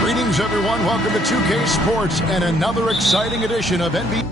Greetings, everyone. Welcome to 2K Sports and another exciting edition of NBA.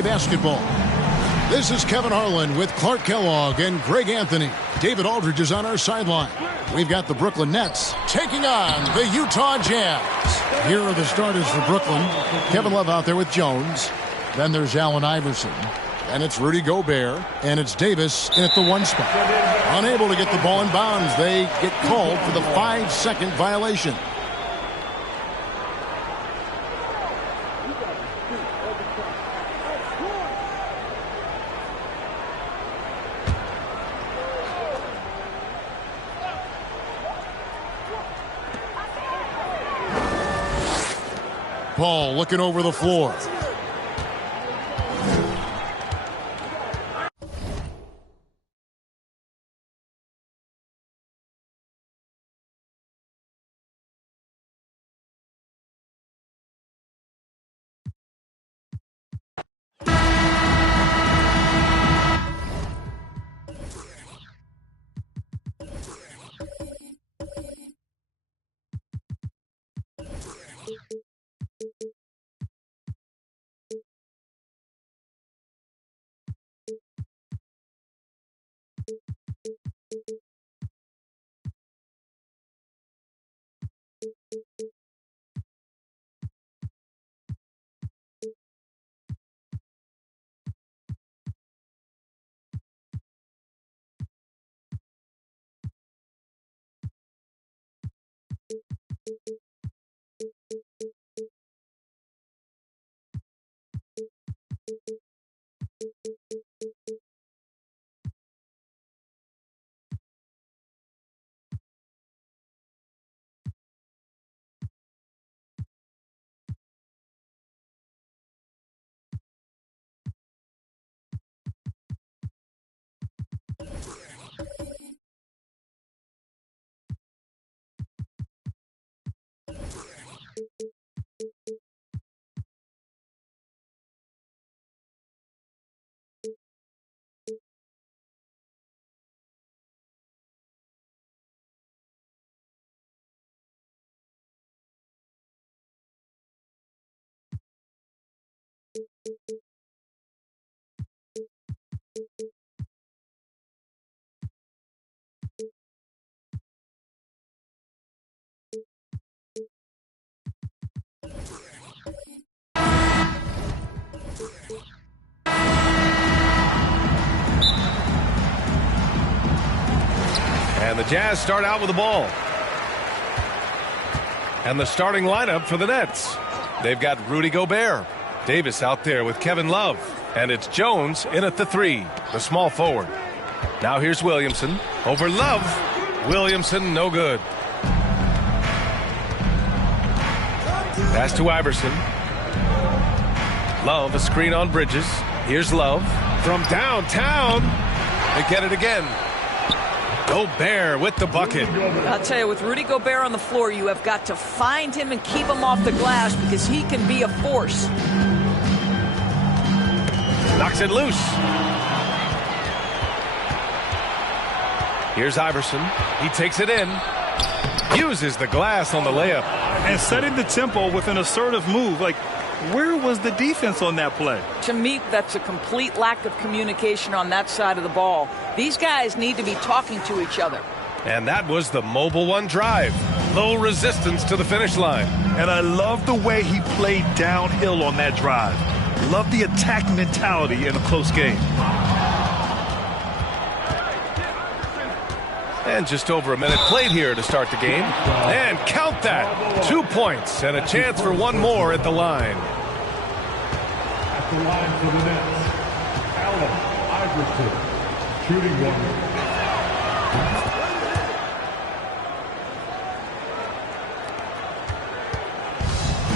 Basketball. This is Kevin Harlan with Clark Kellogg and Greg Anthony. David Aldridge is on our sideline. We've got the Brooklyn Nets taking on the Utah Jazz. Here are the starters for Brooklyn. Kevin Love out there with Jones. Then there's Allen Iverson. And it's Rudy Gobert. And it's Davis in at the 1 spot. Unable to get the ball in bounds. They get called for the 5-second violation. Paul looking over the floor. And the Jazz start out with the ball. And the starting lineup for the Nets. They've got Rudy Gobert. Davis out there with Kevin Love. And it's Jones in at the 3, the small forward. Now here's Williamson. Over Love. Williamson, no good. Pass to Iverson. Love, a screen on Bridges. Here's Love. From downtown. They get it again. Gobert with the bucket. I'll tell you, with Rudy Gobert on the floor, you have got to find him and keep him off the glass because he can be a force. Knocks it loose. Here's Iverson. He takes it in. Uses the glass on the layup. And setting the tempo with an assertive move. Like, where was the defense on that play? To me, that's a complete lack of communication on that side of the ball. These guys need to be talking to each other. And that was the Mobile One drive. Low resistance to the finish line. And I love the way he played downhill on that drive. Love the attack mentality in a close game. And just over a minute played here to start the game. And count that. 2 points and a chance for one more at the line. At the line for the Nets, Allen Iverson, shooting one.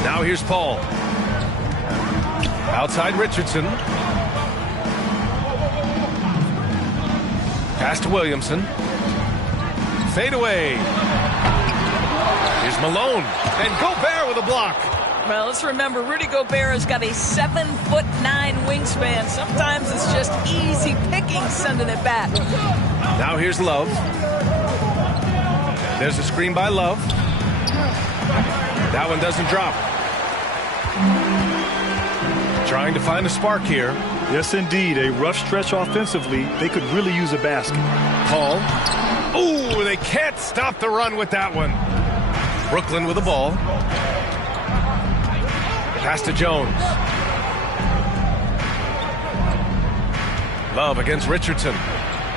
Now here's Paul. Outside Richardson. Pass to Williamson. Fade away. Here's Malone. And Gobert with a block. Well, let's remember, Rudy Gobert has got a 7'9" wingspan. Sometimes it's just easy picking sending it back. Now here's Love. There's a screen by Love. That one doesn't drop. Trying to find a spark here. Yes, indeed. A rough stretch offensively. They could really use a basket. Paul. Ooh, they can't stop the run with that one. Brooklyn with the ball. Pass to Jones. Love against Richardson.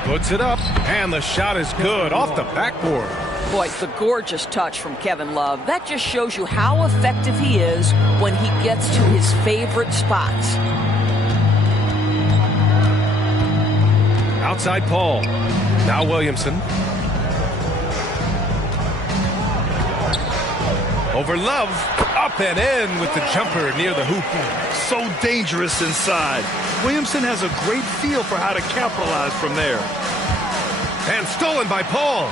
Puts it up, and the shot is good off the backboard. Boy, the gorgeous touch from Kevin Love. That just shows you how effective he is when he gets to his favorite spots. Outside Paul. Now Williamson. Over Love. Up and in with the jumper near the hoop. So dangerous inside. Williamson has a great feel for how to capitalize from there. And stolen by Paul.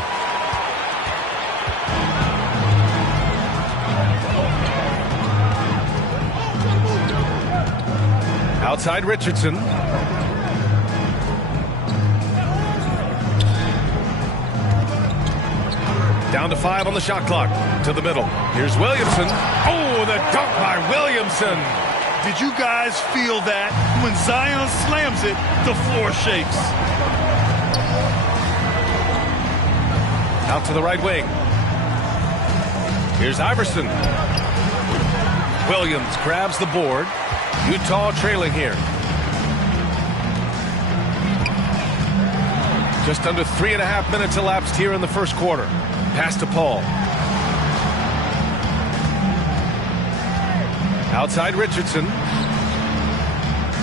Outside Richardson. Down to 5 on the shot clock. To the middle. Here's Williamson. Oh, the dunk by Williamson. Did you guys feel that? When Zion slams it, the floor shakes. Out to the right wing. Here's Iverson. Williams grabs the board. Utah trailing here. Just under 3.5 minutes elapsed here in the first quarter. Pass to Paul. Outside Richardson.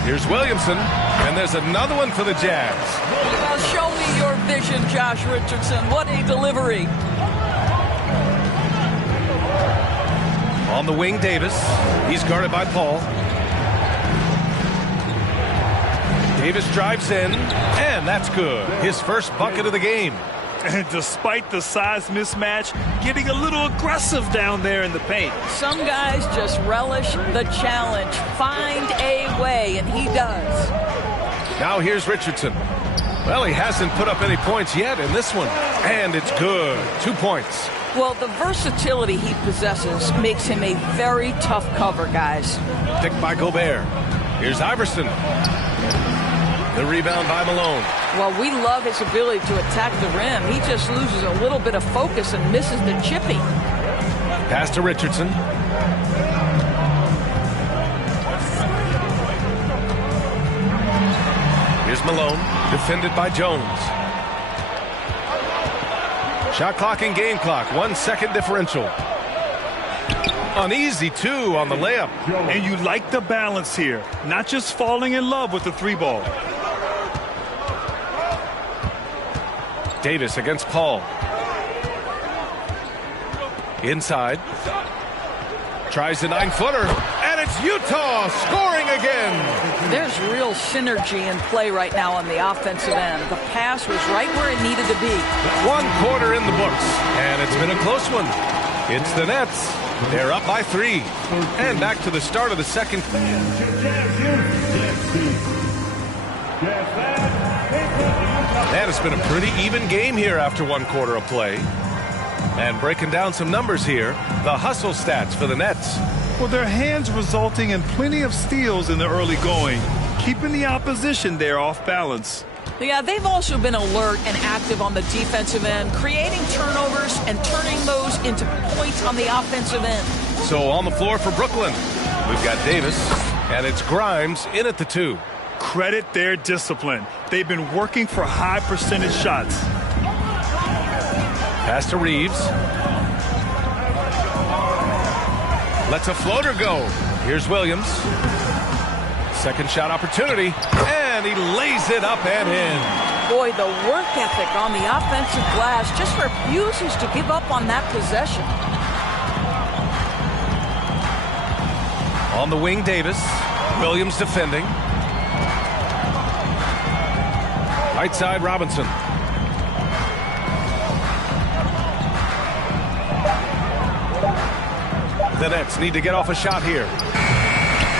Here's Williamson. And there's another one for the Jazz. Well, show me your vision, Josh Richardson. What a delivery. On the wing, Davis. He's guarded by Paul. Davis drives in, and that's good. His first bucket of the game. And despite the size mismatch, getting a little aggressive down there in the paint. Some guys just relish the challenge. Find a way, and he does. Now here's Richardson. Well, he hasn't put up any points yet in this one. And it's good. 2 points. Well, the versatility he possesses makes him a very tough cover, guys. Picked by Gobert. Here's Iverson. The rebound by Malone. Well, we love his ability to attack the rim. He just loses a little bit of focus and misses the chippy. Pass to Richardson. Here's Malone, defended by Jones. Shot clock and game clock, 1 second differential. An easy 2 on the layup. And you like the balance here, not just falling in love with the 3-ball. Davis against Paul. Inside. Tries the 9-footer. And it's Utah scoring again. There's real synergy in play right now on the offensive end. The pass was right where it needed to be. 1 quarter in the books. And it's been a close one. It's the Nets. They're up by 3. And back to the start of the second. And it's been a pretty even game here after 1 quarter of play. And breaking down some numbers here, the hustle stats for the Nets. Well, their hands resulting in plenty of steals in the early going, keeping the opposition there off balance. Yeah, they've also been alert and active on the defensive end, creating turnovers and turning those into points on the offensive end. So on the floor for Brooklyn, we've got Davis, and it's Grimes in at the 2. Credit their discipline. They've been working for high percentage shots. Pass to Reeves. Lets a floater go. Here's Williams. Second shot opportunity, and he lays it up and in. Boy, the work ethic on the offensive glass just refuses to give up on that possession. On the wing, Davis. Williams defending. Right side, Robinson. The Nets need to get off a shot here.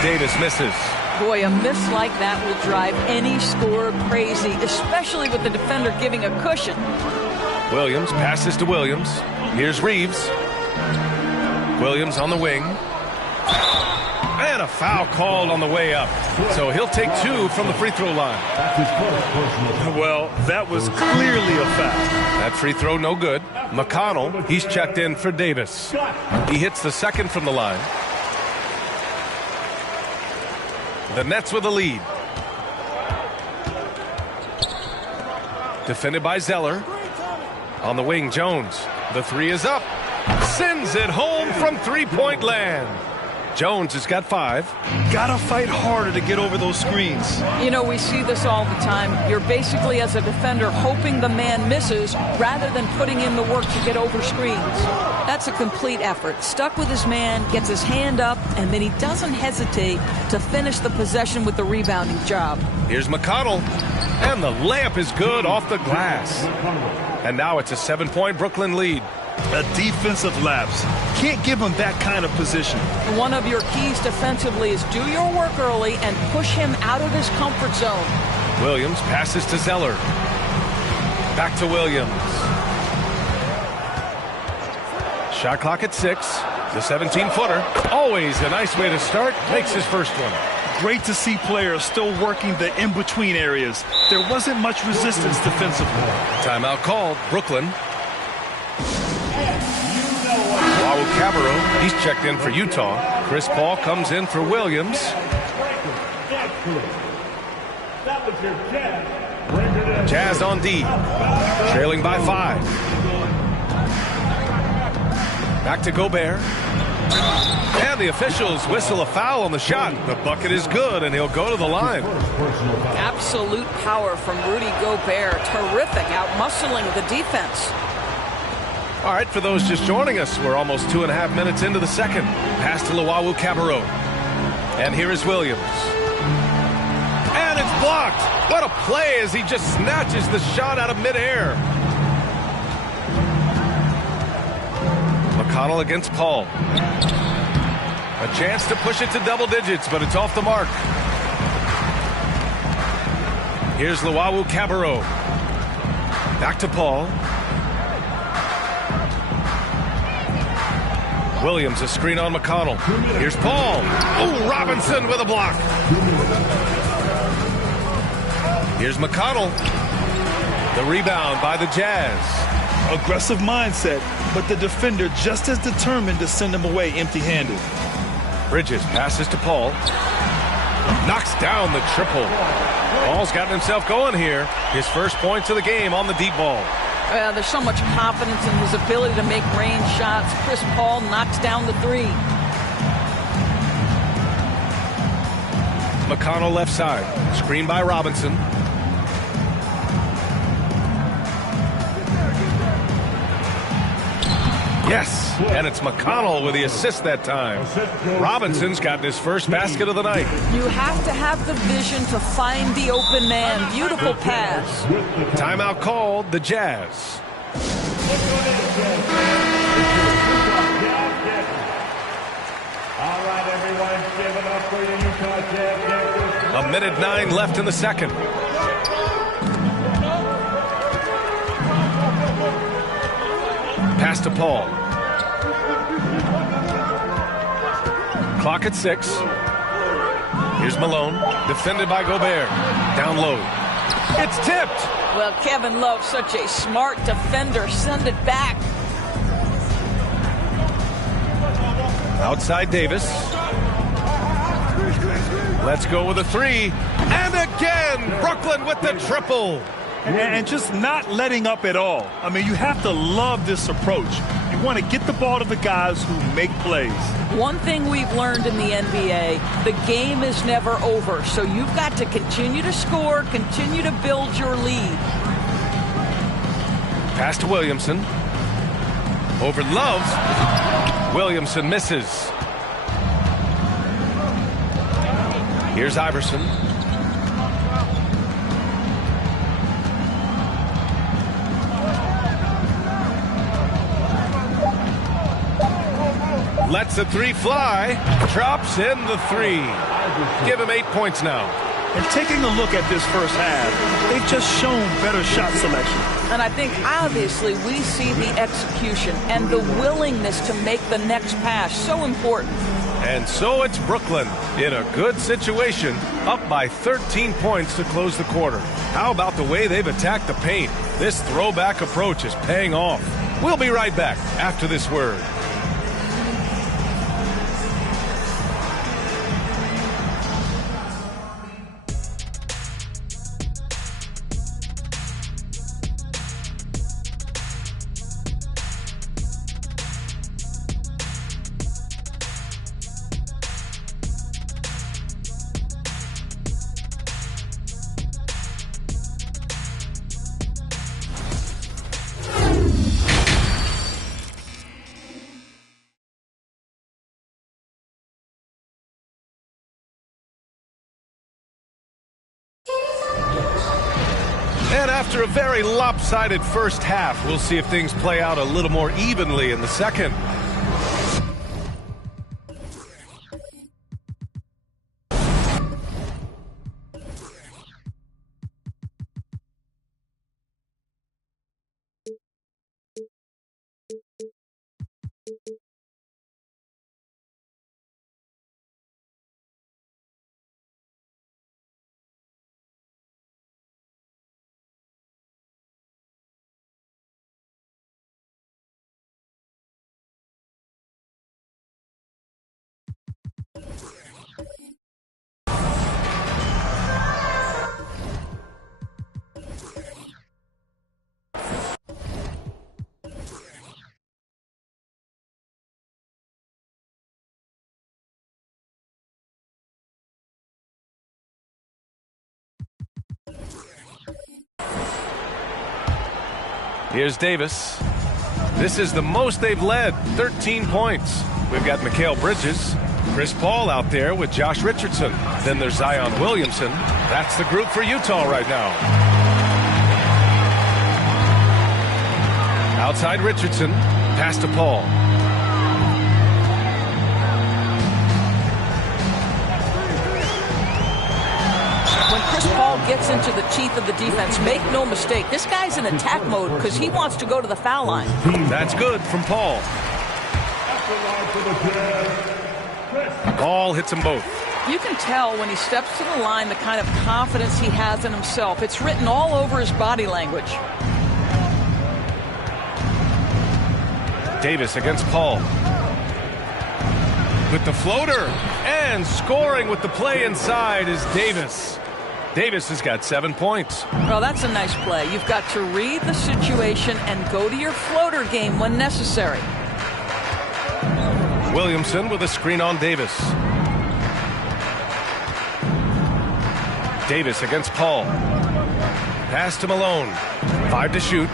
Davis misses. Boy, a miss like that will drive any scorer crazy, especially with the defender giving a cushion. Williams passes to Williams. Here's Reeves. Williams on the wing. And a foul called on the way up. So he'll take 2 from the free throw line. Well, that was clearly a foul. That free throw no good. McConnell, he's checked in for Davis. He hits the second from the line. The Nets with a lead. Defended by Zeller. On the wing, Jones. The 3 is up. Sends it home from three-point land. Jones has got 5. Gotta fight harder to get over those screens. You know, we see this all the time. You're basically, as a defender, hoping the man misses rather than putting in the work to get over screens. That's a complete effort. Stuck with his man, gets his hand up, and then he doesn't hesitate to finish the possession with the rebounding job. Here's McConnell, and the layup is good off the glass. And now it's a 7-point Brooklyn lead. A defensive lapse. Can't give him that kind of position. One of your keys defensively is do your work early and push him out of his comfort zone. Williams passes to Zeller. Back to Williams. Shot clock at 6. The 17-footer. Always a nice way to start. Makes his first one. Great to see players still working the in-between areas. There wasn't much resistance defensively. Timeout called. Brooklyn. Raul Cabarro, he's checked in for Utah. Chris Paul comes in for Williams. Jazz on D. Trailing by 5. Back to Gobert. And the officials whistle a foul on the shot. The bucket is good, and he'll go to the line. Absolute power from Rudy Gobert. Terrific out-muscling the defense. All right, for those just joining us, we're almost 2.5 minutes into the second. Pass to Luau Cabarro. And here is Williams. And it's blocked. What a play as he just snatches the shot out of midair. McConnell against Paul. A chance to push it to double digits, but it's off the mark. Here's Luau Cabarro. Back to Paul. Williams a screen on McConnell. Here's Paul. Oh, Robinson with a block. Here's McConnell. The rebound by the Jazz. Aggressive mindset, but the defender just as determined to send him away empty-handed. Bridges passes to Paul. Knocks down the triple. Paul's gotten himself going here. His first points of the game on the deep ball. There's so much confidence in his ability to make range shots. Chris Paul knocks down the three. McConnell left side. Screen by Robinson. Yes, and it's McConnell with the assist that time. Robinson's gotten his first basket of the night. You have to have the vision to find the open man. Beautiful pass. Timeout called, the Jazz. All right, everyone, give it up for the Utah Jazz. A minute 9 left in the second. Pass to Paul. Clock at 6. Here's Malone, defended by Gobert. Down low. It's tipped. Well, Kevin Love, such a smart defender. Send it back. Outside Davis. Let's go with a three. And again, Brooklyn with the triple. And just not letting up at all. I mean, you have to love this approach. You want to get the ball to the guys who make plays. One thing we've learned in the NBA, the game is never over. So you've got to continue to score, continue to build your lead. Pass to Williamson. Over Love. Williamson misses. Here's Iverson. Lets the three fly. Drops in the three. Give him 8 points now. And taking a look at this first half, they've just shown better shot selection. And I think obviously we see the execution and the willingness to make the next pass. So important. And so it's Brooklyn in a good situation, up by 13 points to close the quarter. How about the way they've attacked the paint? This throwback approach is paying off. We'll be right back after this word. And after a very lopsided first half, we'll see if things play out a little more evenly in the second. Here's Davis. This is the most they've led, 13 points. We've got Mikal Bridges, Chris Paul out there with Josh Richardson. Then there's Zion Williamson. That's the group for Utah right now. Outside Richardson, pass to Paul. When Chris Paul gets into the teeth of the defense, make no mistake, this guy's in attack mode because he wants to go to the foul line. That's good from Paul. Ball hits them both. You can tell when he steps to the line the kind of confidence he has in himself. It's written all over his body language. Davis against Paul. With the floater. And scoring with the play inside is Davis. Davis has got 7 points. Well, that's a nice play. You've got to read the situation and go to your floater game when necessary. Williamson with a screen on Davis. Davis against Paul. Pass to Malone. 5 to shoot.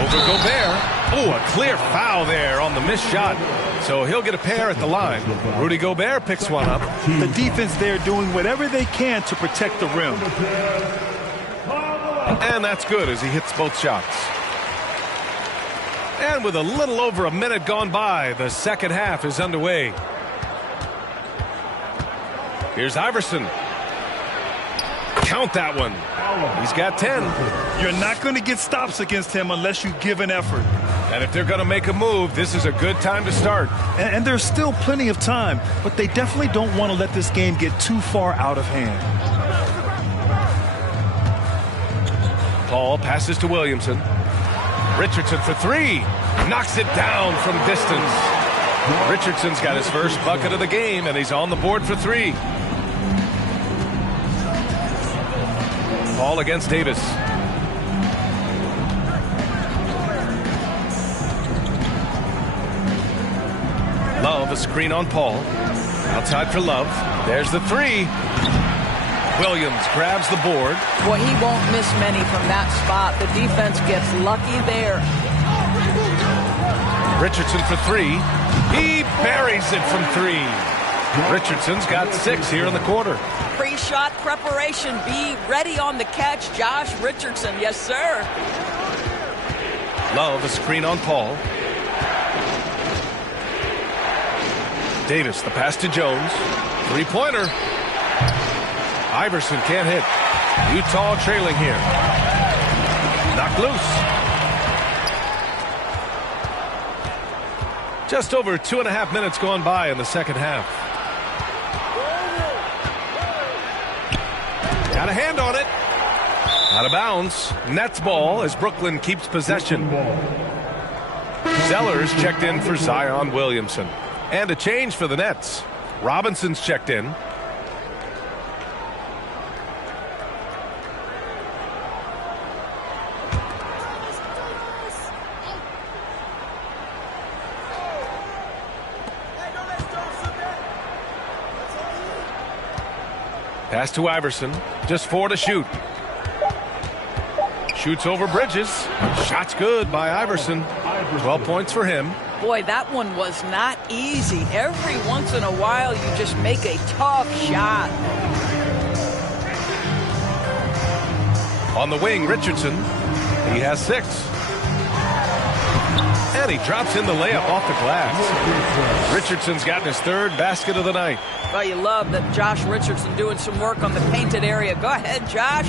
Over Gobert. Oh, a clear foul there on the missed shot. So he'll get a pair at the line. Rudy Gobert picks one up. The defense there doing whatever they can to protect the rim. And that's good as he hits both shots. And with a little over a minute gone by, the second half is underway. Here's Iverson. Count that one. He's got 10. You're not going to get stops against him unless you give an effort. And if they're going to make a move, this is a good time to start. And there's still plenty of time, but they definitely don't want to let this game get too far out of hand. Paul passes to Williamson. Richardson for 3. Knocks it down from distance. Richardson's got his first bucket of the game, and he's on the board for 3. Paul against Davis. Love, a screen on Paul. Outside for Love. There's the 3. Williams grabs the board. Boy, he won't miss many from that spot. The defense gets lucky there. Richardson for 3. He buries it from 3. Richardson's got 6 here in the quarter. Pre-shot preparation. Be ready on the catch, Josh Richardson. Yes, sir. Love, a screen on Paul. Davis, the pass to Jones. 3-pointer. Iverson can't hit. Utah trailing here. Knocked loose. Just over 2.5 minutes gone by in the second half. Got a hand on it. Out of bounds. Nets ball as Brooklyn keeps possession. Sellers checked in for Zion Williamson. And a change for the Nets. Robinson's checked in. Pass to Iverson. Just 4 to shoot. Shoots over Bridges. Shot's good by Iverson. 12 points for him. Boy, that one was not easy. Every once in a while, you just make a tough shot. On the wing, Richardson. He has 6. And he drops in the layup off the glass. Richardson's gotten his 3rd basket of the night. Well, you love that Josh Richardson doing some work on the painted area. Go ahead, Josh.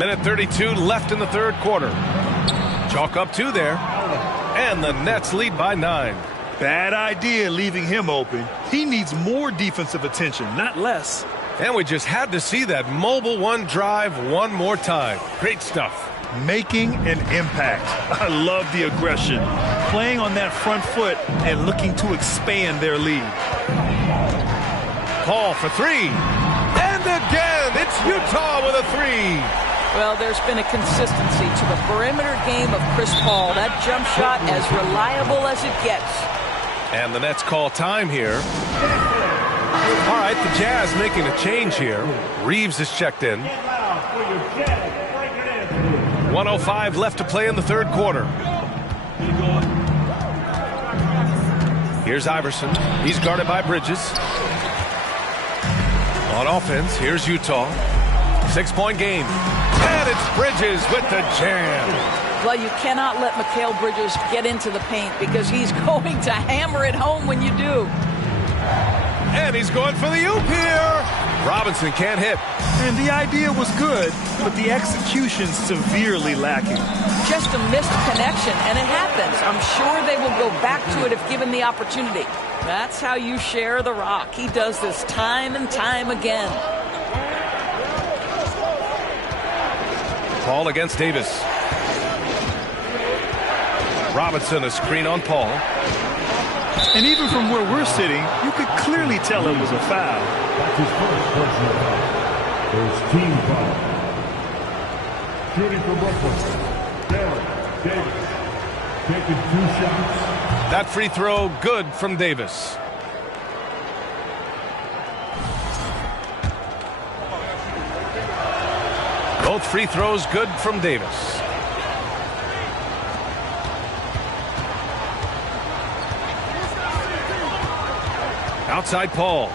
Minute 32 left in the third quarter. Chalk up 2 there. And the Nets lead by 9. Bad idea leaving him open. He needs more defensive attention, not less. And we just had to see that mobile 1 drive one more time. Great stuff. Making an impact. I love the aggression. Playing on that front foot and looking to expand their lead. Paul for 3. And again, it's Utah with a 3. Well, there's been a consistency to the perimeter game of Chris Paul. That jump shot as reliable as it gets. And the Nets call time here. All right, the Jazz making a change here. Reeves is checked in. 1:05 left to play in the third quarter. Here's Iverson. He's guarded by Bridges. On offense, here's Utah. 6-point game. And it's Bridges with the jam. Well, you cannot let Mikal Bridges get into the paint because he's going to hammer it home when you do. And he's going for the oop here. Robinson can't hit. And the idea was good, but the execution severely lacking. Just a missed connection, and it happens. I'm sure they will go back to it if given the opportunity. That's how you share the rock. He does this time and time again. Paul against Davis. Robinson, a screen on Paul. And even from where we're sitting, you could clearly tell it was a foul. That's his first personal foul. There's team foul. Shooting for Brooklyn, Derek Davis. Taking 2 shots. That free throw good from Davis. Both free throws good from Davis. Outside Paul.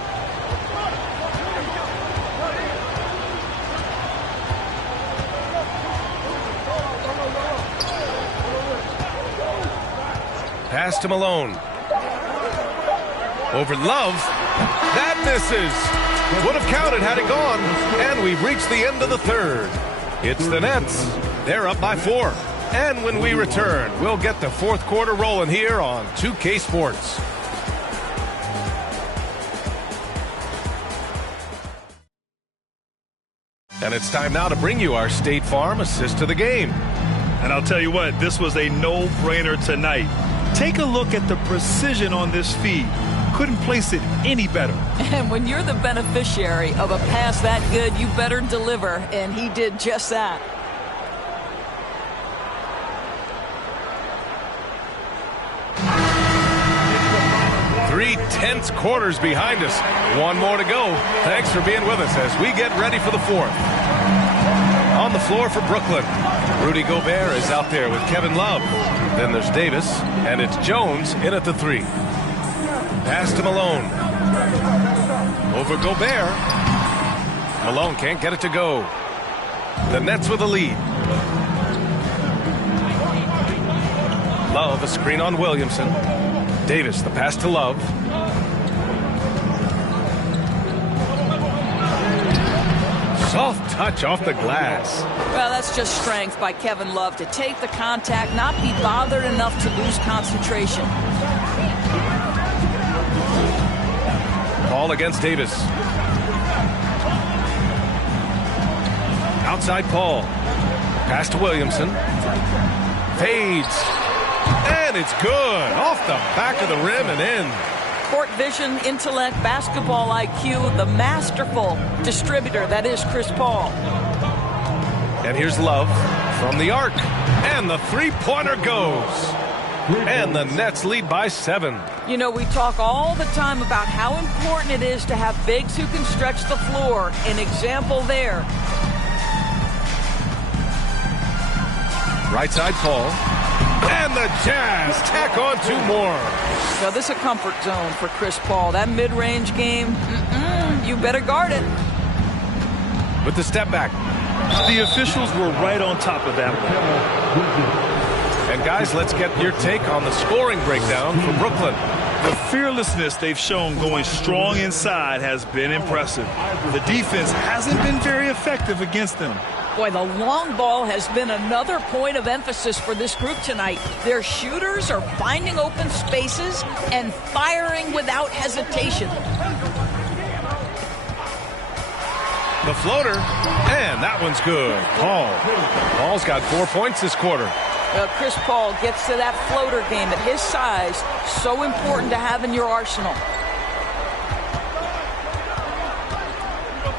Pass to Malone. Over Love. That misses. Would have counted had it gone. And we've reached the end of the third. It's the Nets. They're up by 4. And when we return, we'll get the fourth quarter rolling here on 2K Sports. And it's time now to bring you our State Farm assist to the game. And I'll tell you what, this was a no-brainer tonight. Take a look at the precision on this feed. Couldn't place it any better. And when you're the beneficiary of a pass that good, you better deliver, and he did just that. Three tense quarters behind us. One more to go. Thanks for being with us as we get ready for the fourth. On the floor for Brooklyn, Rudy Gobert is out there with Kevin Love. Then there's Davis, and it's Jones in at the 3. Pass to Malone. Over Gobert. Malone can't get it to go. The Nets with a lead. Love, a screen on Williamson. Davis, the pass to Love. Soft touch off the glass. Well, that's just strength by Kevin Love to take the contact, not be bothered enough to lose concentration. Paul against Davis. Outside Paul. Pass to Williamson. Fades. And it's good. Off the back of the rim and in. Court vision, intellect, basketball IQ, the masterful distributor that is Chris Paul. And here's Love from the arc. And the three-pointer goes. And the Nets lead by 7. You know, we talk all the time about how important it is to have bigs who can stretch the floor. An example there. Right side Paul. And the Jazz tack on 2 more. Now, this is a comfort zone for Chris Paul. That mid-range game, you better guard it. With the step back. The officials were right on top of that one. And guys, let's get your take on the scoring breakdown for Brooklyn. The fearlessness they've shown going strong inside has been impressive. The defense hasn't been very effective against them. Boy, the long ball has been another point of emphasis for this group tonight. Their shooters are finding open spaces and firing without hesitation. The floater, and that one's good. Paul's got 4 points this quarter. Chris Paul gets to that floater game at his size. So important to have in your arsenal.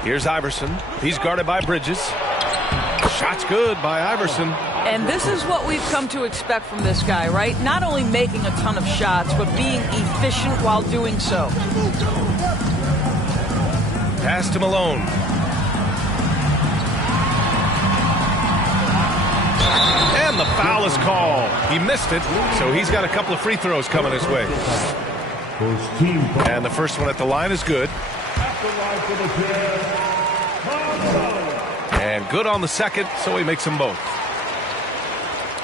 Here's Iverson. He's guarded by Bridges. Shot's good by Iverson. And this is what we've come to expect from this guy, right? Not only making a ton of shots, but being efficient while doing so. Pass to Malone. And the foul is called. He missed it, so he's got a couple of free throws coming his way. And the first one at the line is good. And good on the second, so he makes them both.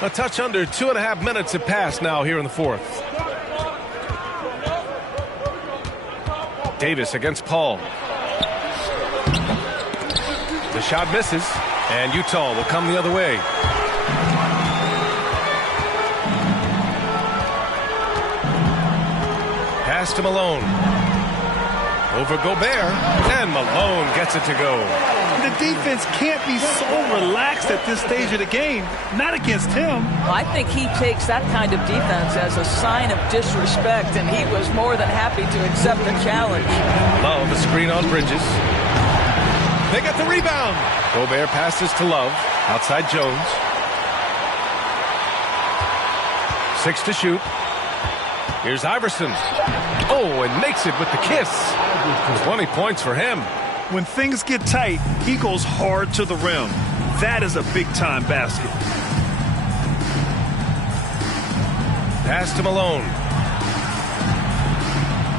A touch under 2.5 minutes have passed now here in the fourth. Davis against Paul. The shot misses, and Utah will come the other way. Pass to Malone. Over Gobert, and Malone gets it to go. The defense can't be so relaxed at this stage of the game. Not against him. I think he takes that kind of defense as a sign of disrespect, and he was more than happy to accept the challenge. Love, a screen on Bridges. They get the rebound. Gobert passes to Love. Outside Jones. 6 to shoot. Here's Iverson. Oh, and makes it with the kiss. 20 points for him. When things get tight, he goes hard to the rim. That is a big-time basket. Pass to Malone.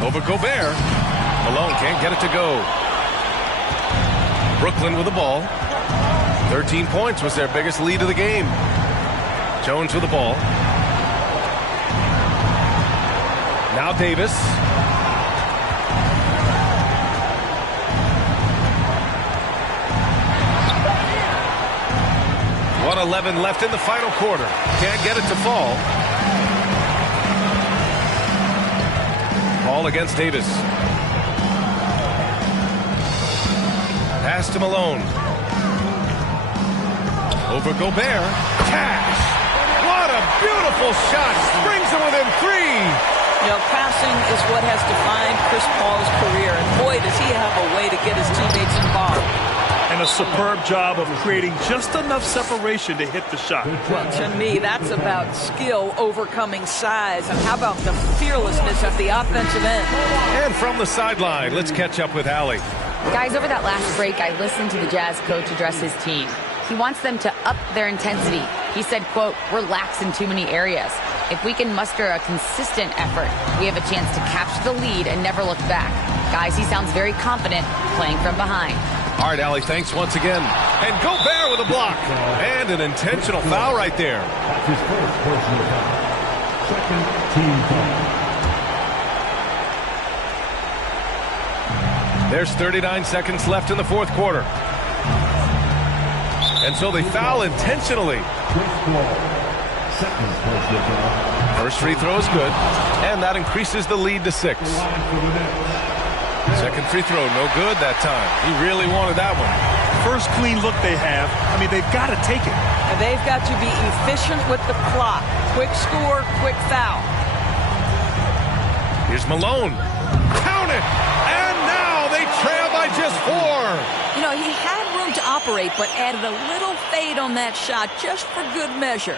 Over Gobert. Malone can't get it to go. Brooklyn with the ball. 13 points was their biggest lead of the game. Jones with the ball. Now Davis. .11 left in the final quarter. Can't get it to fall. Ball against Davis. Pass to Malone. Over Gobert. Cash! What a beautiful shot! Brings him within 3. You know, passing is what has defined Chris Paul's career, and boy, does he have a way to get his teammates involved. And a superb job of creating just enough separation to hit the shot. Well, to me, that's about skill overcoming size. And how about the fearlessness at the offensive end? And from the sideline, let's catch up with Allie. Guys, over that last break, I listened to the Jazz coach address his team. He wants them to up their intensity. He said, quote, "We're lax in too many areas. If we can muster a consistent effort, we have a chance to capture the lead and never look back." Guys, he sounds very confident playing from behind. All right, Allie, thanks once again. And Gobert with a block. And an intentional foul right there. That's his first personal foul. Second team foul. There's 39 seconds left in the fourth quarter. And so they foul intentionally. Chris Paul. Second personal foul. First free throw is good. And that increases the lead to 6. The line for the Nets. Second free throw, no good that time. He really wanted that one. First clean look they have. I mean, they've got to take it. And they've got to be efficient with the clock. Quick score, quick foul. Here's Malone. Count it! And now they trail by just 4. You know, he had room to operate, but added a little fade on that shot just for good measure.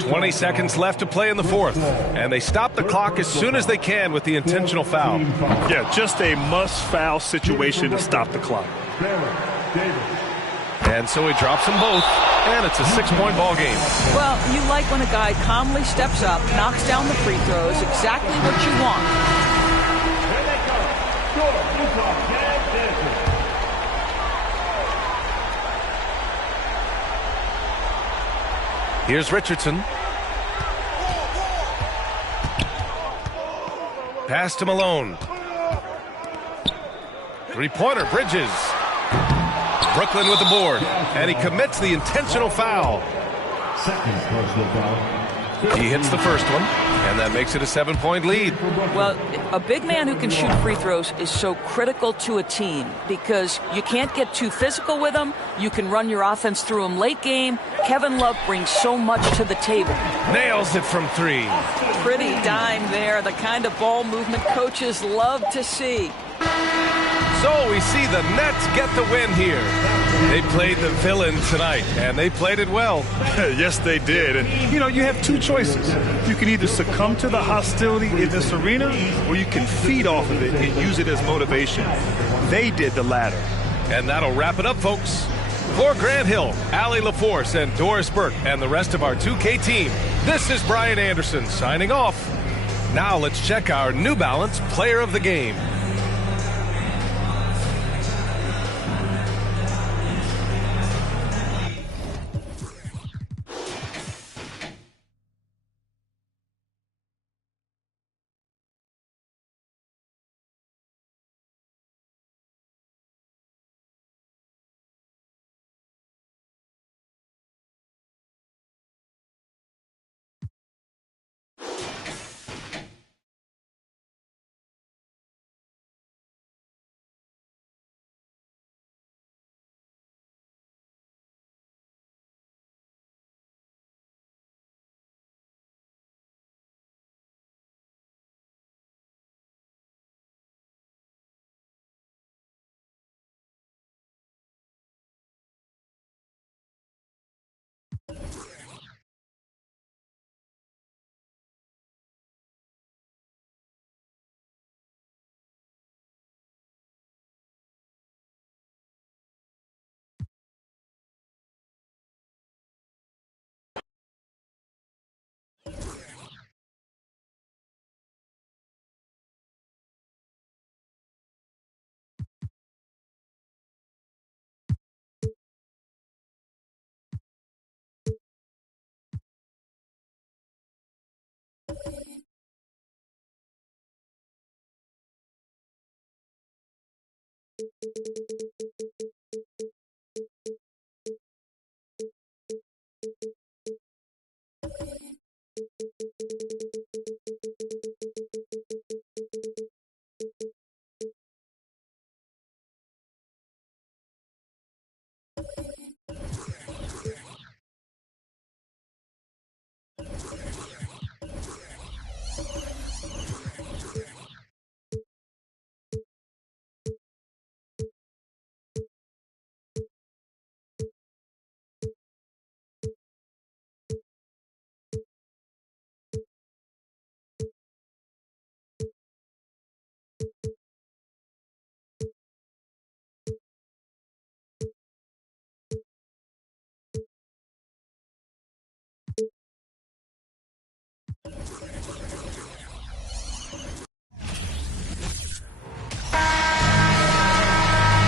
20 seconds left to play in the fourth. And they stop the clock as soon as they can with the intentional foul. Yeah, just a must-foul situation to stop the clock. And so he drops them both. And it's a 6-point ball game. Well, you like when a guy calmly steps up, knocks down the free throws, exactly what you want. Here they come. Score. Utah, Cam Davis. Here's Richardson. Pass to Malone. Three-pointer, Bridges. Brooklyn with the board. And he commits the intentional foul. Second personal foul. He hits the first one, and that makes it a 7-point lead. Well, a big man who can shoot free throws is so critical to a team because you can't get too physical with him. You can run your offense through him late game. Kevin Love brings so much to the table. Nails it from 3. Pretty dime there, the kind of ball movement coaches love to see. So we see the Nets get the win here. They played the villain tonight, and they played it well. Yes, they did. And, you know, you have two choices. You can either succumb to the hostility in this arena, or you can feed off of it and use it as motivation. They did the latter. And that'll wrap it up, folks. For Grant Hill, Allie LaForce, and Doris Burke, and the rest of our 2K team, this is Brian Anderson signing off. Now let's check our New Balance Player of the Game.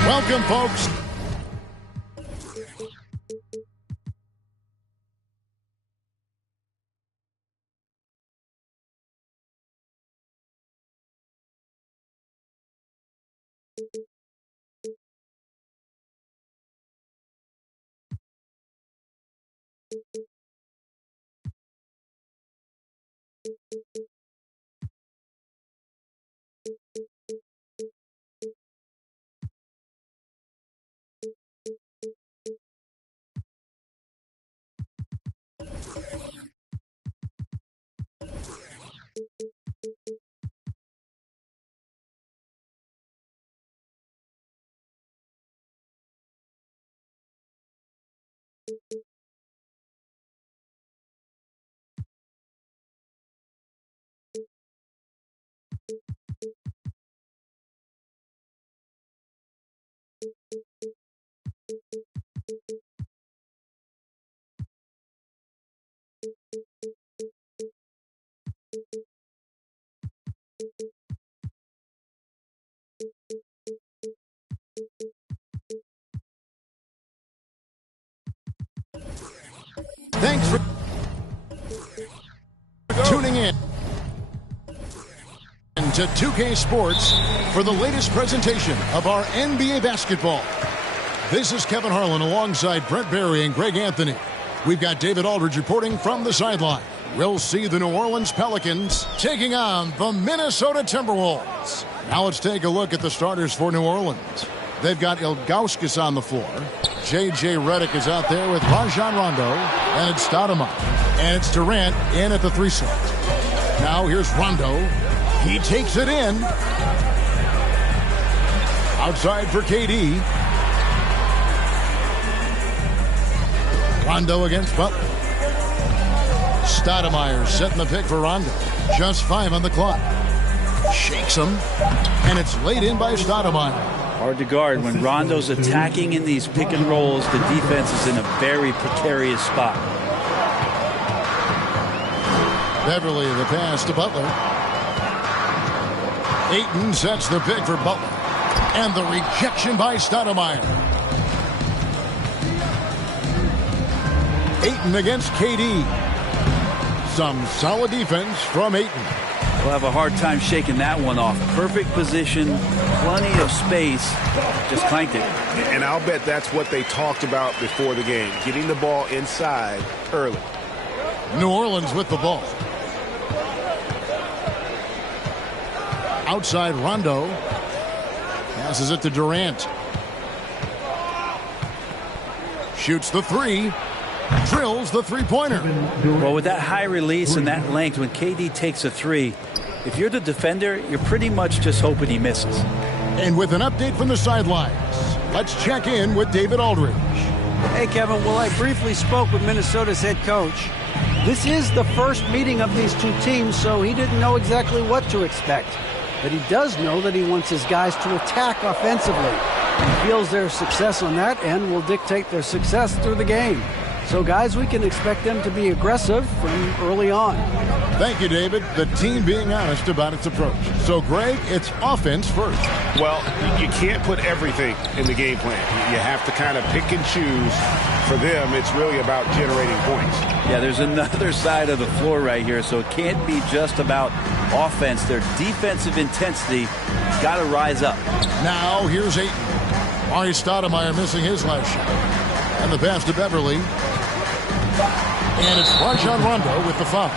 Welcome, folks. Thanks for tuning in to 2K Sports for the latest presentation of our NBA basketball. This is Kevin Harlan alongside Brent Barry and Greg Anthony. We've got David Aldridge reporting from the sideline. We'll see the New Orleans Pelicans taking on the Minnesota Timberwolves. Now let's take a look at the starters for New Orleans. They've got Ilgauskas on the floor. J.J. Redick is out there with Rajon Rondo. And it's Stoudemire. And it's Durant in at the 3 slot. Now here's Rondo. He takes it in. Outside for KD. Rondo against Butler. Stoudemire setting the pick for Rondo. Just 5 on the clock. Shakes him. And it's laid in by Stoudemire. Hard to guard. When Rondo's attacking in these pick and rolls, the defense is in a very precarious spot. Beverly, the pass to Butler. Ayton sets the pick for Butler. And the rejection by Stoudemire. Ayton against KD. Some solid defense from Ayton. We'll have a hard time shaking that one off. Perfect position, plenty of space, just clanked it. And I'll bet that's what they talked about before the game, getting the ball inside early. New Orleans with the ball. Outside Rondo. Passes it to Durant. Shoots the 3. Drills the 3-pointer. Well, with that high release and that length, when KD takes a 3, if you're the defender, you're pretty much just hoping he misses. And with an update from the sidelines, let's check in with David Aldridge. Hey, Kevin. Well, I briefly spoke with Minnesota's head coach. This is the first meeting of these two teams, so he didn't know exactly what to expect. But he does know that he wants his guys to attack offensively. He feels their success on that end will dictate their success through the game. So, guys, we can expect them to be aggressive from early on. Thank you, David. The team being honest about its approach. So, Greg, it's offense first. Well, you can't put everything in the game plan. You have to kind of pick and choose. For them, it's really about generating points. Yeah, there's another side of the floor right here, so it can't be just about offense. Their defensive intensity got to rise up. Now, here's Ayton. Amar'e Stoudemire missing his last shot. And the pass to Beverly. And it's Rajon Rondo with the foul.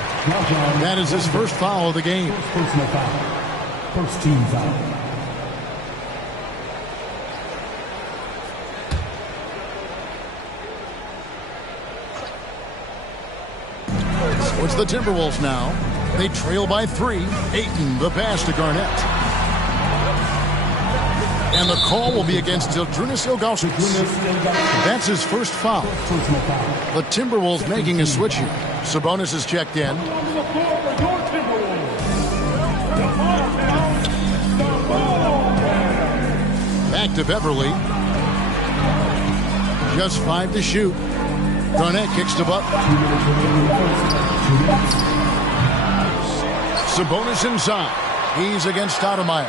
That is his first foul of the game. Personal foul. First team foul. So it's the Timberwolves now. They trail by 3. Ayton, the pass to Garnett. And the call will be against Zydrunas Ilgauskas. That's his first foul. The Timberwolves making a switch here. Sabonis is checked in. Back to Beverly. Just 5 to shoot. Garnett kicks to Butler. Sabonis inside. He's against Stoudemire.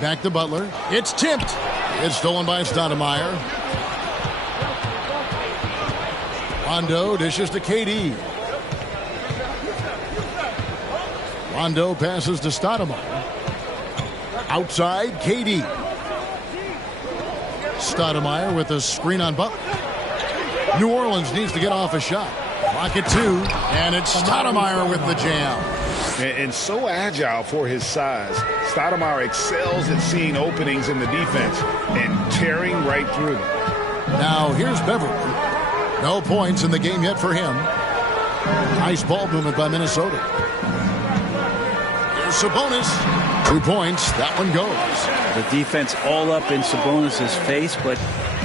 Back to Butler. It's tipped. It's stolen by Stoudemire. Rondo dishes to KD. Rondo passes to Stoudemire. Outside, KD. Stoudemire with a screen on Butler. New Orleans needs to get off a shot. Clock at 2, and it's Stoudemire with the jam. And so agile for his size. Stoudemire excels at seeing openings in the defense and tearing right through them. Now here's Beverly. No points in the game yet for him. Nice ball movement by Minnesota. Here's Sabonis. 2 points. That one goes. The defense all up in Sabonis' face, but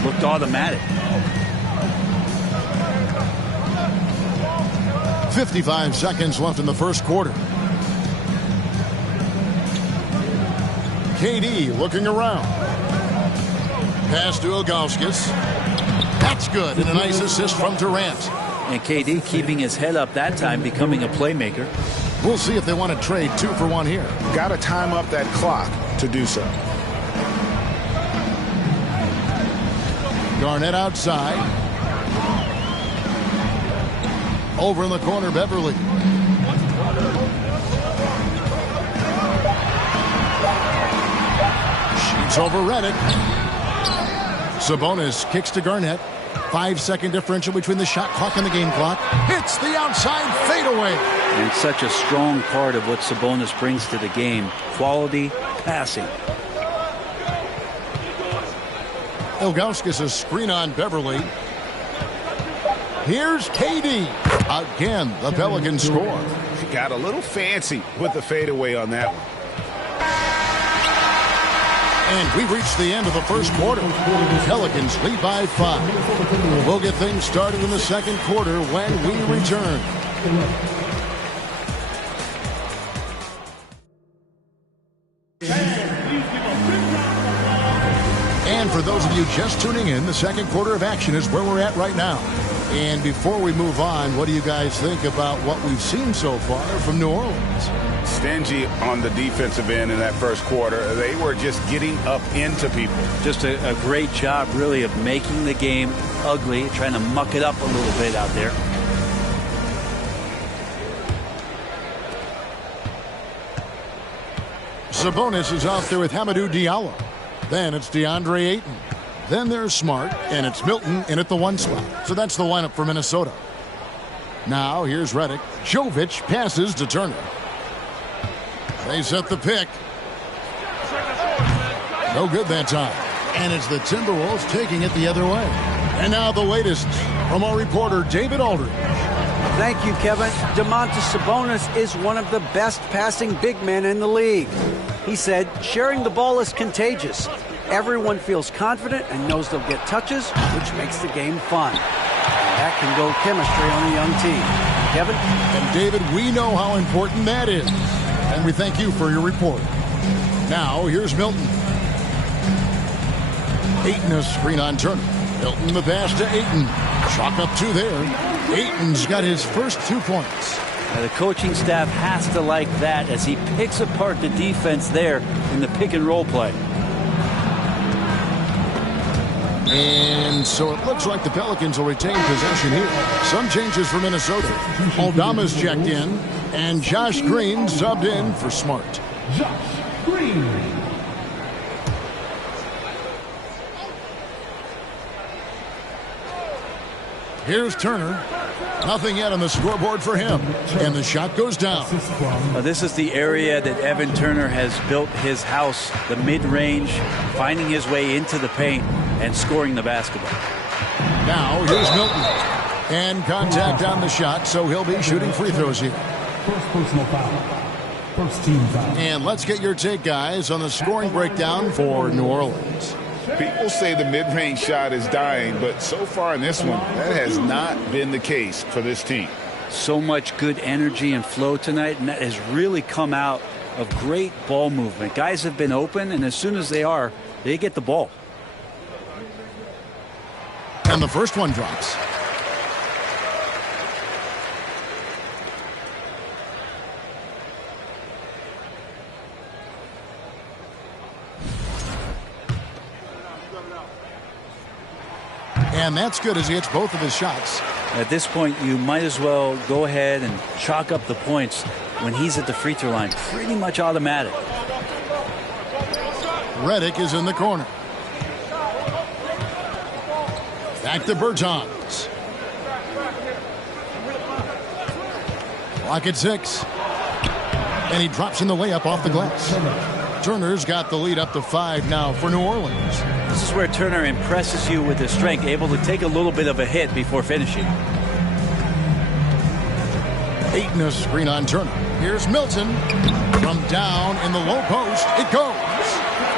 looked automatic. 55 seconds left in the first quarter. KD looking around. Pass to Ilgauskas. That's good, and a nice assist from Durant. And KD keeping his head up that time, becoming a playmaker. We'll see if they want to trade 2 for 1 here. Got to time up that clock to do so. Garnett outside. Over in the corner, Beverly. Shoots over Redick. Sabonis kicks to Garnett. 5-second differential between the shot clock and the game clock. Hits the outside fadeaway. And such a strong part of what Sabonis brings to the game. Quality passing. Ilgauskas a screen on Beverly. Here's KD. Again, the Pelicans score. Got a little fancy with the fadeaway on that one. And we've reached the end of the first quarter. Pelicans lead by 5. We'll get things started in the second quarter when we return. And for those of you just tuning in, the second quarter of action is where we're at right now. And before we move on, what do you guys think about what we've seen so far from New Orleans? Stingy on the defensive end in that first quarter. They were just getting up into people. Just a great job, really, of making the game ugly, trying to muck it up a little bit out there. Sabonis is out there with Hamidou Diallo. Then it's DeAndre Ayton. Then there's Smart, and it's Milton in at the 1 spot. So that's the lineup for Minnesota. Now here's Redick. Jovic passes to Turner. They set the pick. No good that time. And it's the Timberwolves taking it the other way. And now the latest from our reporter, David Aldridge. Thank you, Kevin. Domantas Sabonis is one of the best passing big men in the league. He said, sharing the ball is contagious. Everyone feels confident and knows they'll get touches, which makes the game fun. That can build chemistry on a young team. Kevin? And David, we know how important that is. And we thank you for your report. Now, here's Milton. Ayton a screen on Turner. Milton the pass to Ayton. Chalk up 2 there. Ayton's got his first 2 points. The coaching staff has to like that as he picks apart the defense there in the pick and roll play. And so it looks like the Pelicans will retain possession here. Some changes for Minnesota. Aldama's checked in, and Josh Green subbed in for Smart. Josh Green. Here's Turner. Nothing yet on the scoreboard for him. And the shot goes down. Now, this is the area that Evan Turner has built his house, the mid-range, finding his way into the paint and scoring the basketball. Now here's Milton. And contact on the shot, so he'll be shooting free throws here. First personal foul. First team foul. And let's get your take, guys, on the scoring breakdown for New Orleans. People say the mid-range shot is dying, but so far in this one, that has not been the case for this team. So much good energy and flow tonight, and that has really come out of great ball movement. Guys have been open, and as soon as they get the ball. And the first one drops. And that's good as he hits both of his shots. At this point, you might as well go ahead and chalk up the points when he's at the free throw line. Pretty much automatic. Redick is in the corner. Back to Bertans. Clock at 6. And he drops in the layup off the glass. Turner's got the lead up to 5 now for New Orleans. This is where Turner impresses you with his strength, able to take a little bit of a hit before finishing. Ayton a screen on Turner. Here's Milton. From down in the low post, it goes.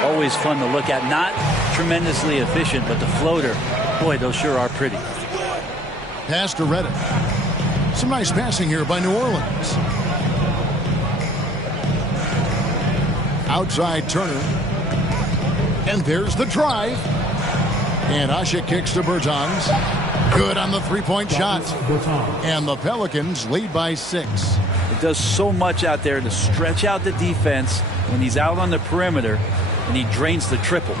Always fun to look at. Not tremendously efficient, but the floater, boy, those sure are pretty. Pass to Redick. Some nice passing here by New Orleans. Outside Turner. And there's the drive. And Asha kicks to Bertans. Good on the three-point shot. And the Pelicans lead by 6. It does so much out there to stretch out the defense when he's out on the perimeter, and he drains the triple.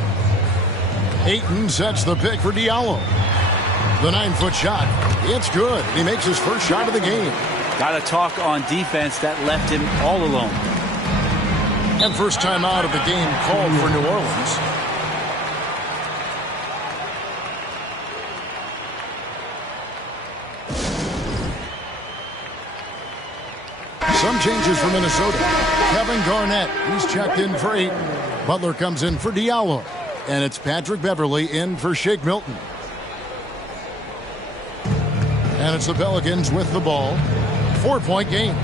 Ayton sets the pick for Diallo. The 9-foot shot. It's good. He makes his first shot of the game. Got to talk on defense. That left him all alone. And first time out of the game called for New Orleans. Some changes for Minnesota. Kevin Garnett, he's checked in for Ayton. Butler comes in for Diallo. And it's Patrick Beverley in for Shake Milton. And it's the Pelicans with the ball. 4-point game.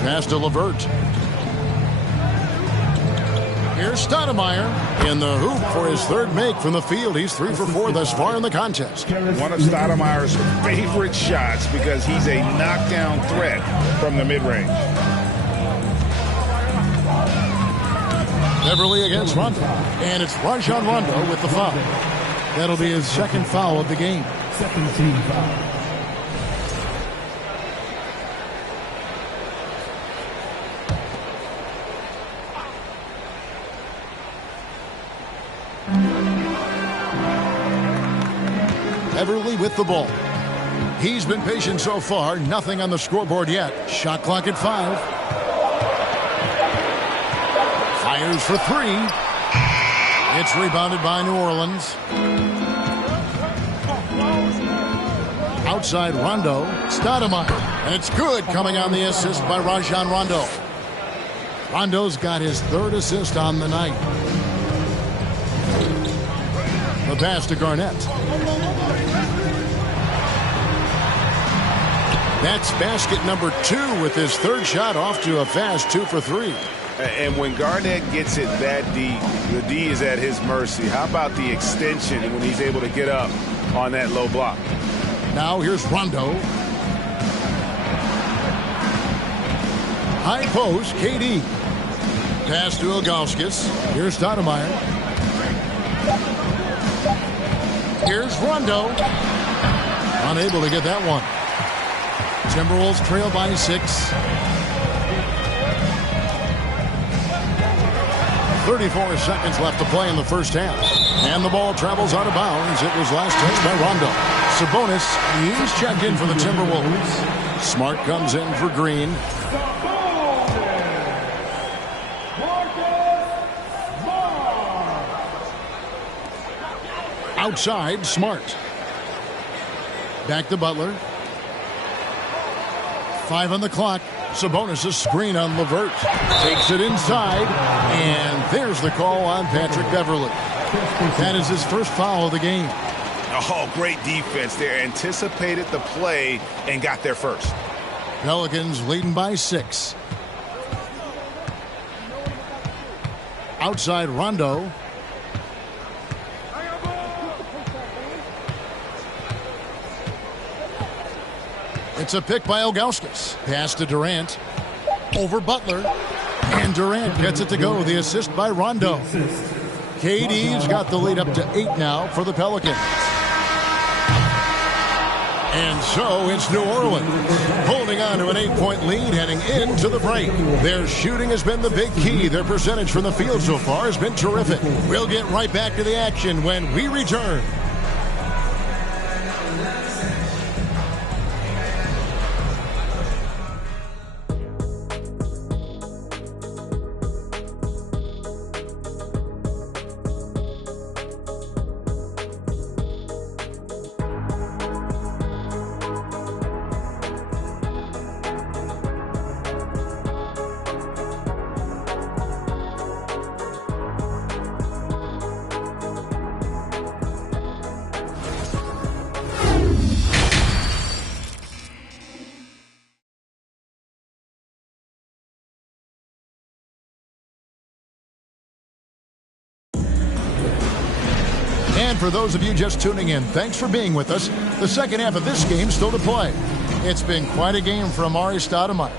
Pass to LeVert. Here's Stoudemire in the hoop for his third make from the field. He's 3 for 4 thus far in the contest. One of Stoudemire's favorite shots because he's a knockdown threat from the mid-range. Beverley against Rondo. And it's Rajon Rondo with the foul. That'll be his second foul of the game. Second team foul. Beverley with the ball. He's been patient so far. Nothing on the scoreboard yet. Shot clock at 5. Fires for 3. It's rebounded by New Orleans. Outside Rondo. Stoudemire. And it's good coming on the assist by Rajon Rondo. Rondo's got his third assist on the night. The pass to Garnett. That's basket number 2 with his third shot off to a fast 2 for 3. And when Garnett gets it that deep, the D is at his mercy. How about the extension when he's able to get up on that low block? Now here's Rondo. High post, KD. Pass to Ilgauskas. Here's Stoudemire. Here's Rondo. Unable to get that one. Timberwolves trail by 6. 34 seconds left to play in the first half. And the ball travels out of bounds. It was last touched by Rondo. Sabonis, he's checked in for the Timberwolves. Smart comes in for Green. Outside, Smart. Back to Butler. 5 on the clock. Sabonis' screen on LeVert. Takes it inside, and there's the call on Patrick Beverley. That is his first foul of the game. Oh, great defense there. Anticipated the play and got there first. Pelicans leading by 6. Outside Rondo. It's a pick by Ilgauskas. Pass to Durant. Over Butler. And Durant gets it to go. The assist by Rondo. KD's got the lead up to 8 now for the Pelicans. And so it's New Orleans holding on to an 8-point lead heading into the break. Their shooting has been the big key. Their percentage from the field so far has been terrific. We'll get right back to the action when we return. And for those of you just tuning in, thanks for being with us. The second half of this game still to play. It's been quite a game for Amar'e Stoudemire.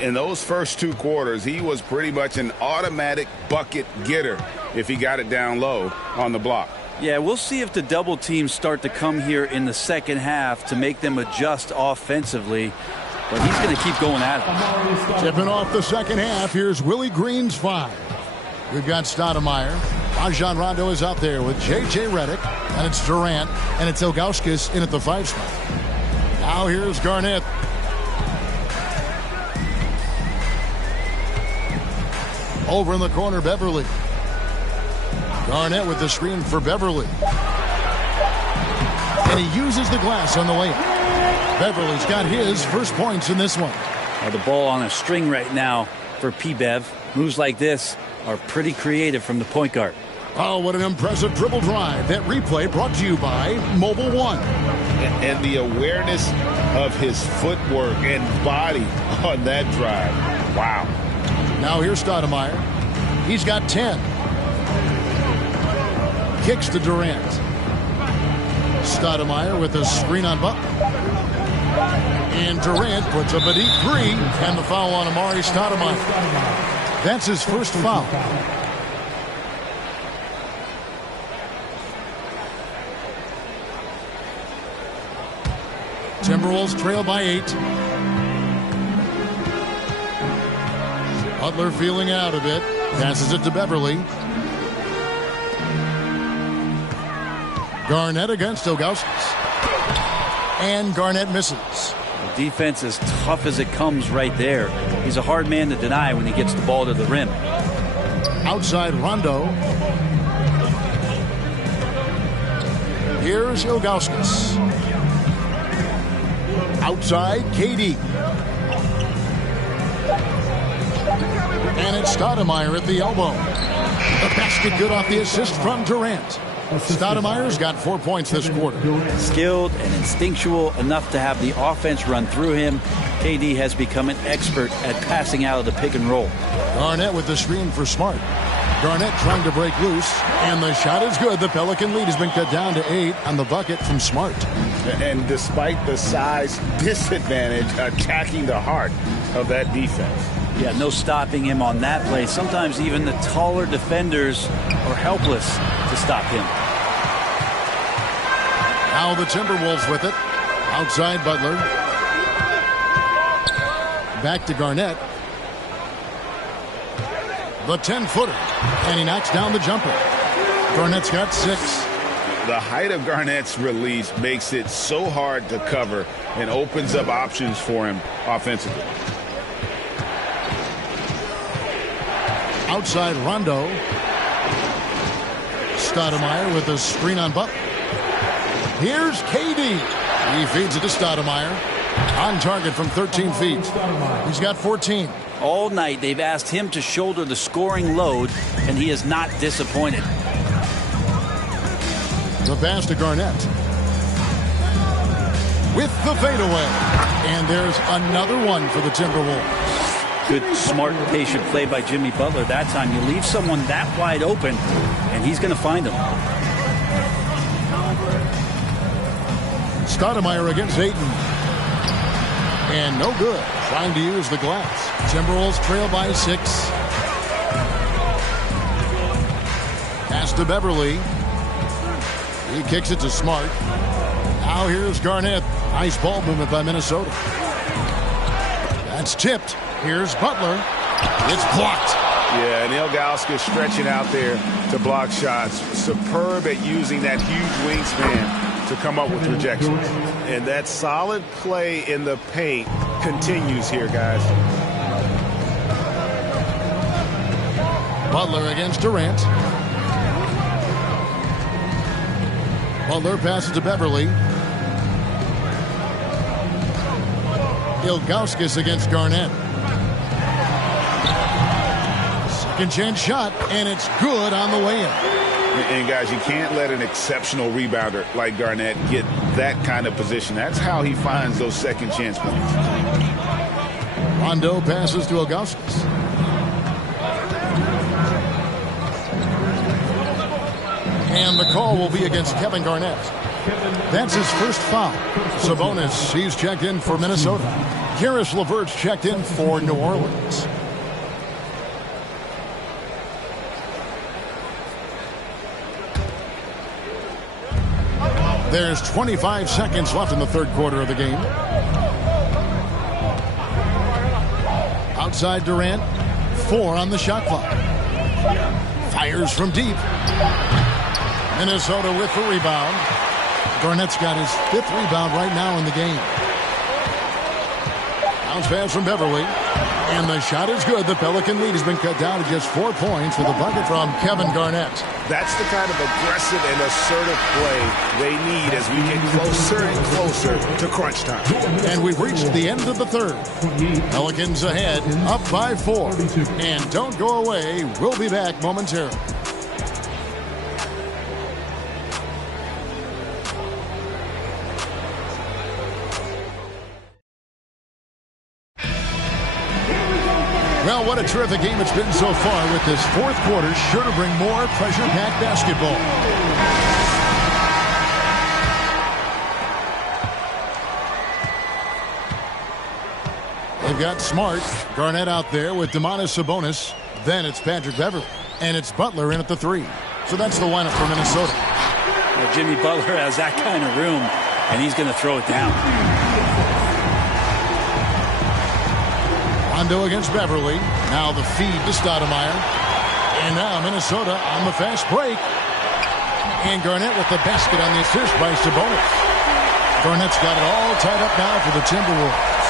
In those first 2 quarters, he was pretty much an automatic bucket getter if he got it down low on the block. Yeah, we'll see if the double teams start to come here in the second half to make them adjust offensively. But he's going to keep going at it. Tipping off the second half, here's Willie Green's 5. We've got Stoudemire. Rajon Rondo is out there with J.J. Redick. And it's Durant. And it's Ilgauskas in at the 5 spot. Now here's Garnett. Over in the corner, Beverley. Garnett with the screen for Beverley. And he uses the glass on the layup. Beverley's got his first points in this one. The ball on a string right now for P-Bev. Moves like this are pretty creative from the point guard. Oh, what an impressive dribble drive. That replay brought to you by Mobile One. And the awareness of his footwork and body on that drive. Wow. Now here's Stoudemire. He's got 10. Kicks to Durant. Stoudemire with a screen on Butler. And Durant puts up a deep 3. And the foul on Amar'e Stoudemire. That's his first foul. Timberwolves trail by 8. Butler feeling out a bit. Passes it to Beverley. Garnett against Ilgauskas. And Garnett misses. The defense is tough as it comes right there. He's a hard man to deny when he gets the ball to the rim. Outside Rondo. Here's Ilgauskas. Outside KD. And it's Stoudemire at the elbow. The basket good off the assist from Durant. Stoudemire's got 4 points this quarter. Skilled and instinctual enough to have the offense run through him. KD has become an expert at passing out of the pick and roll. Garnett with the screen for Smart. Garnett trying to break loose, and the shot is good. The Pelican lead has been cut down to 8 on the bucket from Smart. And despite the size disadvantage, attacking the heart of that defense. Yeah, no stopping him on that play. Sometimes even the taller defenders are helpless to stop him. Now the Timberwolves with it. Outside Butler. Back to Garnett. The 10-footer. And he knocks down the jumper. Garnett's got 6. The height of Garnett's release makes it so hard to cover and opens up options for him offensively. Stoudemire with a screen on Butler. Here's KD. He feeds it to Stoudemire. On target from 13 feet. He's got 14. All night they've asked him to shoulder the scoring load, and he is not disappointed. The pass to Garnett. With the fadeaway. And there's another one for the Timberwolves. Good, smart, patient play by Jimmy Butler that time. You leave someone that wide open, and he's going to find him. Stoudemire against Ayton. And no good. Trying to use the glass. Timberwolves trail by 6. Pass to Beverly. He kicks it to Smart. Now here's Garnett. Nice ball movement by Minnesota. That's tipped. Here's Butler. It's blocked. Yeah, and Ilgauskas stretching out there to block shots. Superb at using that huge wingspan to come up with rejections. And that solid play in the paint continues here, guys. Butler against Durant. Butler passes to Beverly. Ilgauskas against Garnett. Second chance shot, and it's good on the way in. And guys, you can't let an exceptional rebounder like Garnett get that kind of position. That's how he finds those second chance points. Rondo passes to Ilgauskas. And the call will be against Kevin Garnett. That's his first foul. Sabonis, he's checked in for Minnesota. Caris LeVert's checked in for New Orleans. There's 25 seconds left in the third quarter of the game. Outside Durant, 4 on the shot clock. Fires from deep. Minnesota with the rebound. Garnett's got his 5th rebound right now in the game. Bounce pass from Beverly. And the shot is good. The Pelican lead has been cut down to just 4 points with a bucket from Kevin Garnett. That's the kind of aggressive and assertive play they need as we get closer and closer to crunch time. And we've reached the end of the third. Pelicans ahead, up by 4. And don't go away. We'll be back momentarily. Well, what a terrific game it's been so far, with this fourth quarter sure to bring more pressure-packed basketball. They've got Smart, Garnett out there with Domantas Sabonis. Then it's Patrick Beverly, and it's Butler in at the 3. So that's the lineup for Minnesota. Well, Jimmy Butler has that kind of room, and he's going to throw it down. Rondo against Beverly. Now the feed to Stoudemire. And now Minnesota on the fast break. And Garnett with the basket on the assist by Sabonis. Garnett's got it all tied up now for the Timberwolves.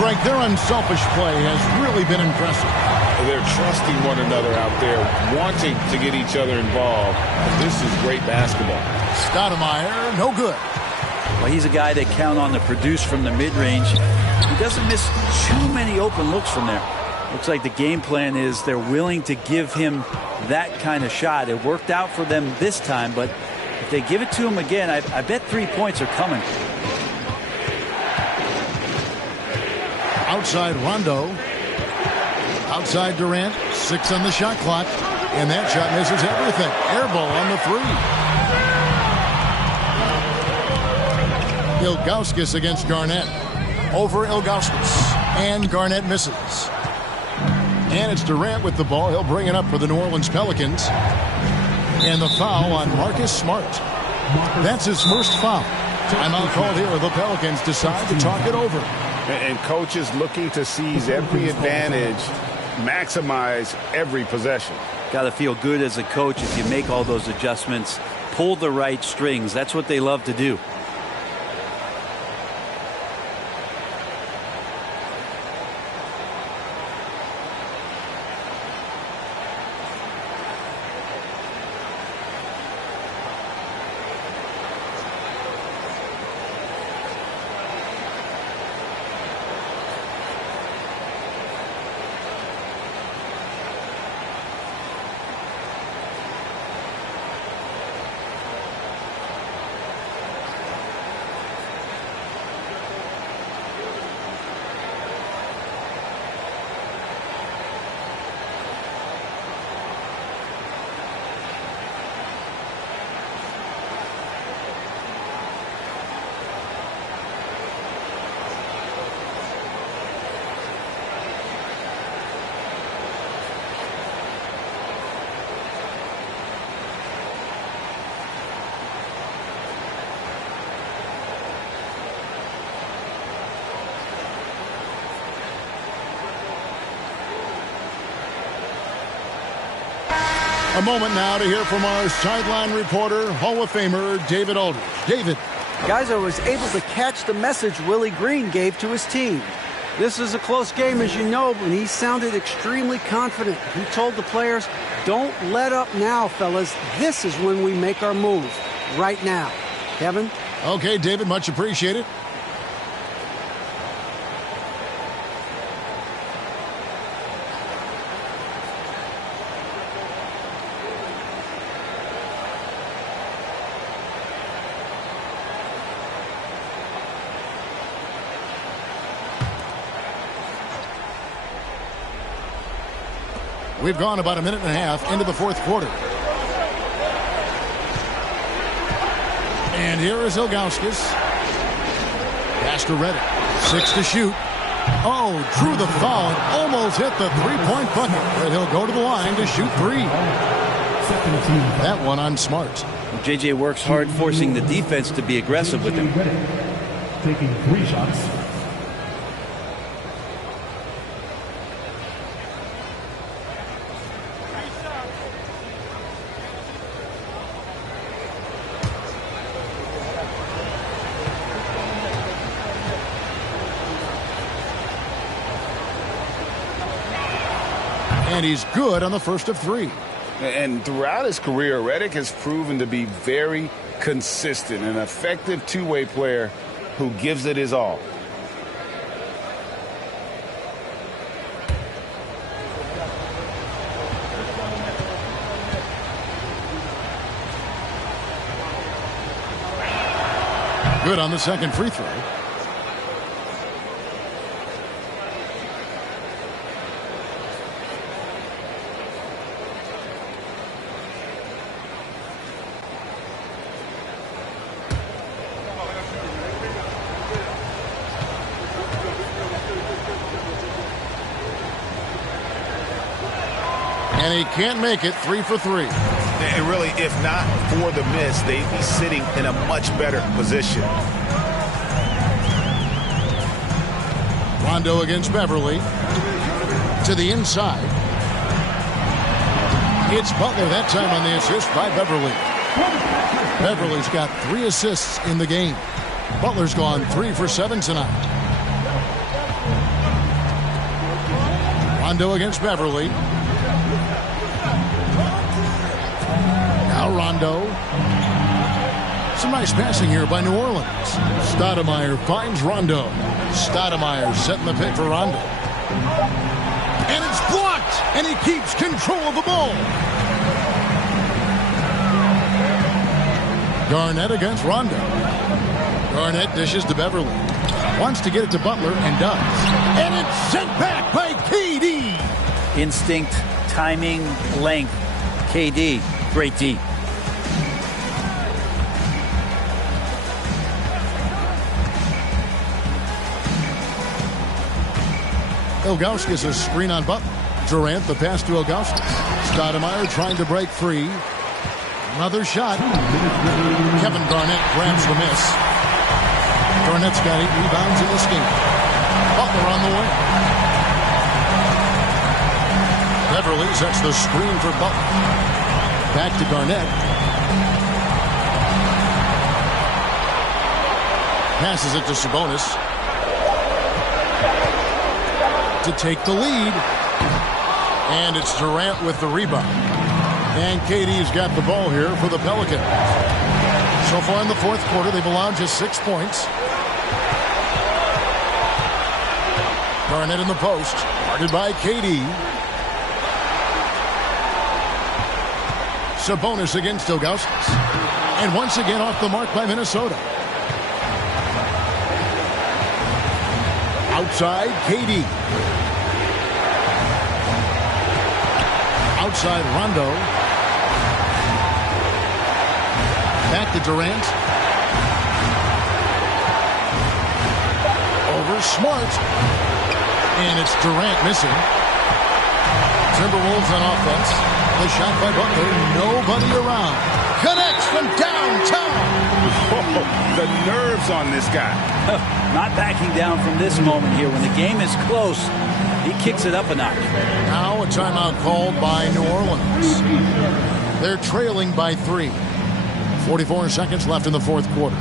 Frank, their unselfish play has really been impressive. They're trusting one another out there, wanting to get each other involved. This is great basketball. Stoudemire, no good. Well, he's a guy they count on to produce from the mid-range. He doesn't miss too many open looks from there. Looks like the game plan is they're willing to give him that kind of shot. It worked out for them this time, but if they give it to him again, I bet 3 points are coming. Outside Rondo. Outside Durant. 6 on the shot clock. And that shot misses everything. Air ball on the 3. Ilgauskas against Garnett. Over Ilgauskas. And Garnett misses. And it's Durant with the ball. He'll bring it up for the New Orleans Pelicans. And the foul on Marcus Smart. That's his first foul. Timeout called here. The Pelicans decide to talk it over. And coaches looking to seize every advantage, maximize every possession. Got to feel good as a coach if you make all those adjustments, pull the right strings. That's what they love to do. A moment now to hear from our sideline reporter, Hall of Famer David Aldridge. David. Guys, I was able to catch the message Willie Green gave to his team. This is a close game, as you know, but he sounded extremely confident. He told the players, don't let up now, fellas. This is when we make our move. Right now. Kevin? Okay, David, much appreciated. We've gone about a minute and a half into the fourth quarter. And here is Ilgauskas. Pass to Redick. 6 to shoot. Oh, drew the foul and almost hit the three-point bucket. But he'll go to the line to shoot 3. That one on Smart. J.J. works hard forcing the defense to be aggressive with him. Taking 3 shots. And he's good on the first of 3. And throughout his career, Redick has proven to be very consistent, an effective two-way player who gives it his all. Good on the second free throw. And he can't make it. 3 for 3. And really, if not for the miss, they'd be sitting in a much better position. Rondo against Beverly. To the inside. It's Butler that time on the assist by Beverly. Beverly's got 3 assists in the game. Butler's gone 3 for 7 tonight. Rondo against Beverly. Now Rondo. Some nice passing here by New Orleans. Stoudemire finds Rondo. Stoudemire setting the pick for Rondo. And it's blocked. And he keeps control of the ball. Garnett against Rondo. Garnett dishes to Beverly. Wants to get it to Butler and does. And it's sent back by KD. Instinct, timing, length. KD, great D. Ilgauskas a screen on Butler. Durant the pass to Ilgauskas. Stoudemire trying to break free. Another shot. Kevin Garnett grabs the miss. Garnett's got 8 rebounds in this game. Butler on the way. Beverly sets the screen for Butler. Back to Garnett. Passes it to Sabonis. To take the lead. And it's Durant with the rebound. And KD's got the ball here for the Pelicans. So far in the fourth quarter, they've allowed just 6 points. Garnett in the post. Guarded by KD. Sabonis against Ilgauskas. And once again off the mark by Minnesota. Outside, KD. Outside, Rondo. Back to Durant. Over Smart. And it's Durant missing. Timberwolves on offense. The shot by Butler. Nobody around. Connects from downtown. Oh, the nerves on this guy. Not backing down from this moment here. When the game is close, he kicks it up a notch. Now a timeout called by New Orleans. They're trailing by 3. 44 seconds left in the fourth quarter.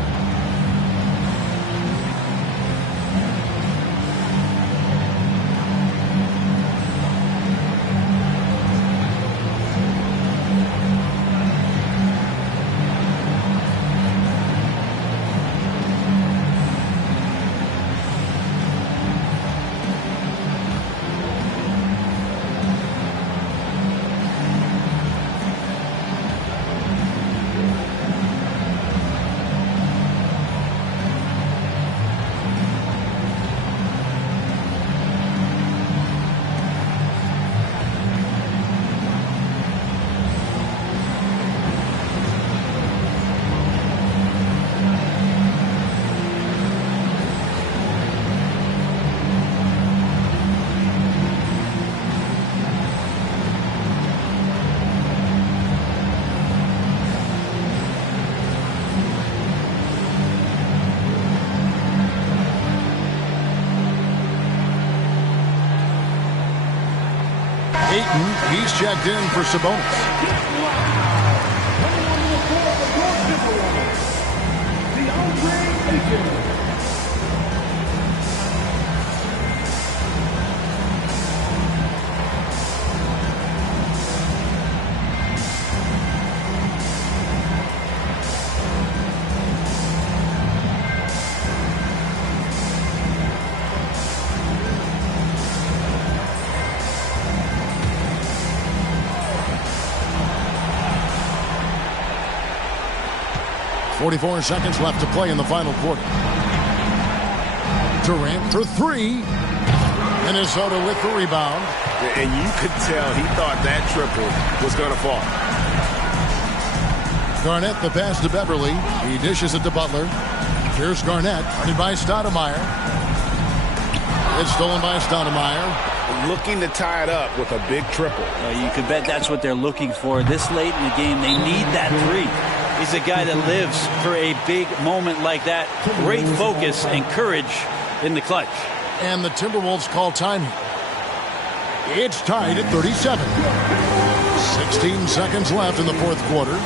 Ayton, he's checked in for Sabonis. .44 seconds left to play in the final quarter. Durant for 3. Minnesota with the rebound. And you could tell he thought that triple was going to fall. Garnett the pass to Beverly. He dishes it to Butler. Here's Garnett, guarded by Stoudemire. It's stolen by Stoudemire. Looking to tie it up with a big triple. You could bet that's what they're looking for. This late in the game, they need that 3. He's a guy that lives for a big moment like that. Great focus and courage in the clutch. And the Timberwolves call time. It's tied at 37. 16 seconds left in the fourth quarter.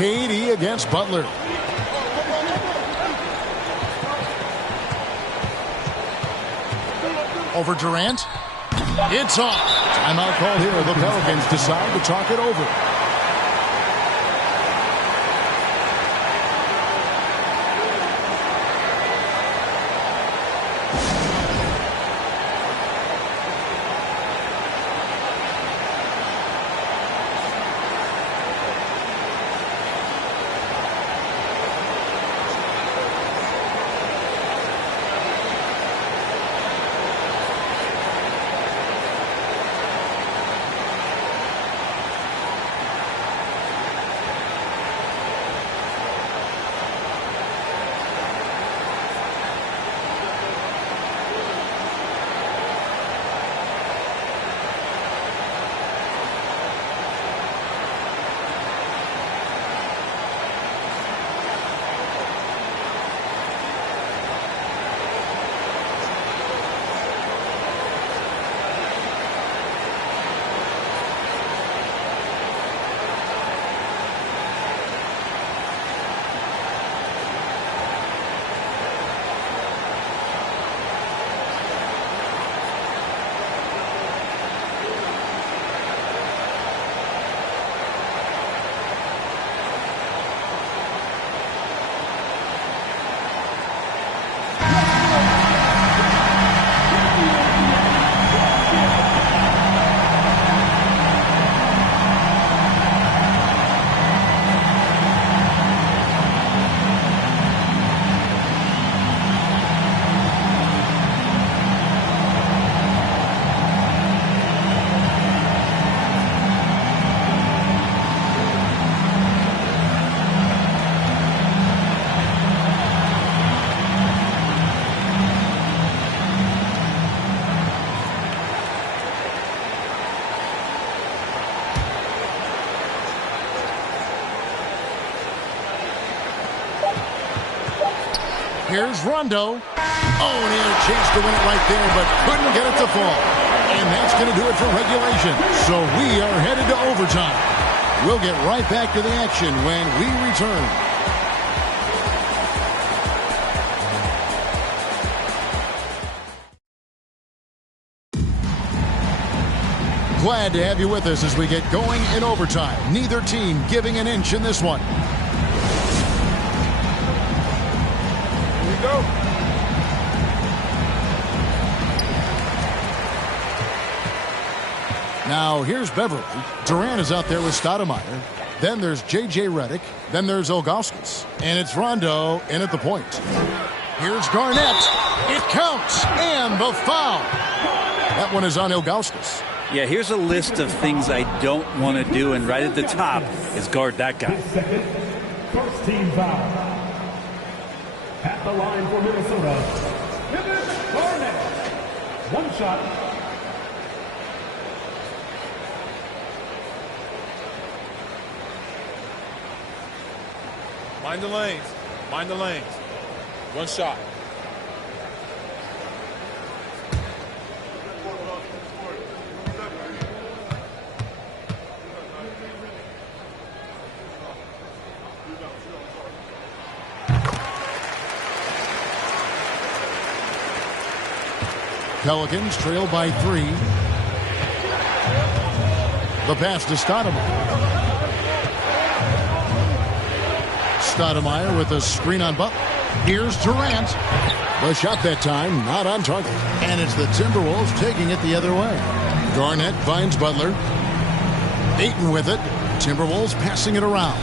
KD against Butler. Over Durant. It's off. Timeout call here. The Pelicans decide to talk it over. Here's Rondo. Oh, and he had a chance to win it right there, but couldn't get it to fall. And that's going to do it for regulation. So we are headed to overtime. We'll get right back to the action when we return. Glad to have you with us as we get going in overtime. Neither team giving an inch in this one. Here we go. Now, here's Beverly. Durant is out there with Stoudemire. Then there's J.J. Redick. Then there's Ilgauskas. And it's Rondo in at the point. Here's Garnett. It counts. And the foul. That one is on Ilgauskas. Yeah, here's a list of things I don't want to do, and right at the top is guard that guy. First team foul. At the line for Minnesota, Kevin Garnett. One shot. Mind the lanes. Mind the lanes. One shot. Pelicans trail by 3. The pass to Stoudemire. Stoudemire with a screen on Butler. Here's Durant. The shot that time not on target. And it's the Timberwolves taking it the other way. Garnett finds Butler. Ayton with it. Timberwolves passing it around.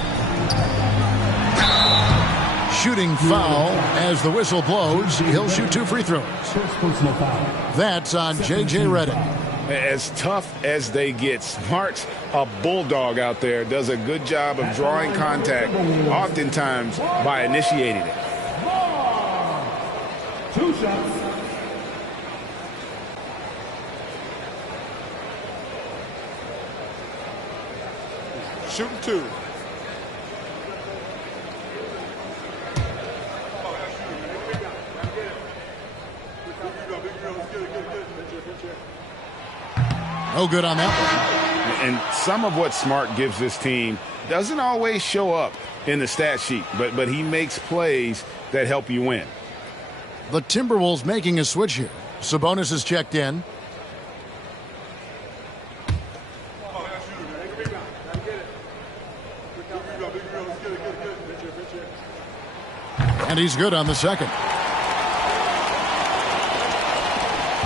Shooting foul as the whistle blows. He'll shoot 2 free throws. That's on J.J. Redick. As tough as they get, Smart's a bulldog out there. Does a good job of drawing contact, oftentimes by initiating it. 2 shots. Shooting 2. No good on that one. And some of what Smart gives this team doesn't always show up in the stat sheet, but he makes plays that help you win. The Timberwolves making a switch here. Sabonis is checked in. And he's good on the second.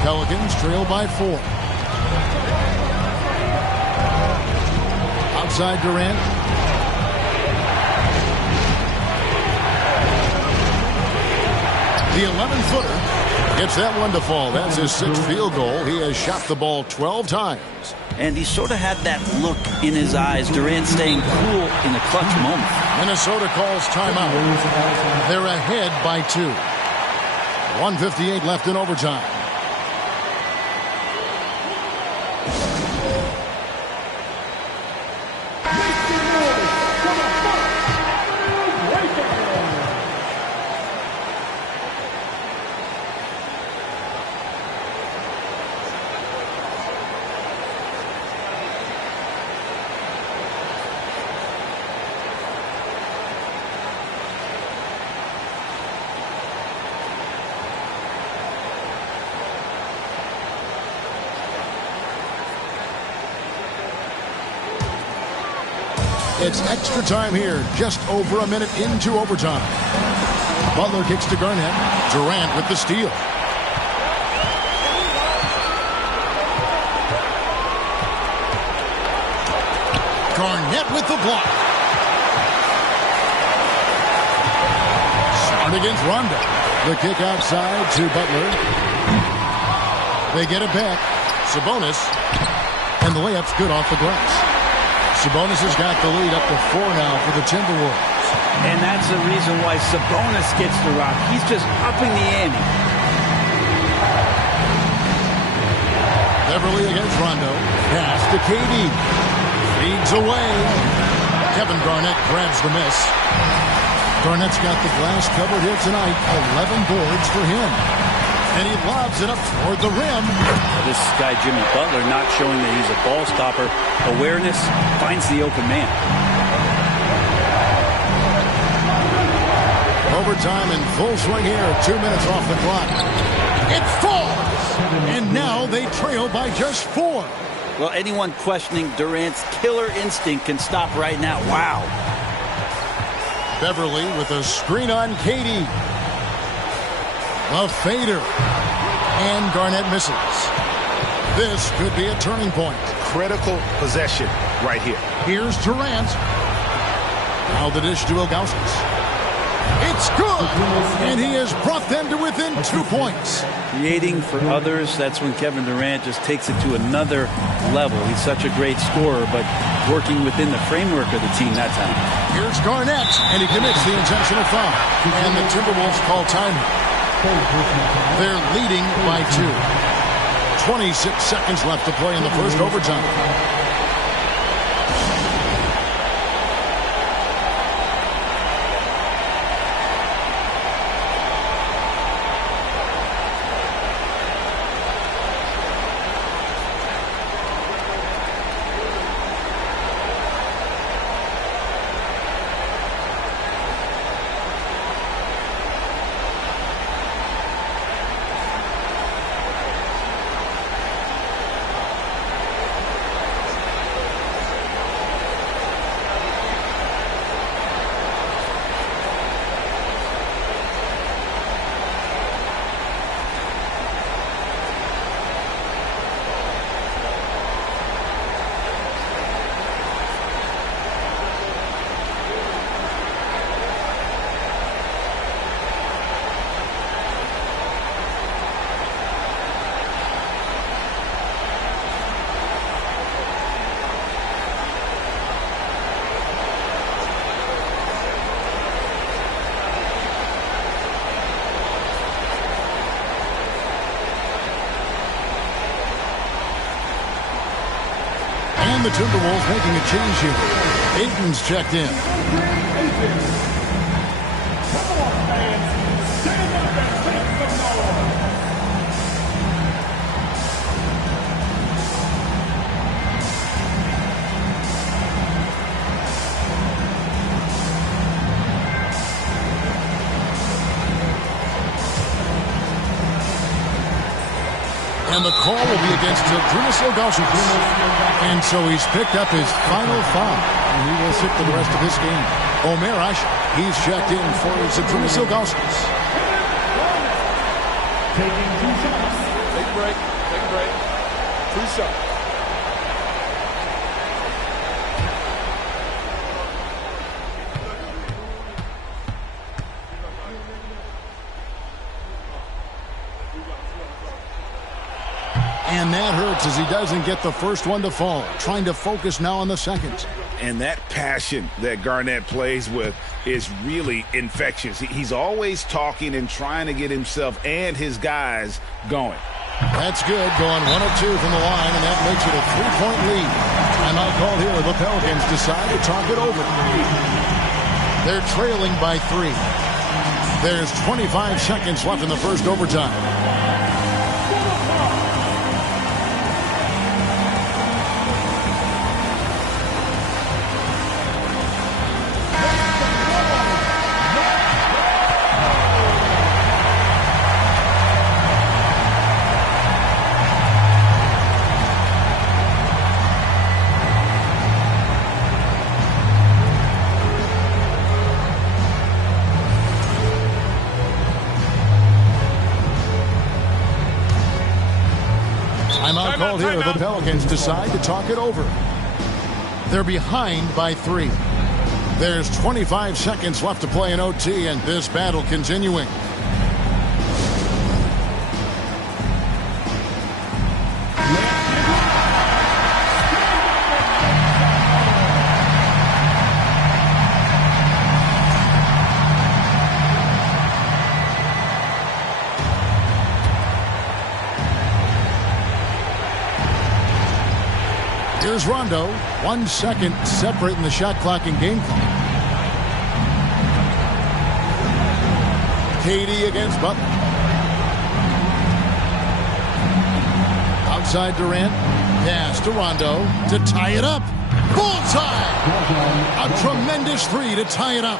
Pelicans trail by 4. Outside Durant. The 11-footer gets that one to fall. That's his 6th field goal. He has shot the ball 12 times. And he sort of had that look in his eyes. Durant staying cool in a clutch moment. Minnesota calls timeout. They're ahead by 2. 1:58 left in overtime. It's extra time here, just over a minute into overtime. Butler kicks to Garnett. Durant with the steal. Garnett with the block. Smart against Rondo. The kick outside to Butler. They get it back. Sabonis. And the layup's good off the glass. Sabonis has got the lead up to 4 now for the Timberwolves. And that's the reason why Sabonis gets the rock. He's just upping the ante. Beverly against Rondo. Pass to KD. Feeds away. Kevin Garnett grabs the miss. Garnett's got the glass covered here tonight. 11 boards for him. And he lobs it up toward the rim. This guy, Jimmy Butler, not showing that he's a ball stopper. Awareness, finds the open man. Overtime in full swing here. 2 minutes off the clock. It falls! And now they trail by just 4. Well, anyone questioning Durant's killer instinct can stop right now. Wow. Beverly with a screen on Katie. A fader. And Garnett misses. This could be a turning point. Critical possession right here. Here's Durant. Now the dish to Ilgauskas. It's good! And he has brought them to within 2 points. Creating for others, that's when Kevin Durant just takes it to another level. He's such a great scorer, but working within the framework of the team that time. Here's Garnett, and he commits the intentional foul. And the Timberwolves call timeout. They're leading by 2. 26 seconds left to play in the first overtime. The Timberwolves making a change here. Ayton's checked in. And the call will be against Zydrunas Ilgauskas. And so he's picked up his final foul. And he will sit for the rest of this game. Omer Asher, he's checked in for Zydrunas Ilgauskas. Taking 2 shots. Take a break. Take a break. 2 shots. And that hurts as he doesn't get the first one to fall. Trying to focus now on the second. And that passion that Garnett plays with is really infectious. He's always talking and trying to get himself and his guys going. That's good. Going 1 of 2 from the line, and that makes it a 3-point lead. Timeout called here. The Pelicans decide to talk it over. They're trailing by 3. There's 25 seconds left in the first overtime. Timeout called here. The Pelicans decide to talk it over. They're behind by 3. There's 25 seconds left to play in OT, and this battle continuing. Here's Rondo. 1 second separating the shot clock and game clock. KD against Butler. Outside Durant. Pass to Rondo to tie it up. Bullseye! A tremendous three to tie it up.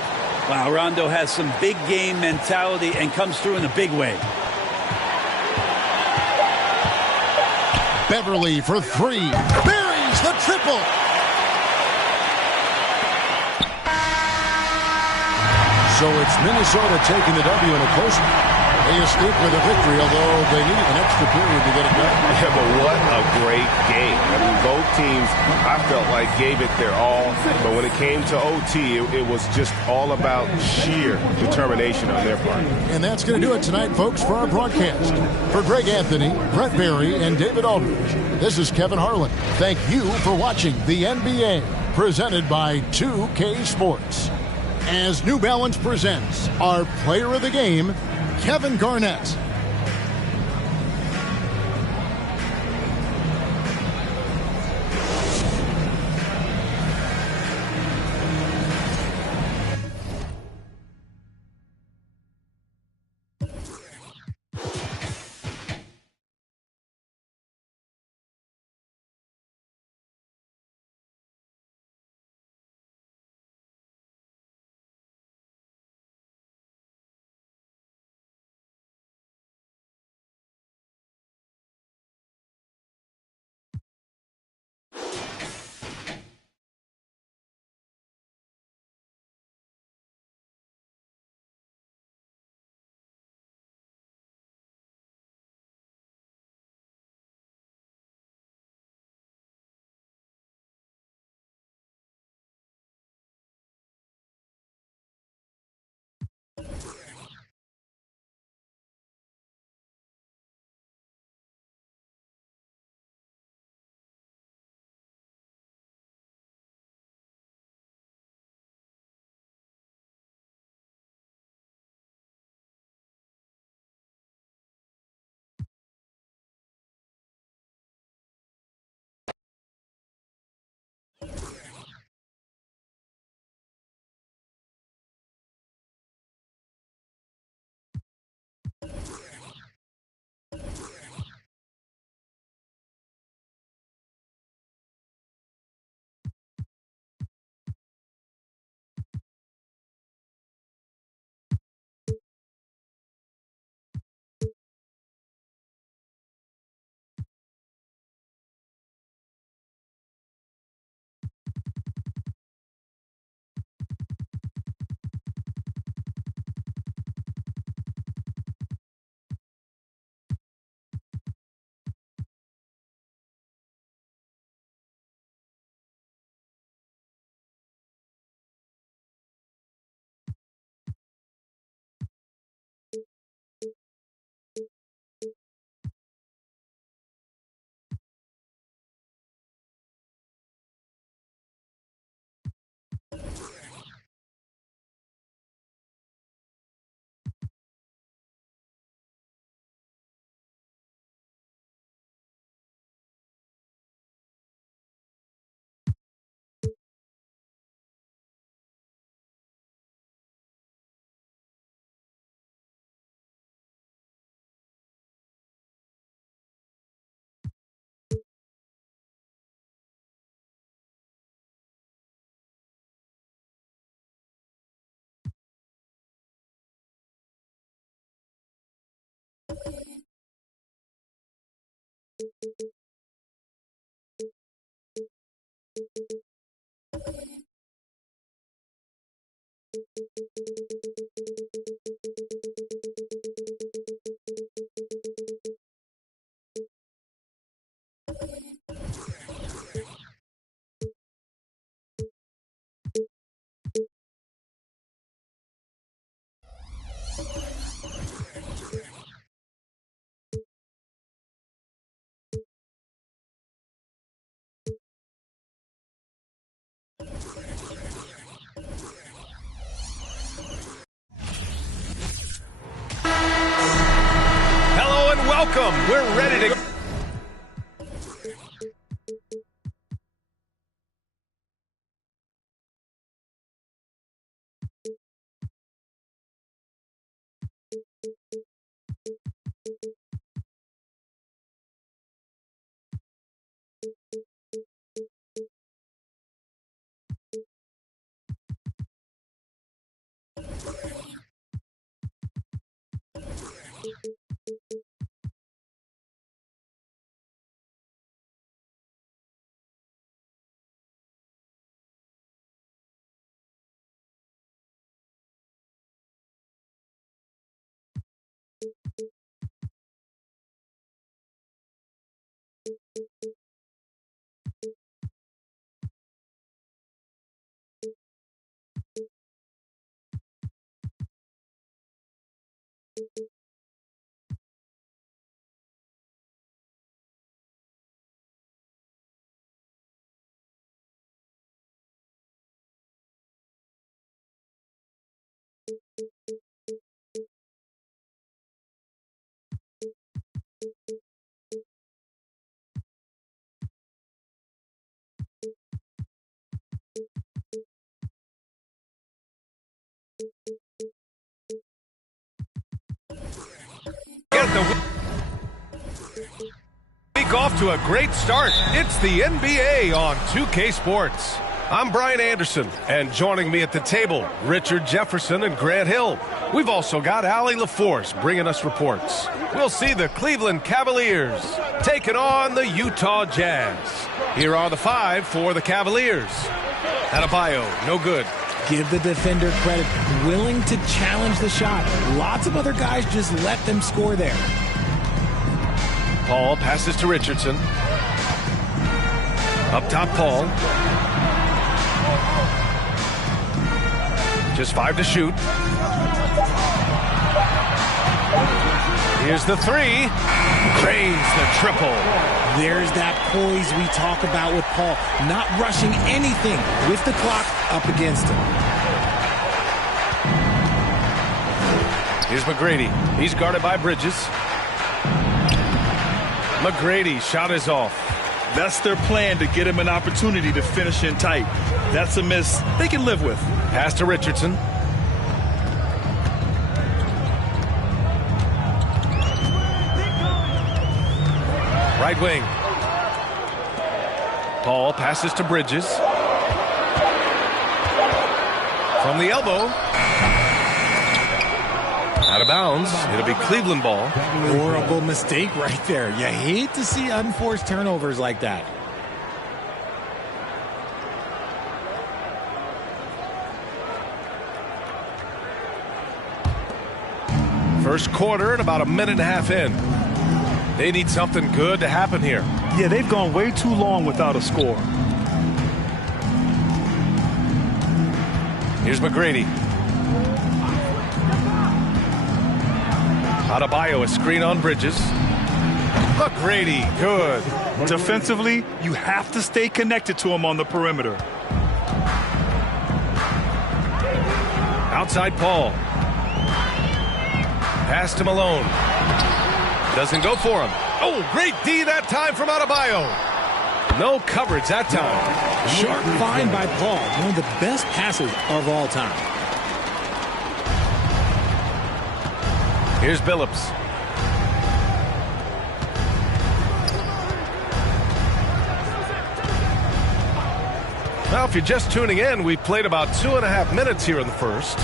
Wow, Rondo has some big game mentality and comes through in a big way. Beverly for three. Buries the triple. So it's Minnesota taking the W in a close one. They escaped with a victory, although they needed an extra period to get it done. Yeah, but what a great game. I mean, both teams, I felt like, gave it their all. But when it came to OT, it was just all about sheer determination on their part. And that's going to do it tonight, folks, for our broadcast. For Greg Anthony, Brett Barry, and David Aldridge, this is Kevin Harlan. Thank you for watching the NBA, presented by 2K Sports. As New Balance presents our player of the game, Kevin Garnett. Hello and welcome. We're ready to go. Get the week off to a great start. It's the NBA on 2K Sports. I'm Brian Anderson, and joining me at the table, Richard Jefferson and Grant Hill. We've also got Allie LaForce bringing us reports. We'll see the Cleveland Cavaliers taking on the Utah Jazz. Here are the five for the Cavaliers. Adebayo, no good. Give the defender credit, willing to challenge the shot. Lots of other guys just let them score there. Paul passes to Richardson. Up top, Paul. Just 5 to shoot. Here's the three. Drains the triple. There's that poise we talk about with Paul. Not rushing anything with the clock up against him. Here's McGrady. He's guarded by Bridges. McGrady, shot is off. That's their plan, to get him an opportunity to finish in tight. That's a miss they can live with. Pass to Richardson. Right wing. Paul passes to Bridges. From the elbow. Out of bounds. It'll be Cleveland ball. Horrible mistake right there. You hate to see unforced turnovers like that. First quarter and about a minute and a half in. They need something good to happen here. Yeah, they've gone way too long without a score. Here's McGrady. Adebayo, a screen on Bridges. McGrady, good. Defensively, you have to stay connected to him on the perimeter. Outside Paul. Pass to Malone. Doesn't go for him. Oh, great D that time from Adebayo. No coverage that time. Sharp find by Paul. One of the best passes of all time. Here's Billups. Now, if you're just tuning in, we played about 2.5 minutes here in the first.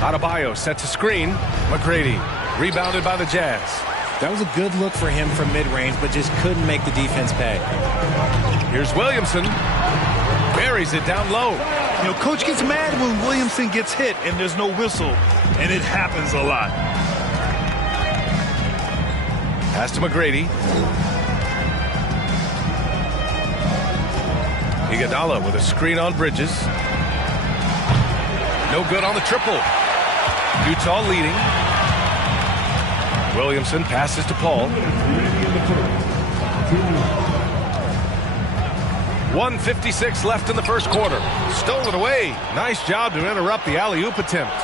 Adebayo sets a screen. McGrady rebounded by the Jazz. That was a good look for him from mid-range, but just couldn't make the defense pay. Here's Williamson. Buries it down low. You know, coach gets mad when Williamson gets hit and there's no whistle, and it happens a lot. Pass to McGrady. Iguodala with a screen on Bridges. No good on the triple. Utah leading. Williamson passes to Paul. 1:56 left in the first quarter. Stolen away. Nice job to interrupt the alley-oop attempt.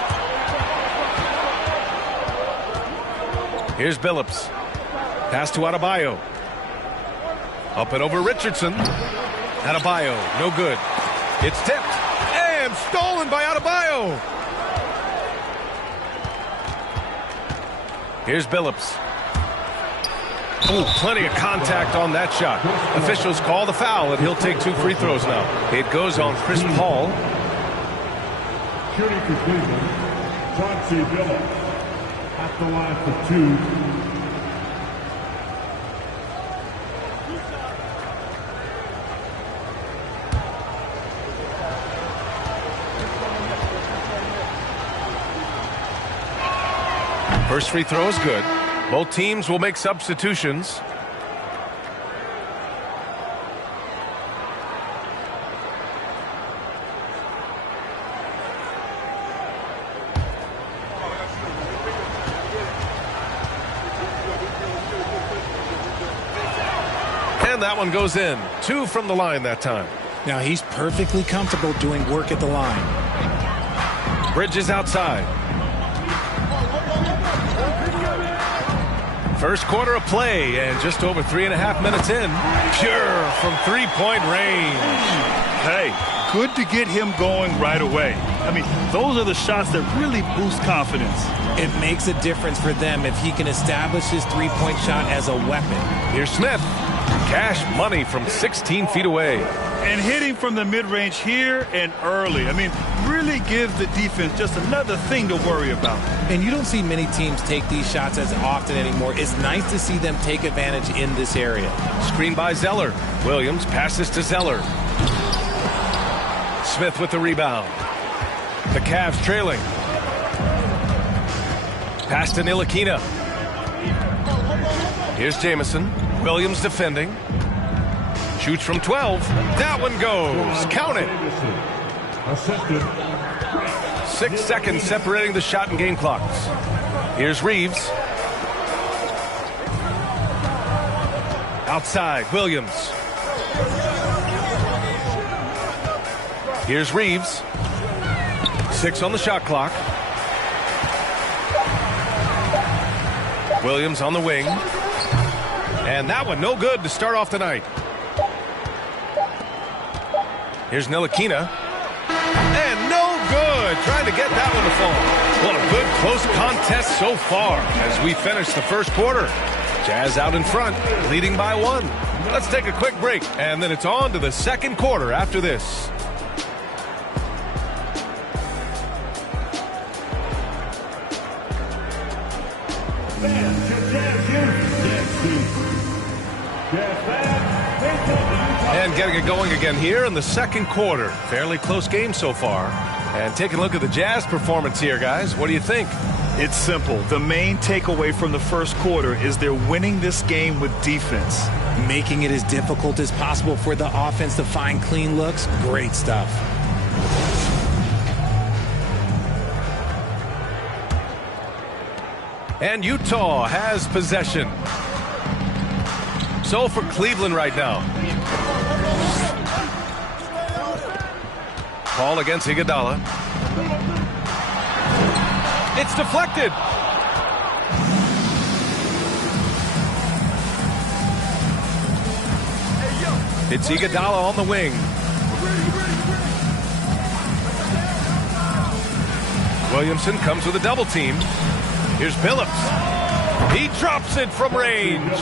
Here's Billups. Pass to Adebayo. Up and over Richardson. Adebayo, no good. It's tipped and stolen by Adebayo. Here's Billups. Oh, plenty of contact on that shot. Officials call the foul, and he'll take 2 free throws now. It goes on Chris Paul. Shooting for Cleveland, Chauncey Billups at the line for 2. First free throw is good. Both teams will make substitutions. And that one goes in. 2 from the line that time. Now he's perfectly comfortable doing work at the line. Bridges outside. First quarter of play, and just over 3.5 minutes in. Pure from three-point range. Hey, good to get him going right away. I mean, those are the shots that really boost confidence. It makes a difference for them if he can establish his three-point shot as a weapon. Here's Smith. Cash money from 16 feet away. And hitting from the mid-range here and early. I mean, really gives the defense just another thing to worry about. And you don't see many teams take these shots as often anymore. It's nice to see them take advantage in this area. Screen by Zeller. Williams passes to Zeller. Smith with the rebound. The Cavs trailing. Pass to Ntilikina. Here's Jamison. Williams defending. Shoots from 12. That one goes. Count it. 6 seconds separating the shot and game clocks. Here's Reeves. Outside, Williams. Here's Reeves. 6 on the shot clock. Williams on the wing. And that one no good to start off the night. Here's Ntilikina. And no good. Trying to get that one to fall. Well, a good close contest so far as we finish the first quarter. Jazz out in front, leading by 1. Let's take a quick break, and then it's on to the second quarter after this. And getting it going again here in the second quarter. Fairly close game so far. And taking a look at the Jazz performance here, guys. What do you think? It's simple. The main takeaway from the first quarter is they're winning this game with defense. Making it as difficult as possible for the offense to find clean looks. Great stuff. And Utah has possession. So for Cleveland right now. Call against Iguodala. It's deflected. It's Iguodala on the wing. Williamson comes with a double team. Here's Billups. He drops it from range.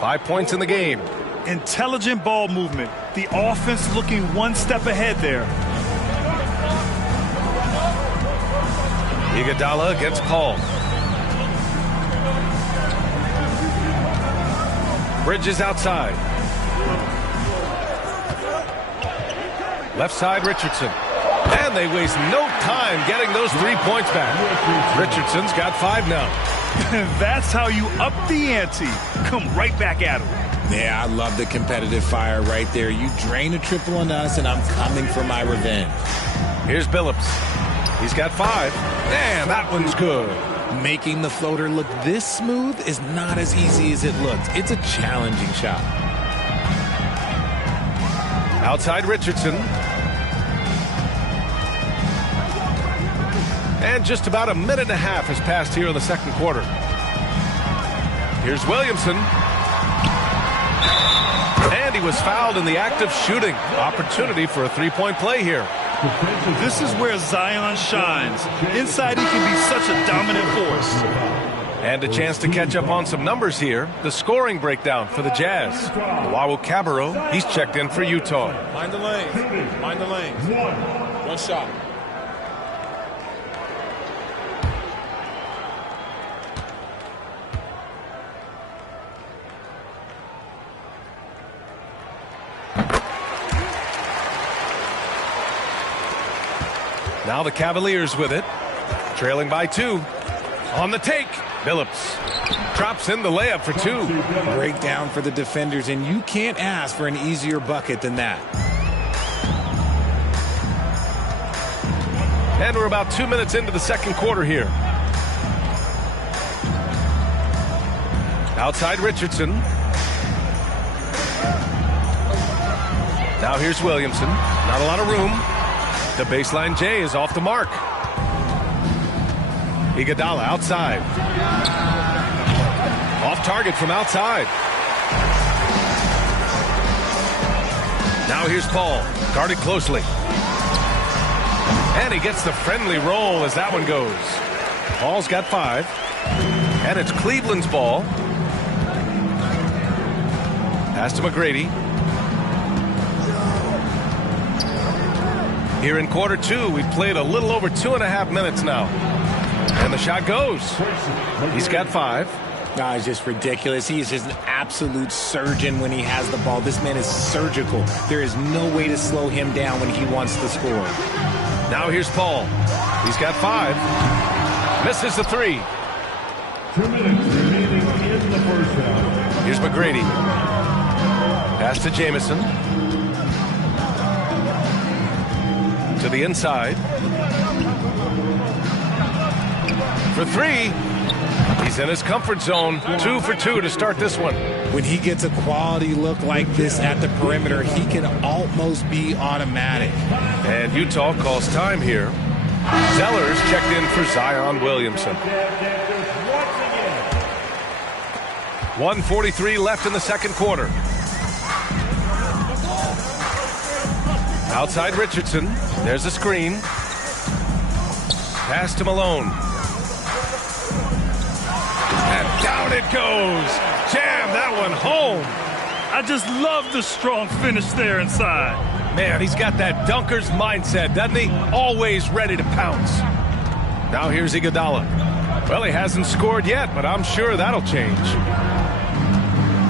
5 points in the game. Intelligent ball movement. The offense looking one step ahead there. Iguodala against Paul. Bridges outside. Left side, Richardson. And they waste no time getting those 3 points back. Richardson's got 5 now. That's how you up the ante. Come right back at him. Yeah, I love the competitive fire right there. You drain a triple on us, and I'm coming for my revenge. Here's Billups. He's got 5. And that one's good. Making the floater look this smooth is not as easy as it looks. It's a challenging shot. Outside Richardson. And just about a minute and a half has passed here in the second quarter. Here's Williamson. And he was fouled in the act of shooting. Opportunity for a three-point play here. This is where Zion shines. Inside, he can be such a dominant force. And a chance to catch up on some numbers here. The scoring breakdown for the Jazz. Wawu-Cabarrot, he's checked in for Utah. Mind the lanes. Mind the lanes. One shot. Now the Cavaliers with it. Trailing by 2. On the take. Billups drops in the layup for 2. Breakdown for the defenders, and you can't ask for an easier bucket than that. And we're about 2 minutes into the second quarter here. Outside Richardson. Now here's Williamson. Not a lot of room. The baseline J is off the mark. Iguodala outside. Off target from outside. Now here's Paul. Guarded closely. And he gets the friendly roll as that one goes. Paul's got 5. And it's Cleveland's ball. Pass to McGrady. Here in quarter 2, we've played a little over 2.5 minutes now. And the shot goes. He's got 5. It's just ridiculous. He is just an absolute surgeon when he has the ball. This man is surgical. There is no way to slow him down when he wants to score. Now here's Paul. He's got 5. Misses the 3. 2 minutes remaining in the first half. Here's McGrady. Pass to Jamison. To the inside. For 3. He's in his comfort zone. 2 for 2 to start this one. When he gets a quality look like this at the perimeter, he can almost be automatic. And Utah calls time here. Zeller's checked in for Zion Williamson. 1:43 left in the second quarter. Outside Richardson. There's a screen. Pass to Malone. And down it goes. Jam that one home. I just love the strong finish there inside. Man, he's got that dunker's mindset, doesn't he? Always ready to pounce. Now here's Iguodala. Well, he hasn't scored yet, but I'm sure that'll change.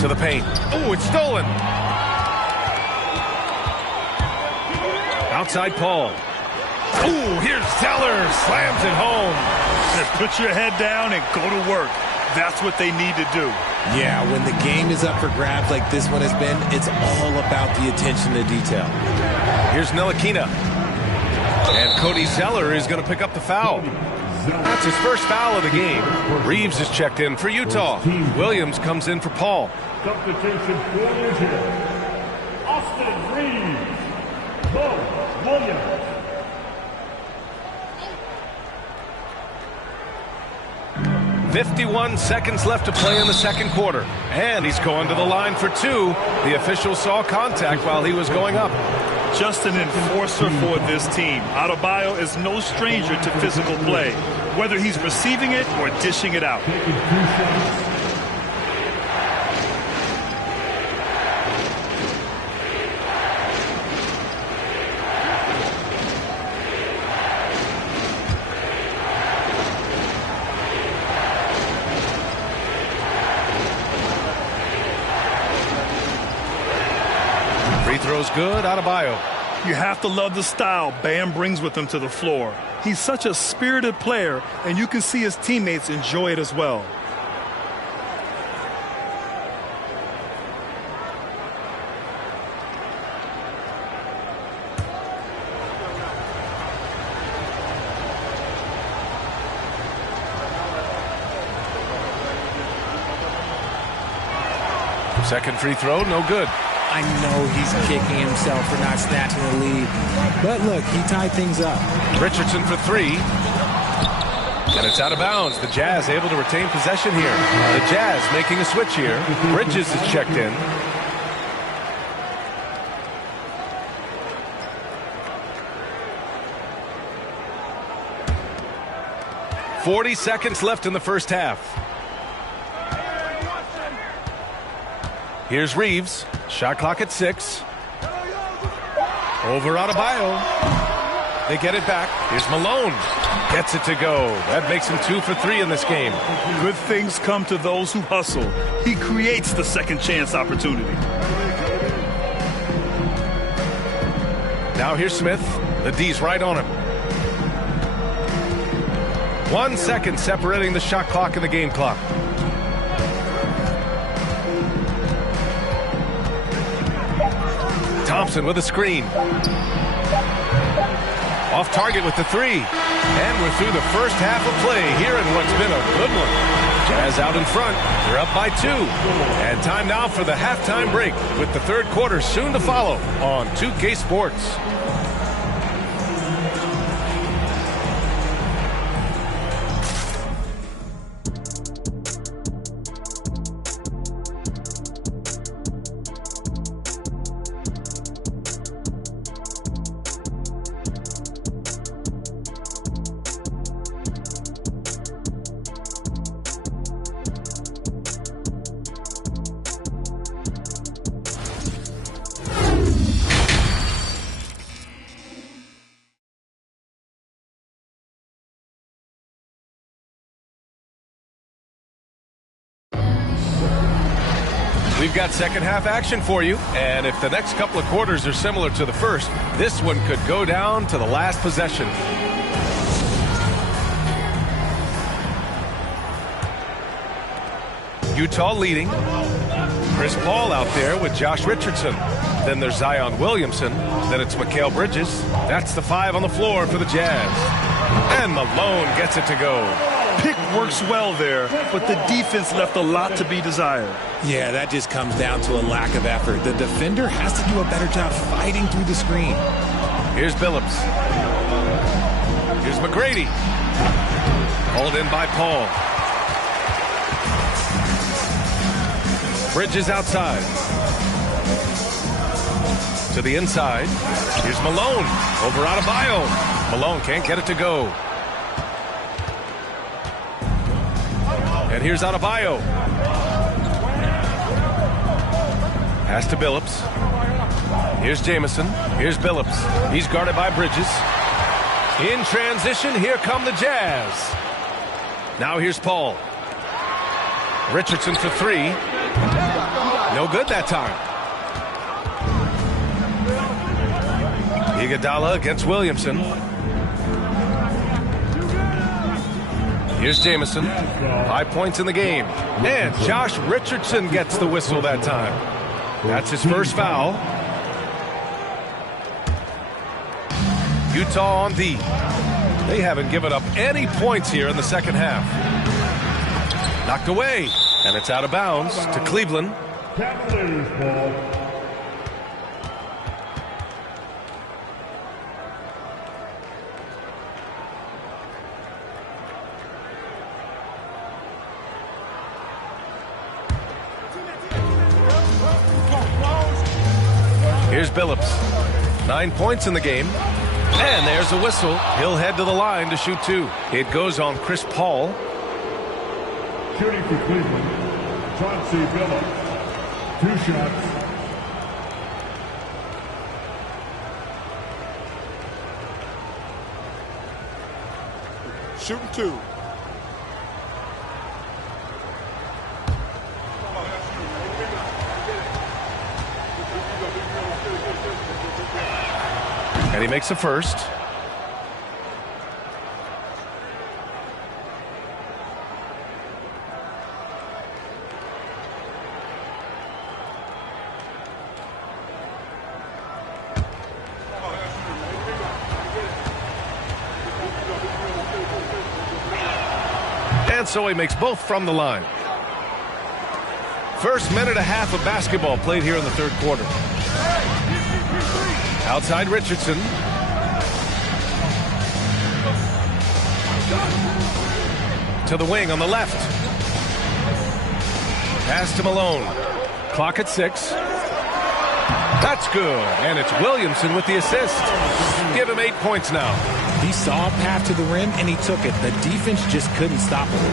To the paint. Oh, it's stolen. Outside Paul. Oh, here's Zeller. Slams it home. Put your head down and go to work. That's what they need to do. Yeah, when the game is up for grabs like this one has been, it's all about the attention to detail. Here's Ntilikina. And Cody Zeller is going to pick up the foul. That's his first foul of the game. Reeves is checked in for Utah. Williams comes in for Paul. Substitution for the Jazz. Austin Reeves. Bo Williams. 51 seconds left to play in the second quarter. And he's going to the line for 2. The official saw contact while he was going up. Just an enforcer for this team. Adebayo is no stranger to physical play, whether he's receiving it or dishing it out. Throws good, Adebayo. You have to love the style Bam brings with him to the floor. He's such a spirited player, and you can see his teammates enjoy it as well. Second free throw, no good. I know he's kicking himself for not snatching the lead. But look, he tied things up. Richardson for 3. And it's out of bounds. The Jazz able to retain possession here. The Jazz making a switch here. Bridges is checked in. "40 seconds left in the first half. Here's Reeves. Shot clock at 6. Over Adebayo. They get it back. Here's Malone. Gets it to go. That makes him 2 for 3 in this game. Good things come to those who hustle. He creates the second chance opportunity. Now here's Smith. The D's right on him. 1 second separating the shot clock and the game clock. Thompson with a screen. Off target with the 3. And we're through the first half of play here in what's been a good one. Jazz out in front. They're up by 2. And time now for the halftime break with the third quarter soon to follow on 2K Sports. We've got second half action for you, and if the next couple of quarters are similar to the first, this one could go down to the last possession. Utah leading. Chris Paul out there with Josh Richardson. Then there's Zion Williamson. Then it's Mikal Bridges. That's the 5 on the floor for the Jazz. And Malone gets it to go. Pick works well there, but the defense left a lot to be desired. Yeah, that just comes down to a lack of effort. The defender has to do a better job fighting through the screen. Here's Billups. Here's McGrady. Hauled in by Paul. Bridges outside. To the inside. Here's Malone. Over Adebayo. Malone can't get it to go. And here's Adebayo. Pass to Billups. Here's Jamison. Here's Billups. He's guarded by Bridges. In transition, here come the Jazz. Now here's Paul. Richardson for 3. No good that time. Iguodala against Williamson. Here's Jamison. 5 points in the game. And Josh Richardson gets the whistle that time. That's his first foul. Utah on D. They haven't given up any points here in the second half. Knocked away. And it's out of bounds to Cleveland. Cavaliers ball. Here's Billups. 9 points in the game. And there's a whistle. He'll head to the line to shoot 2. It goes on Chris Paul. Shooting for Cleveland, Chauncey Billups. 2 shots. Shooting 2. And he makes the first. And so he makes both from the line. First minute and a half of basketball played here in the third quarter. Outside Richardson. To the wing on the left. Pass to Malone. Clock at 6. That's good. And it's Williamson with the assist. Give him 8 points now. He saw a path to the rim and he took it. The defense just couldn't stop him.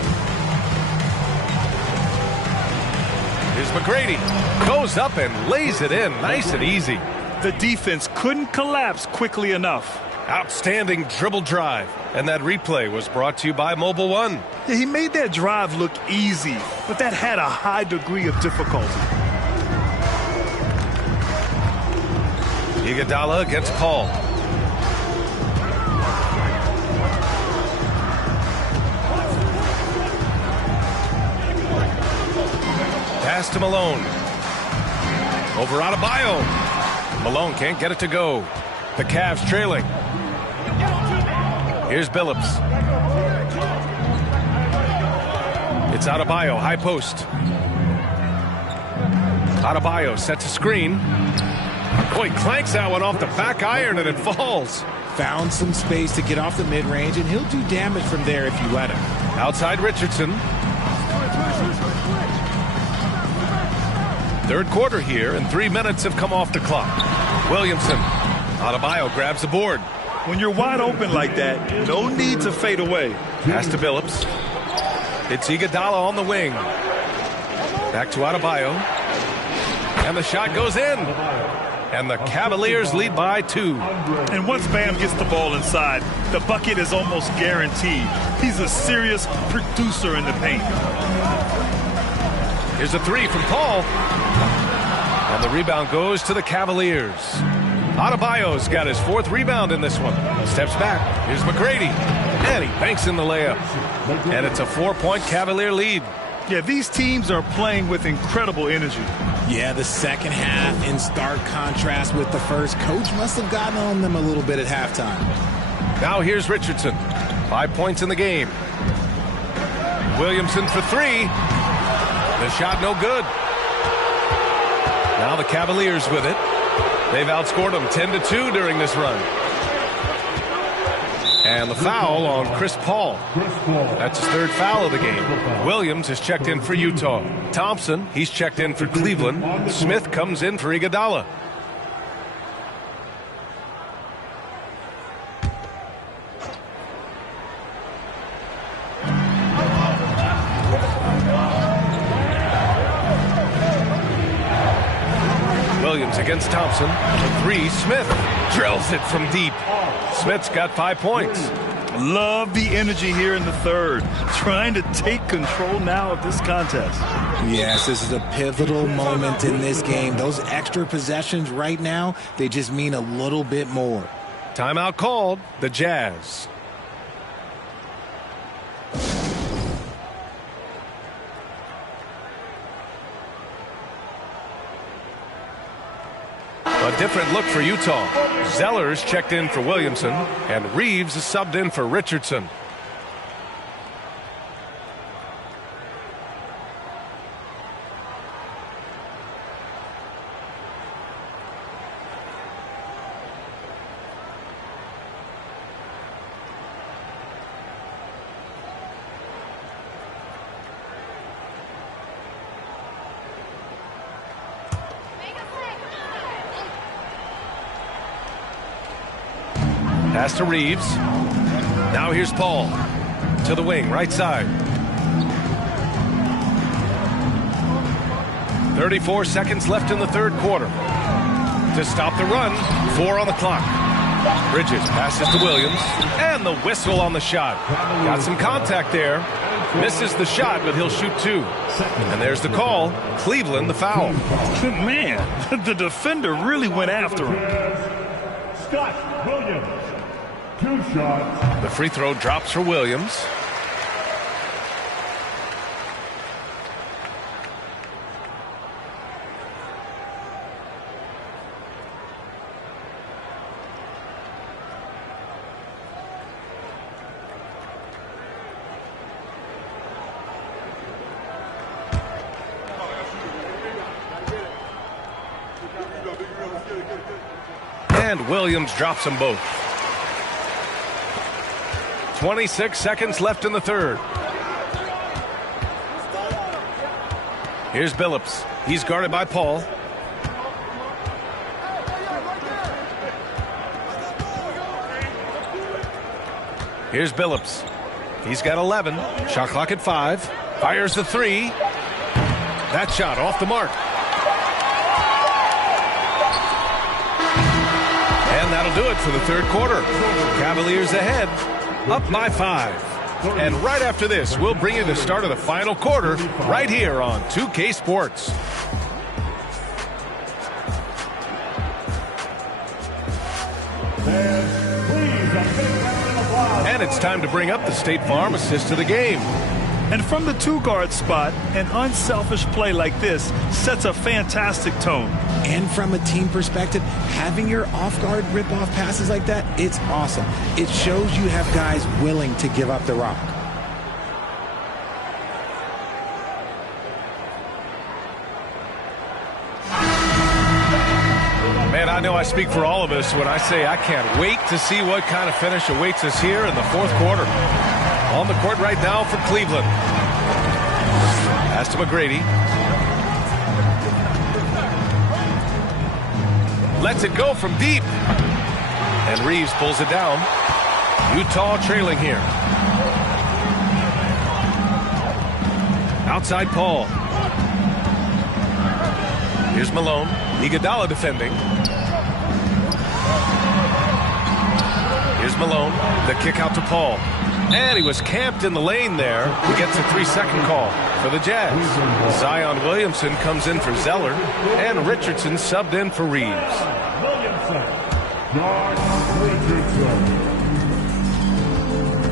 Here's McGrady. Goes up and lays it in nice and easy. The defense couldn't collapse quickly enough. Outstanding dribble drive. And that replay was brought to you by Mobile One. Yeah, he made that drive look easy, but that had a high degree of difficulty. Iguodala against Paul. Pass to Malone. Over Adebayo. Malone can't get it to go. The Cavs trailing. Here's Billups. It's Adebayo, high post. Adebayo sets a screen. Boy, clanks that one off the back iron and it falls. Found some space to get off the mid-range, and he'll do damage from there if you let him. Outside Richardson. Third quarter here, and 3 minutes have come off the clock. Williamson. Adebayo grabs the board. When you're wide open like that, no need to fade away. Pass to Billups. It's Iguodala on the wing. Back to Adebayo. And the shot goes in. And the Cavaliers lead by 2. And once Bam gets the ball inside, the bucket is almost guaranteed. He's a serious producer in the paint. Here's a 3 from Paul. And the rebound goes to the Cavaliers. Adebayo's got his 4th rebound in this one. Steps back. Here's McGrady. And he banks in the layup. And it's a 4-point Cavalier lead. Yeah, these teams are playing with incredible energy. Yeah, the second half in stark contrast with the first. Coach must have gotten on them a little bit at halftime. Now here's Richardson. 5 points in the game. Williamson for 3. The shot no good. Now the Cavaliers with it. They've outscored them 10-2 during this run. And the foul on Chris Paul. That's his 3rd foul of the game. Williams has checked in for Utah. Thompson, he's checked in for Cleveland. Smith comes in for Iguodala. Williams against Thompson. 3, Smith drills it from deep. Smith's got 5 points. Love the energy here in the third. Trying to take control now of this contest. Yes, this is a pivotal moment in this game. Those extra possessions right now, they just mean a little bit more. Timeout called. The Jazz. A different look for Utah. Zeller's checked in for Williamson, and Reeves is subbed in for Richardson. Pass to Reeves. Now here's Paul. To the wing, right side. 34 seconds left in the third quarter. To stop the run, 4 on the clock. Bridges passes to Williams. And the whistle on the shot. Got some contact there. Misses the shot, but he'll shoot 2. And there's the call. Cleveland the foul. Man, the defender really went after him. Scott Williams. 2 shots. The free throw drops for Williams. And Williams drops them both. 26 seconds left in the third. Here's Billups. He's guarded by Paul. Here's Billups. He's got 11. Shot clock at 5. Fires the 3. That shot off the mark. And that'll do it for the third quarter. Cavaliers ahead, up by 5. And right after this, we'll bring you the start of the final quarter right here on 2K Sports. And it's time to bring up the State Farm assist to the game. And from the two-guard spot, an unselfish play like this sets a fantastic tone. And from a team perspective, having your off-guard rip-off passes like that, it's awesome. It shows you have guys willing to give up the rock. Man, I know I speak for all of us when I say I can't wait to see what kind of finish awaits us here in the fourth quarter. On the court right now for Cleveland. Pass to McGrady. Lets it go from deep. And Reeves pulls it down. Utah trailing here. Outside Paul. Here's Malone. Iguodala defending. Here's Malone. The kick out to Paul. And he was camped in the lane there. He gets a 3-second call for the Jazz. Zion Williamson comes in for Zeller. And Richardson subbed in for Reeves.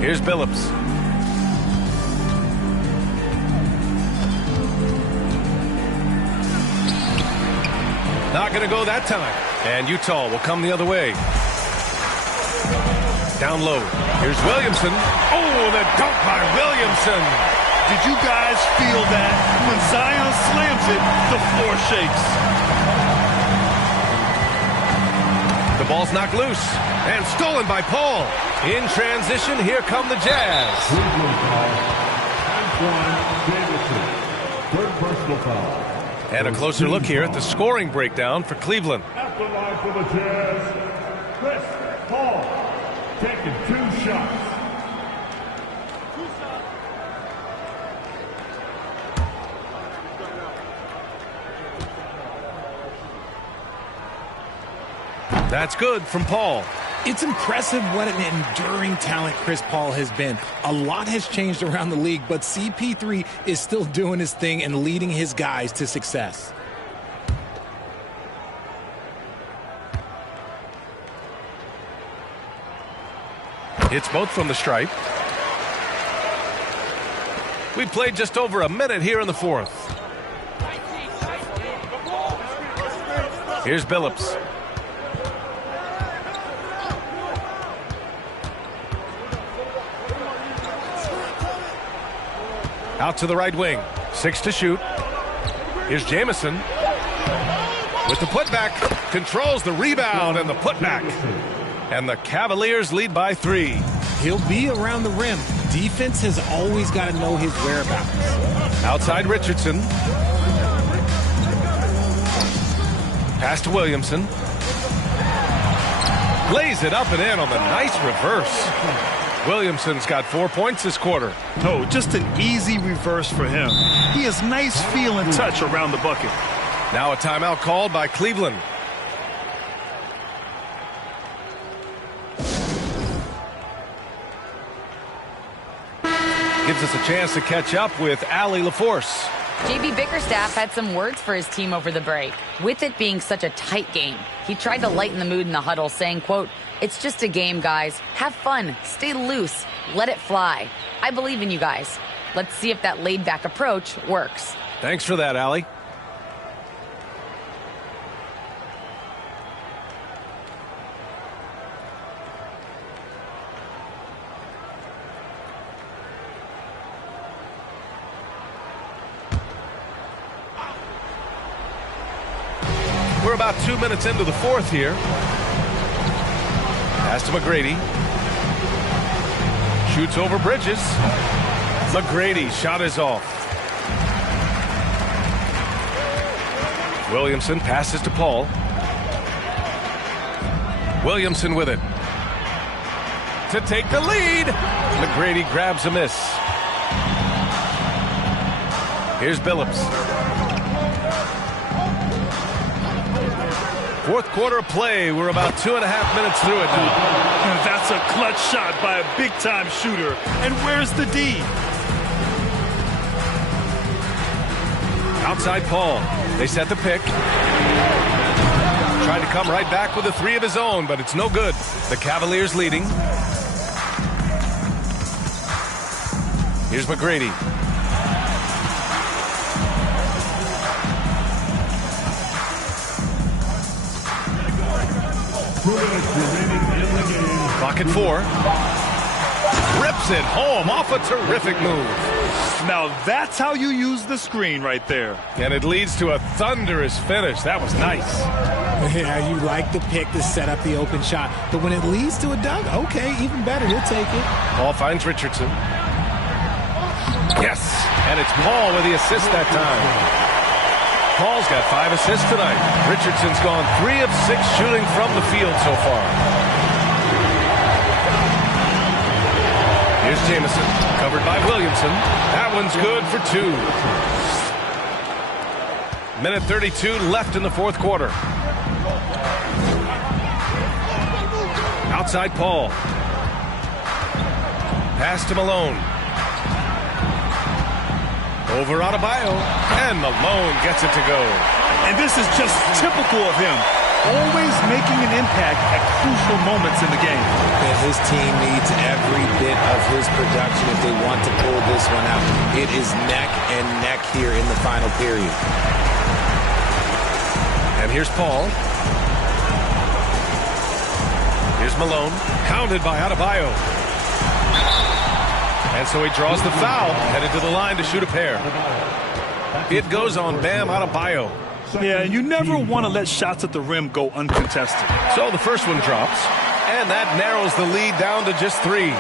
Here's Billups. Not going to go that time. And Utah will come the other way. Down low. Here's Williamson. Oh, the dunk by Williamson. Did you guys feel that? When Zion slams it, the floor shakes. The ball's knocked loose and stolen by Paul. In transition, here come the Jazz. Third personal foul. And a closer look here at the scoring breakdown for Cleveland. At the line for the Jazz, Chris Paul, taking 2 shots. That's good from Paul. It's impressive what an enduring talent Chris Paul has been. A lot has changed around the league, but CP3 is still doing his thing and leading his guys to success. It's both from the stripe. We played just over a minute here in the fourth. Here's Billups. Out to the right wing. 6 to shoot. Here's Jamison. With the putback. Controls the rebound and the putback. And the Cavaliers lead by 3. He'll be around the rim. Defense has always got to know his whereabouts. Outside Richardson. Pass to Williamson. Lays it up and in on the nice reverse. Williamson's got 4 points this quarter. No, just an easy reverse for him. He has nice feel and touch around the bucket. Now a timeout called by Cleveland. Gives us a chance to catch up with Allie LaForce. JB Bickerstaff had some words for his team over the break. With it being such a tight game, he tried to lighten the mood in the huddle, saying, quote, "It's just a game, guys. Have fun. Stay loose. Let it fly. I believe in you guys. Let's see if that laid-back approach works." Thanks for that, Allie. We're about 2 minutes into the fourth here. Pass to McGrady. Shoots over Bridges. McGrady shot is off. Williamson passes to Paul. Williamson with it. To take the lead. McGrady grabs a miss. Here's Billups. Fourth quarter play. We're about 2.5 minutes through it now. That's a clutch shot by a big-time shooter. And where's the D? Outside Paul. They set the pick. Tried to come right back with a three of his own, but it's no good. The Cavaliers leading. Here's McGrady. Clock at 4. Rips it home off a terrific move. Now that's how you use the screen right there. And it leads to a thunderous finish. That was nice. Yeah, you like the pick to set up the open shot. But when it leads to a dunk, okay, even better. He'll take it. Paul finds Richardson. Yes, and it's Paul with the assist that time. Paul's got 5 assists tonight. Richardson's gone 3 of 6 shooting from the field so far. Here's Jamison, covered by Williamson. That one's good for 2. Minute 32 left in the fourth quarter. Outside Paul. Pass to Malone. Over Adebayo, and Malone gets it to go. And this is just typical of him. Always making an impact at crucial moments in the game. And his team needs every bit of his production if they want to pull this one out. It is neck and neck here in the final period. And here's Paul. Here's Malone, pounded by Adebayo. And so he draws the foul, headed to the line to shoot a pair. It goes on Bam Adebayo. Yeah, and you never want to let shots at the rim go uncontested. So the first one drops, and that narrows the lead down to just 3.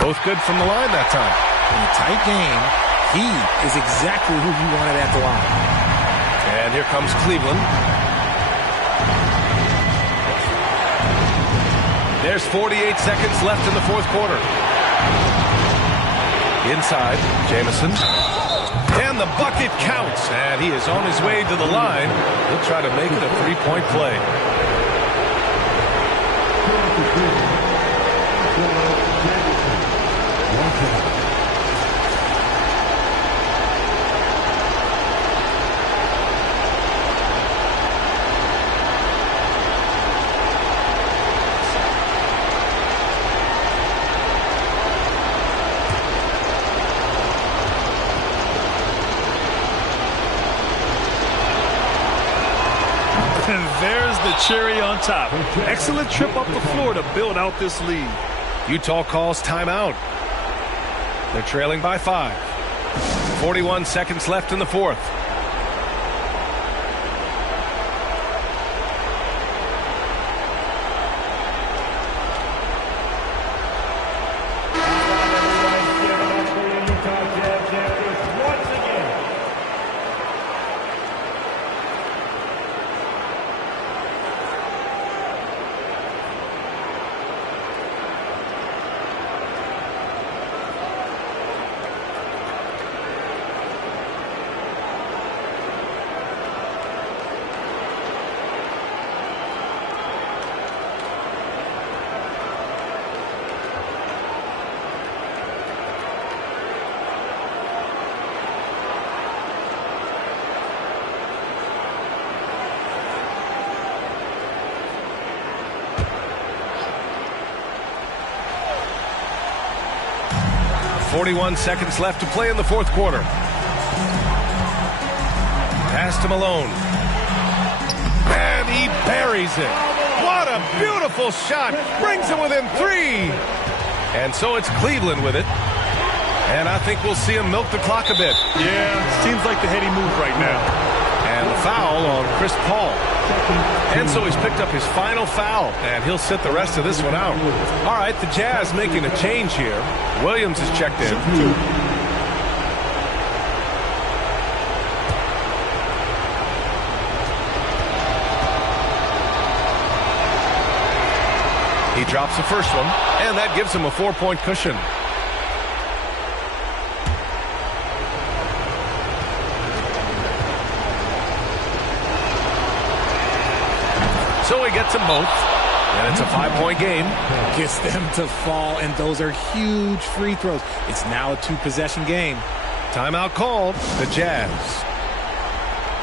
Both good from the line that time. In a tight game, he is exactly who you wanted at the line. And here comes Cleveland. There's 48 seconds left in the fourth quarter. Inside, Jamison. And the bucket counts. And he is on his way to the line. He'll try to make it a 3-point play. And there's the cherry on top. Excellent trip up the floor to build out this lead. Utah calls timeout. They're trailing by 5. 41 seconds left in the fourth. .41 seconds left to play in the fourth quarter. Pass to Malone. And he buries it. What a beautiful shot. Brings it within 3. And so it's Cleveland with it. And I think we'll see him milk the clock a bit. Yeah, seems like the heady move right now. And the foul on Chris Paul. And so he's picked up his final foul, and he'll sit the rest of this one out. All right, the Jazz making a change here. Williams is checked in. He drops the first one, and that gives him a 4-point cushion. So he gets them both, and it's a 5-point game. Gets them to fall, and those are huge free throws. It's now a 2-possession game. Timeout called. The Jazz.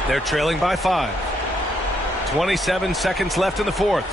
They're trailing by 5. 27 seconds left in the fourth.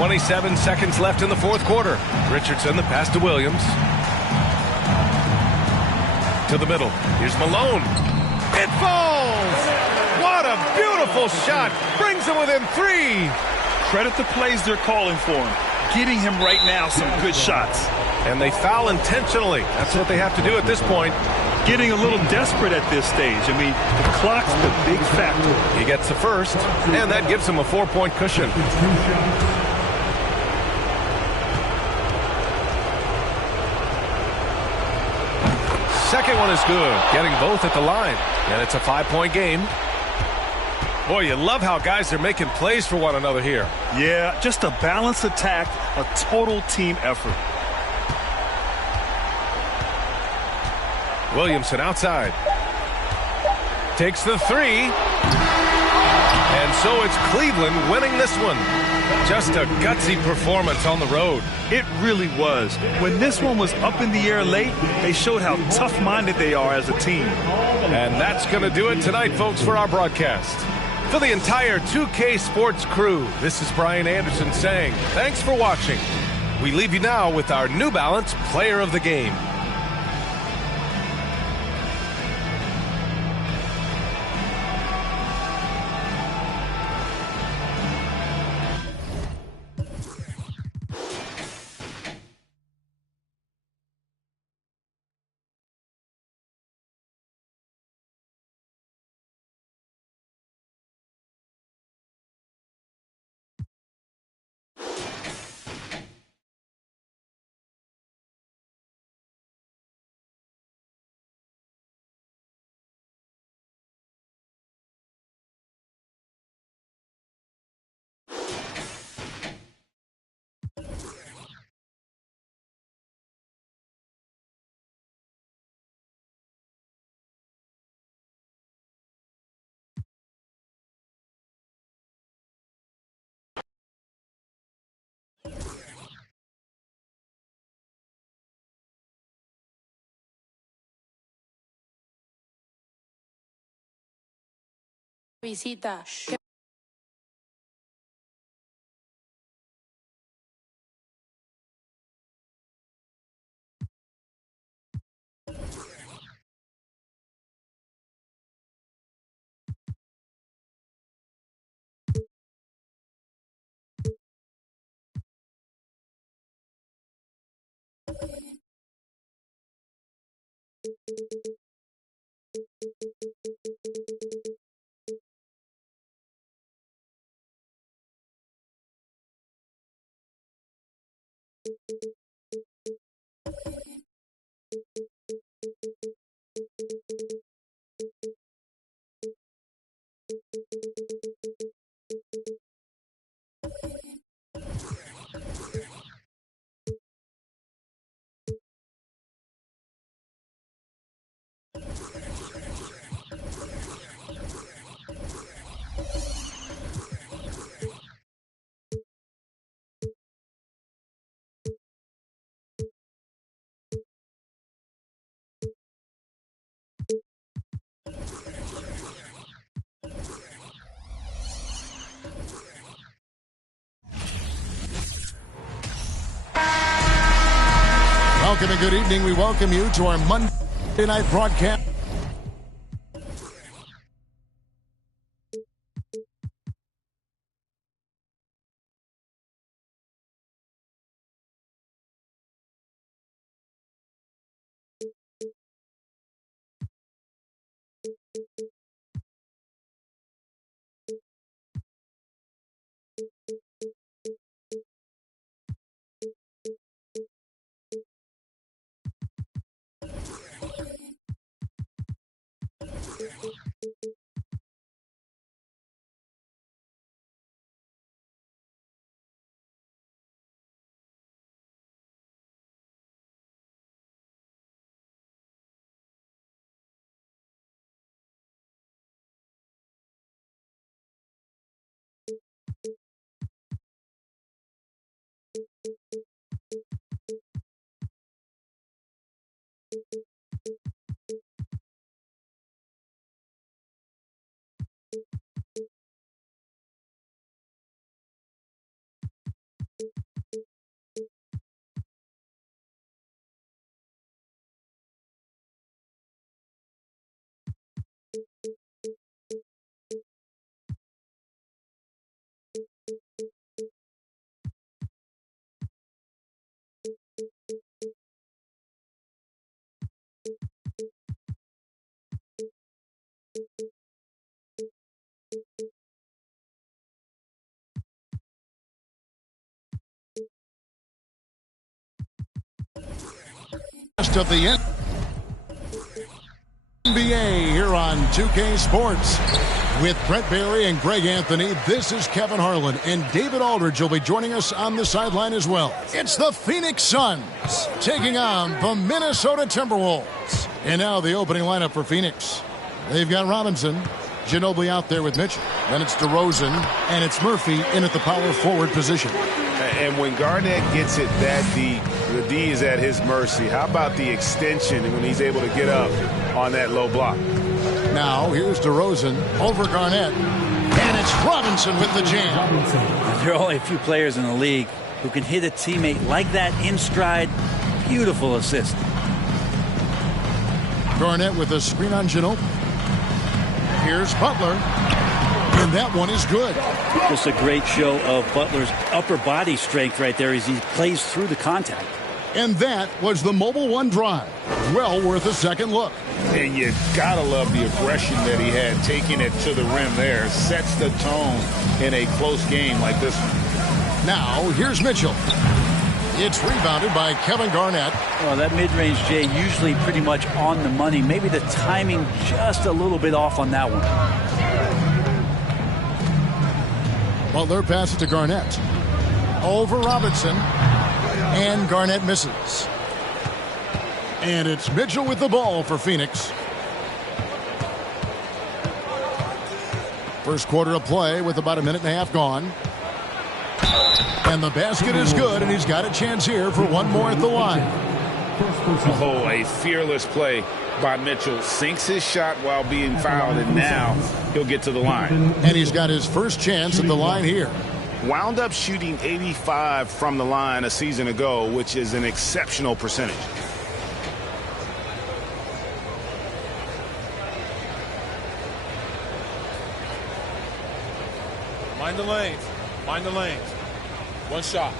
.27 seconds left in the fourth quarter. Richardson, the pass to Williams. To the middle. Here's Malone. It falls! What a beautiful shot. Brings him within 3. Credit the plays they're calling for him. Getting him right now some good shots. And they foul intentionally. That's what they have to do at this point. Getting a little desperate at this stage. I mean, the clock's the big factor. He gets the first, and that gives him a 4-point cushion. Second one is good, getting both at the line. And it's a 5-point game. Boy, you love how guys are making plays for one another here. Yeah, just a balanced attack, a total team effort. Williamson outside. Takes the 3. And so it's Cleveland winning this one. Just a gutsy performance on the road. It really was. When this one was up in the air late, they showed how tough-minded they are as a team. And that's going to do it tonight, folks, for our broadcast. For the entire 2K Sports crew, this is Brian Anderson saying thanks for watching. We leave you now with our New Balance Player of the Game. Visita. Welcome and good evening. We welcome you to our Monday night broadcast. Of the NBA here on 2K Sports. With Brent Barry and Greg Anthony, this is Kevin Harlan, and David Aldridge will be joining us on the sideline as well. It's the Phoenix Suns taking on the Minnesota Timberwolves. And now the opening lineup for Phoenix. They've got Robinson, Ginobili out there with Mitchell. Then it's DeRozan, and it's Murphy in at the power forward position. And when Garnett gets it that deep, the D is at his mercy. How about the extension when he's able to get up on that low block? Now, here's DeRozan over Garnett. And it's Robinson with the jam. There are only a few players in the league who can hit a teammate like that in stride. Beautiful assist. Garnett with a screen on Ginobili. Here's Butler. And that one is good. Just a great show of Butler's upper body strength right there as he plays through the contact. And that was the Mobile One drive. Well worth a second look. And you gotta love the aggression that he had, taking it to the rim there. Sets the tone in a close game like this one. Now, here's Mitchell. It's rebounded by Kevin Garnett. Well, that mid-range, Jay, usually pretty much on the money. Maybe the timing just a little bit off on that one. Butler passes to Garnett. Over Robinson. And Garnett misses. And it's Mitchell with the ball for Phoenix. First quarter of play with about a minute and a half gone. And the basket is good, and he's got a chance here for one more at the line. Oh, a fearless play by Mitchell. Sinks his shot while being fouled, and now he'll get to the line. And he's got his first chance at the line here. Wound up shooting 85 from the line a season ago, which is an exceptional percentage. Mind the lanes. Mind the lanes. One shot.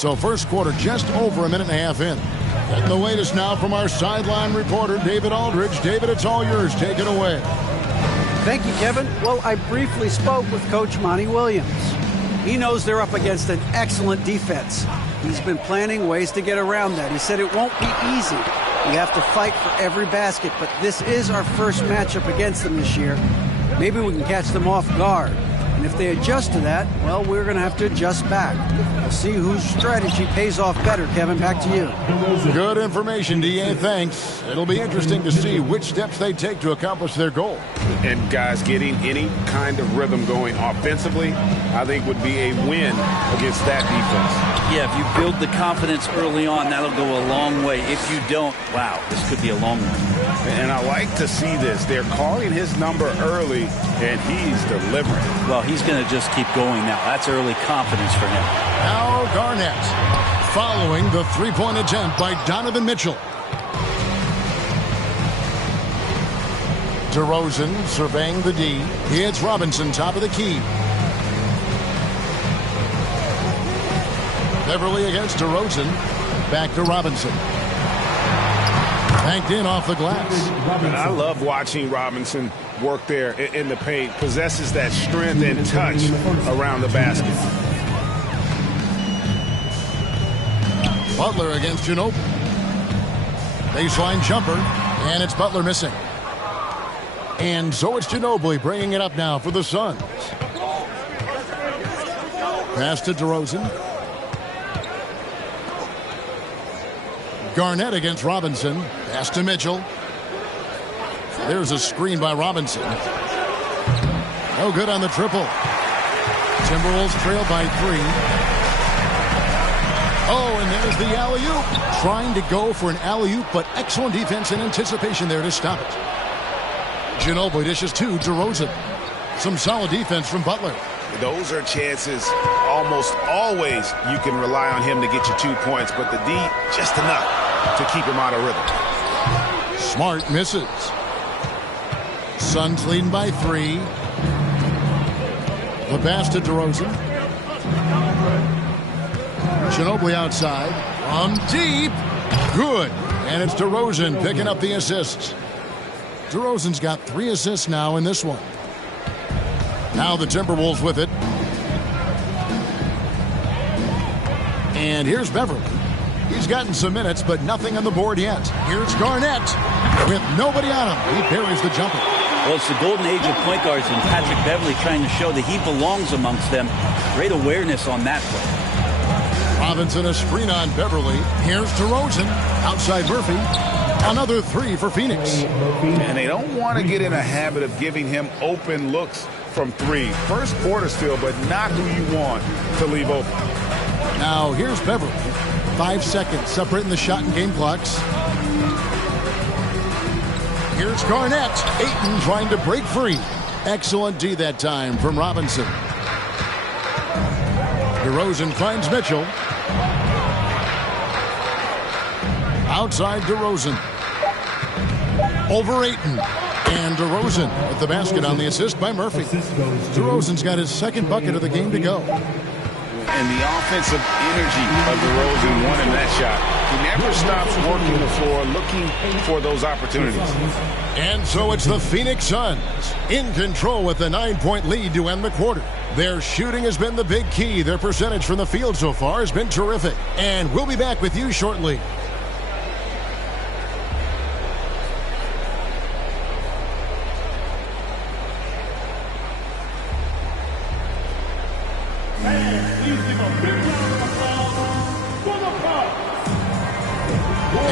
So first quarter just over a minute and a half in. Getting the latest now from our sideline reporter, David Aldridge. David, it's all yours. Take it away. Thank you, Kevin. Well, I briefly spoke with Coach Monty Williams. He knows they're up against an excellent defense. He's been planning ways to get around that. He said it won't be easy. We have to fight for every basket, but this is our first matchup against them this year. Maybe we can catch them off guard. And if they adjust to that, well, we're going to have to adjust back. We'll see whose strategy pays off better. Kevin, back to you. Good information, D.A. Thanks. It'll be interesting to see which steps they take to accomplish their goal. And guys, getting any kind of rhythm going offensively, I think would be a win against that defense. Yeah, if you build the confidence early on, that'll go a long way. If you don't, wow, this could be a long one. And I like to see this. They're calling his number early, and he's delivering. Well, he's going to just keep going now. That's early confidence for him. Now Garnett following the three-point attempt by Donovan Mitchell. DeRozan surveying the D. He hits Robinson top of the key. Beverly against DeRozan. Back to Robinson. Banked in off the glass. And I love watching Robinson work there in the paint. Possesses that strength and touch around the basket. Butler against Ginobili. Baseline jumper, and it's Butler missing. And so it's Ginobili bringing it up now for the Suns. Pass to DeRozan. Garnett against Robinson. Pass to Mitchell. There's a screen by Robinson. No good on the triple. Timberwolves trail by 3. Oh, and there's the alley-oop. Trying to go for an alley-oop, but excellent defense and anticipation there to stop it. Ginobili dishes to DeRozan. Some solid defense from Butler. Those are chances almost always you can rely on him to get you 2 points, but the D just enough to keep him out of rhythm. Smart misses. Suns leading by 3. The pass to DeRozan. Ginobili outside. From deep. Good. And it's DeRozan picking up the assists. DeRozan's got 3 assists now in this one. Now the Timberwolves with it. And here's Beverly. He's gotten some minutes, but nothing on the board yet. Here's Garnett with nobody on him. He buries the jumper. Well, it's the golden age of point guards, and Patrick Beverly trying to show that he belongs amongst them. Great awareness on that play. Robinson a screen on Beverly. Here's DeRozan. Outside Murphy. Another 3 for Phoenix. And they don't want to get in a habit of giving him open looks from 3. First quarter still, but not who you want to leave open. Now here's Beverly. 5 seconds separating the shot and game clocks. Here's Garnett. Ayton trying to break free. Excellent D that time from Robinson. DeRozan finds Mitchell. Outside DeRozan. Over Ayton. And DeRozan with the basket on the assist by Murphy. DeRozan's got his second bucket of the game to go. And the offensive energy of DeRozan won him that shot. He never stops working the floor, looking for those opportunities. And so it's the Phoenix Suns in control with a 9-point lead to end the quarter. Their shooting has been the big key. Their percentage from the field so far has been terrific. And we'll be back with you shortly.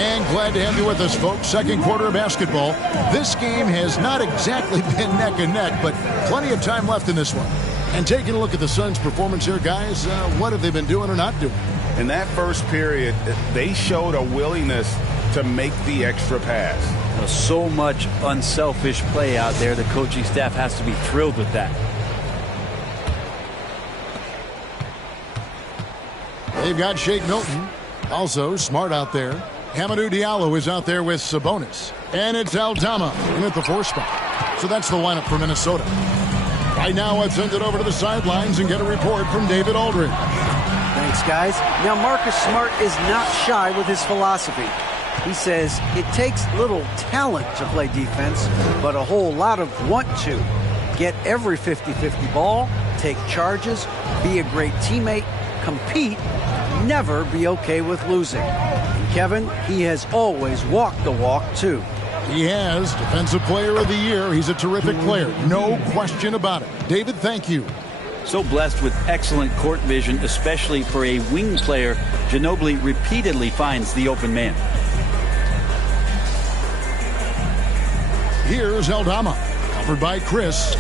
And glad to have you with us, folks. Second quarter of basketball. This game has not exactly been neck and neck, but plenty of time left in this one. And taking a look at the Suns' performance here, guys, what have they been doing or not doing? In that first period, they showed a willingness to make the extra pass. So much unselfish play out there. The coaching staff has to be thrilled with that. They've got Shake Milton. Also smart out there. Hamidou Diallo is out there with Sabonis. And it's Aldama in at the 4 spot. So that's the lineup for Minnesota. Right now, let's send it over to the sidelines and get a report from David Aldridge. Thanks, guys. Now, Marcus Smart is not shy with his philosophy. He says it takes little talent to play defense, but a whole lot of want to. Get every 50-50 ball, take charges, be a great teammate, compete, never be okay with losing. And Kevin, he has always walked the walk, too. He has. Defensive Player of the Year. He's a terrific player. No question about it. David, thank you. So blessed with excellent court vision, especially for a wing player. Ginobili repeatedly finds the open man. Here's Aldama, covered by Chris.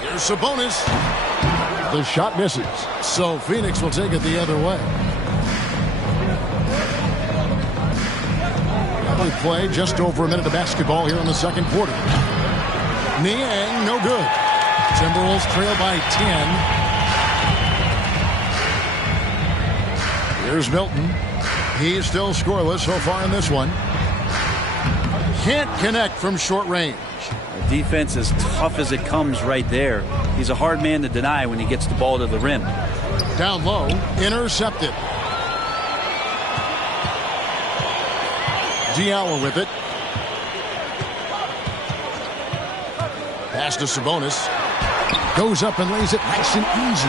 Here's Sabonis. The shot misses, so Phoenix will take it the other way. We play just over a minute of basketball here in the second quarter. Niang, no good. Timberwolves trail by 10. Here's Milton. He's still scoreless so far in this one. Can't connect from short range. The defense is tough as it comes right there. He's a hard man to deny when he gets the ball to the rim. Down low, intercepted. Diallo with it. Pass to Sabonis. Goes up and lays it nice and easy.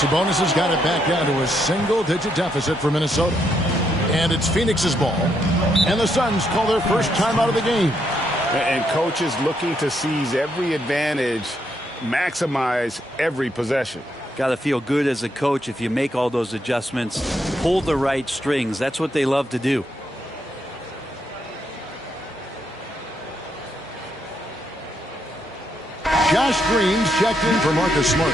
Sabonis has got it back down to a single-digit deficit for Minnesota. And it's Phoenix's ball. And the Suns call their first timeout of the game. And coaches looking to seize every advantage, maximize every possession. Got to feel good as a coach if you make all those adjustments, pull the right strings. That's what they love to do. Josh Green's checked in for Marcus Smart.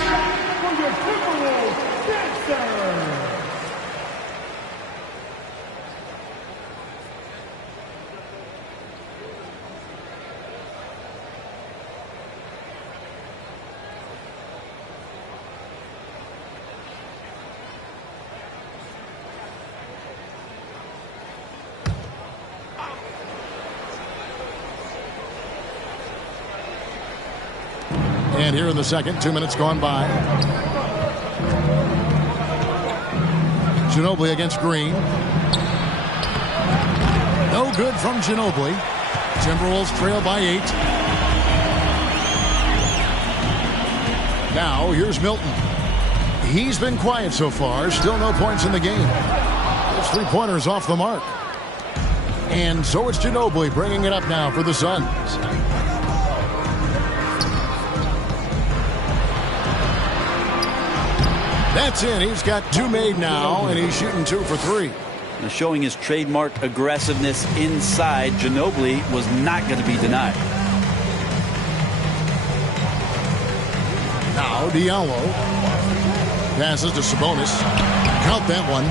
And here in the second, 2 minutes gone by. Ginobili against Green. No good from Ginobili. Timberwolves trail by 8. Now here's Milton. He's been quiet so far. Still no points in the game. Those three-pointers off the mark. And so it's Ginobili bringing it up now for the Suns. That's in. He's got 2 made now, and he's shooting 2 for 3. Now showing his trademark aggressiveness inside, Ginobili was not going to be denied. Now Diallo passes to Sabonis. Count that one.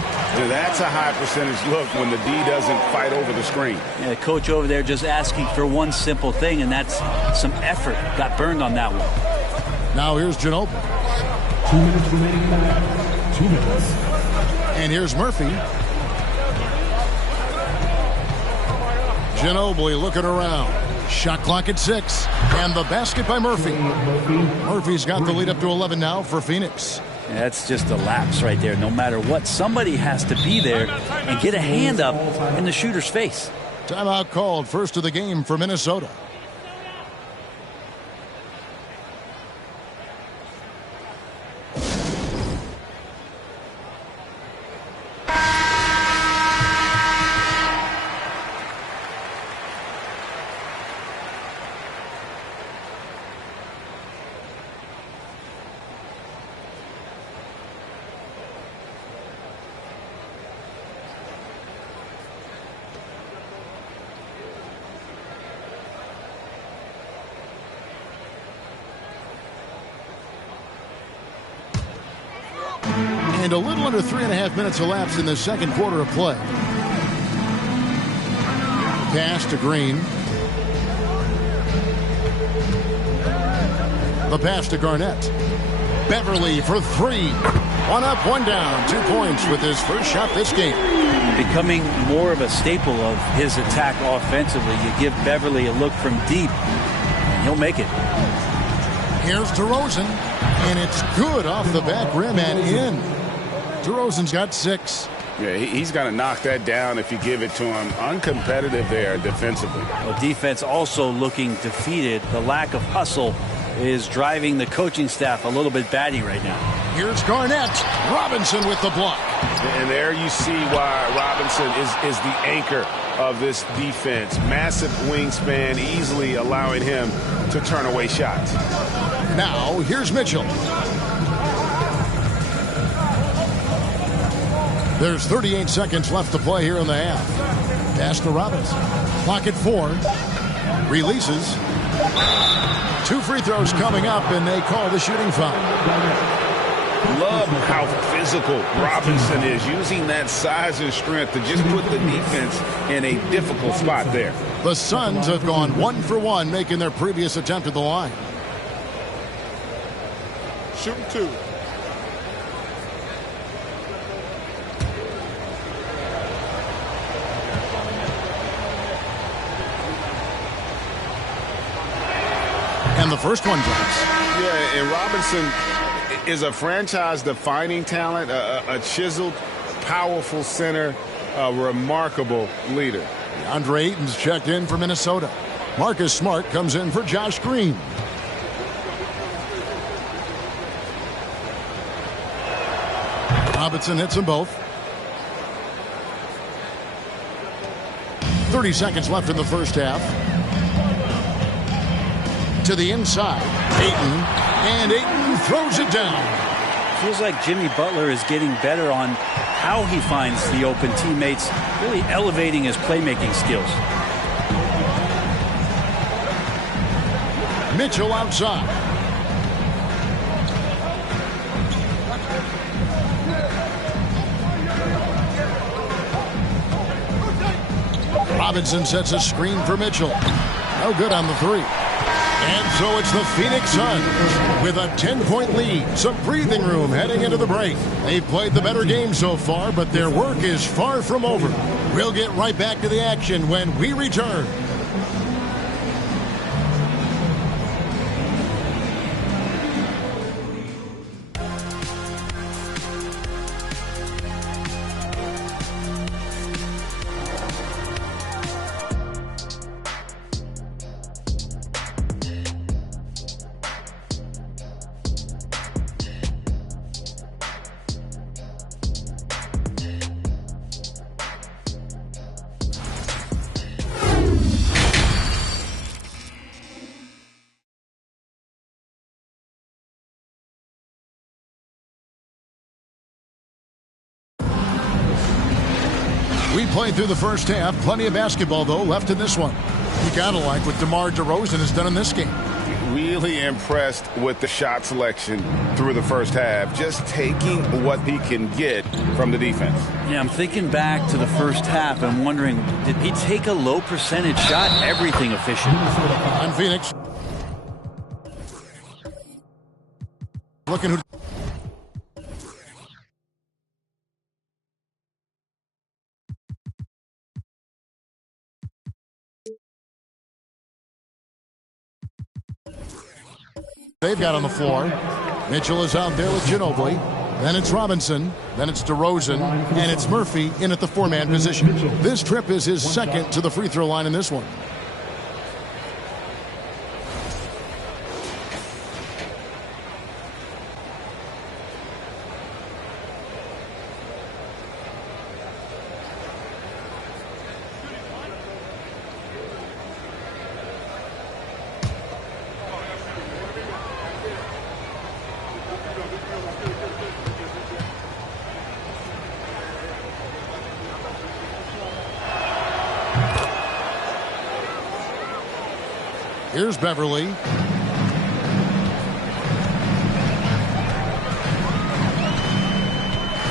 That's a high percentage look when the D doesn't fight over the screen. Yeah, the coach over there just asking for one simple thing, and that's some effort. Got burned on that one. Now here's Ginobili. 2 minutes remaining in the half. 2 minutes. And here's Murphy. Ginobili looking around. Shot clock at 6. And the basket by Murphy. Murphy's got the lead up to 11 now for Phoenix. Yeah, that's just a lapse right there. No matter what, somebody has to be there and get a hand up in the shooter's face. Timeout called. First of the game for Minnesota. And a little under 3.5 minutes elapsed in the second quarter of play. Pass to Green. The pass to Garnett. Beverly for 3. 1 up, 1 down. 2 points with his first shot this game. Becoming more of a staple of his attack offensively. You give Beverly a look from deep, and he'll make it. Here's DeRozan, and it's good off the back rim and in. DeRozan's got 6. Yeah, he's going to knock that down if you give it to him. Uncompetitive there defensively. Well, defense also looking defeated. The lack of hustle is driving the coaching staff a little bit batty right now. Here's Garnett. Robinson with the block. And there you see why Robinson is the anchor of this defense. Massive wingspan, easily allowing him to turn away shots. Now, here's Mitchell. There's 38 seconds left to play here in the half. Pass to Robinson. Clock at 4. Releases. 2 free throws coming up, and they call the shooting foul. Love how physical Robinson is, using that size and strength to just put the defense in a difficult spot there. The Suns have gone 1 for 1, making their previous attempt at the line. Shooting 2. And the first one drops. Yeah, and Robinson is a franchise-defining talent, a chiseled, powerful center, a remarkable leader. DeAndre Ayton's checked in for Minnesota. Marcus Smart comes in for Josh Green. Robinson hits them both. 30 seconds left in the first half. To the inside. Ayton. And Ayton throws it down. Feels like Jimmy Butler is getting better on how he finds the open teammates, really elevating his playmaking skills. Mitchell outside. Robinson sets a screen for Mitchell. No good on the 3. And so it's the Phoenix Suns with a 10-point lead. Some breathing room heading into the break. They've played the better game so far, but their work is far from over. We'll get right back to the action when we return. We played through the first half. Plenty of basketball, though, left in this one. You gotta like what DeMar DeRozan has done in this game. Really impressed with the shot selection through the first half. Just taking what he can get from the defense. Yeah, I'm thinking back to the first half. I'm wondering, did he take a low percentage shot? Everything efficient. On Phoenix. Looking who... they've got on the floor. Mitchell is out there with Ginobili. Then it's Robinson. Then it's DeRozan. And it's Murphy in at the 4-man position. This trip is his second to the free throw line in this one. Here's Beverly.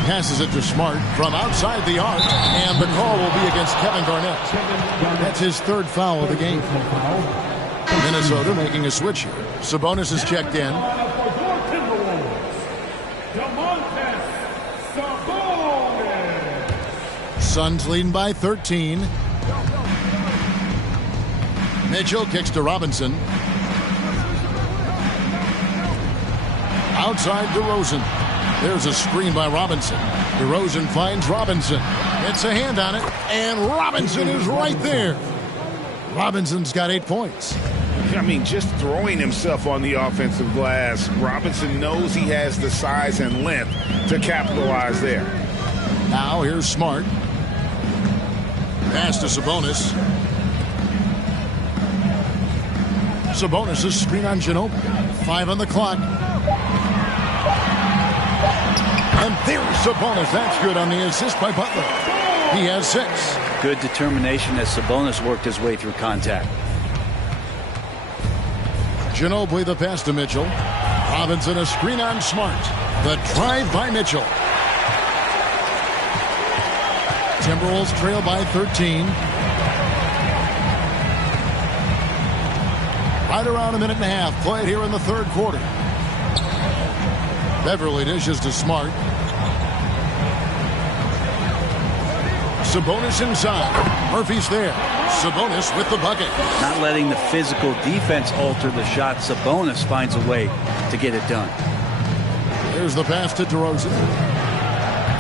Passes it to Smart from outside the arc, and the call will be against Kevin Garnett. That's his 3rd foul of the game. Minnesota making a switch here. Sabonis is checked in. Suns leading by 13. Mitchell kicks to Robinson. Outside DeRozan. There's a screen by Robinson. DeRozan finds Robinson. It's a hand on it, and Robinson is right there. Robinson's got 8 points. I mean, just throwing himself on the offensive glass. Robinson knows he has the size and length to capitalize there. Now here's Smart. Pass to Sabonis. Sabonis' screen on Ginobili. 5 on the clock. And there's Sabonis. That's good on the assist by Butler. He has 6. Good determination as Sabonis worked his way through contact. Ginobili the pass to Mitchell. Robinson a screen on Smart. The drive by Mitchell. Timberwolves trail by 13. Right around a minute and a half played here in the third quarter. Beverly dishes to Smart. Sabonis inside. Murphy's there. Sabonis with the bucket. Not letting the physical defense alter the shot. Sabonis finds a way to get it done. There's the pass to DeRozan.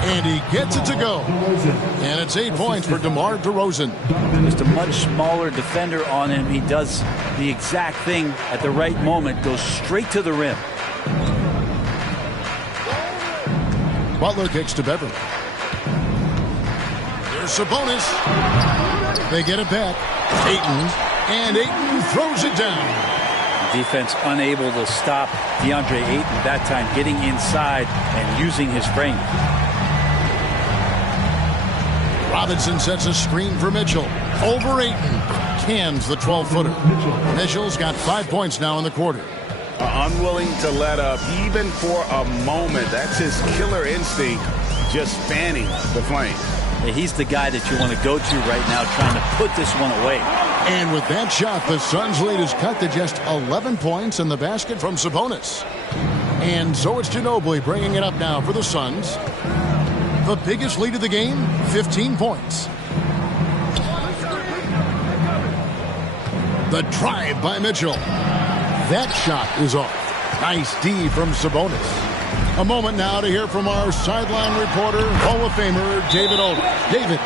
And he gets it to go. And it's 8 points for DeMar DeRozan. Just a much smaller defender on him. He does the exact thing at the right moment. Goes straight to the rim. Butler kicks to Beverly. There's Sabonis. They get it back. Ayton. And Ayton throws it down. Defense unable to stop DeAndre Ayton that time, getting inside and using his frame. Robinson sets a screen for Mitchell. Over Ayton. Cans the 12-footer. Mitchell's got 5 points now in the quarter. Unwilling to let up even for a moment. That's his killer instinct, just fanning the flame. He's the guy that you want to go to right now, trying to put this one away. And with that shot, the Suns' lead is cut to just 11 points in the basket from Sabonis. And so it's Ginobili bringing it up now for the Suns. The biggest lead of the game, 15 points. The drive by Mitchell. That shot is off. Nice D from Sabonis. A moment now to hear from our sideline reporter, Hall of Famer David Aldridge. David.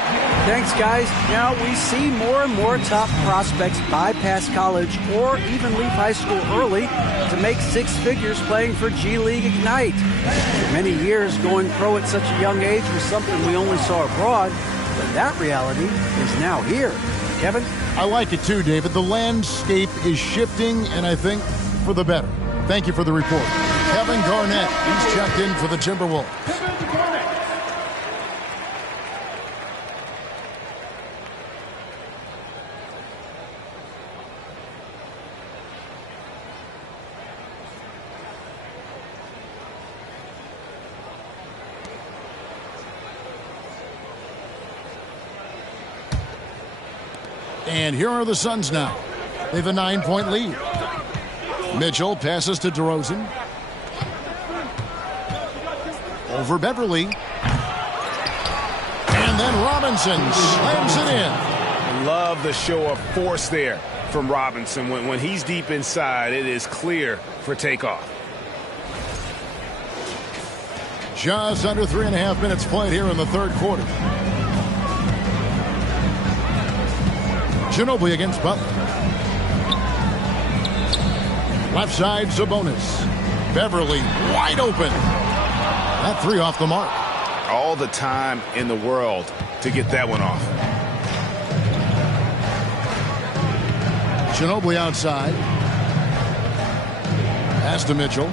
Thanks, guys. Now we see more and more top prospects bypass college or even leave high school early to make 6 figures playing for G League Ignite. For many years, going pro at such a young age was something we only saw abroad, but that reality is now here. Kevin? I like it too, David. The landscape is shifting, and I think for the better. Thank you for the report. Kevin Garnett, he's checked in for the Timberwolves. And here are the Suns now. They have a 9-point lead. Mitchell passes to DeRozan. Over Beverly. And then Robinson slams it in. Love the show of force there from Robinson. When he's deep inside, it is clear for takeoff. Just under 3.5 minutes played here in the third quarter. Ginobili against Butler. Left side, Sabonis. Beverly wide open. That 3 off the mark. All the time in the world to get that one off. Ginobili outside. Pass to Mitchell.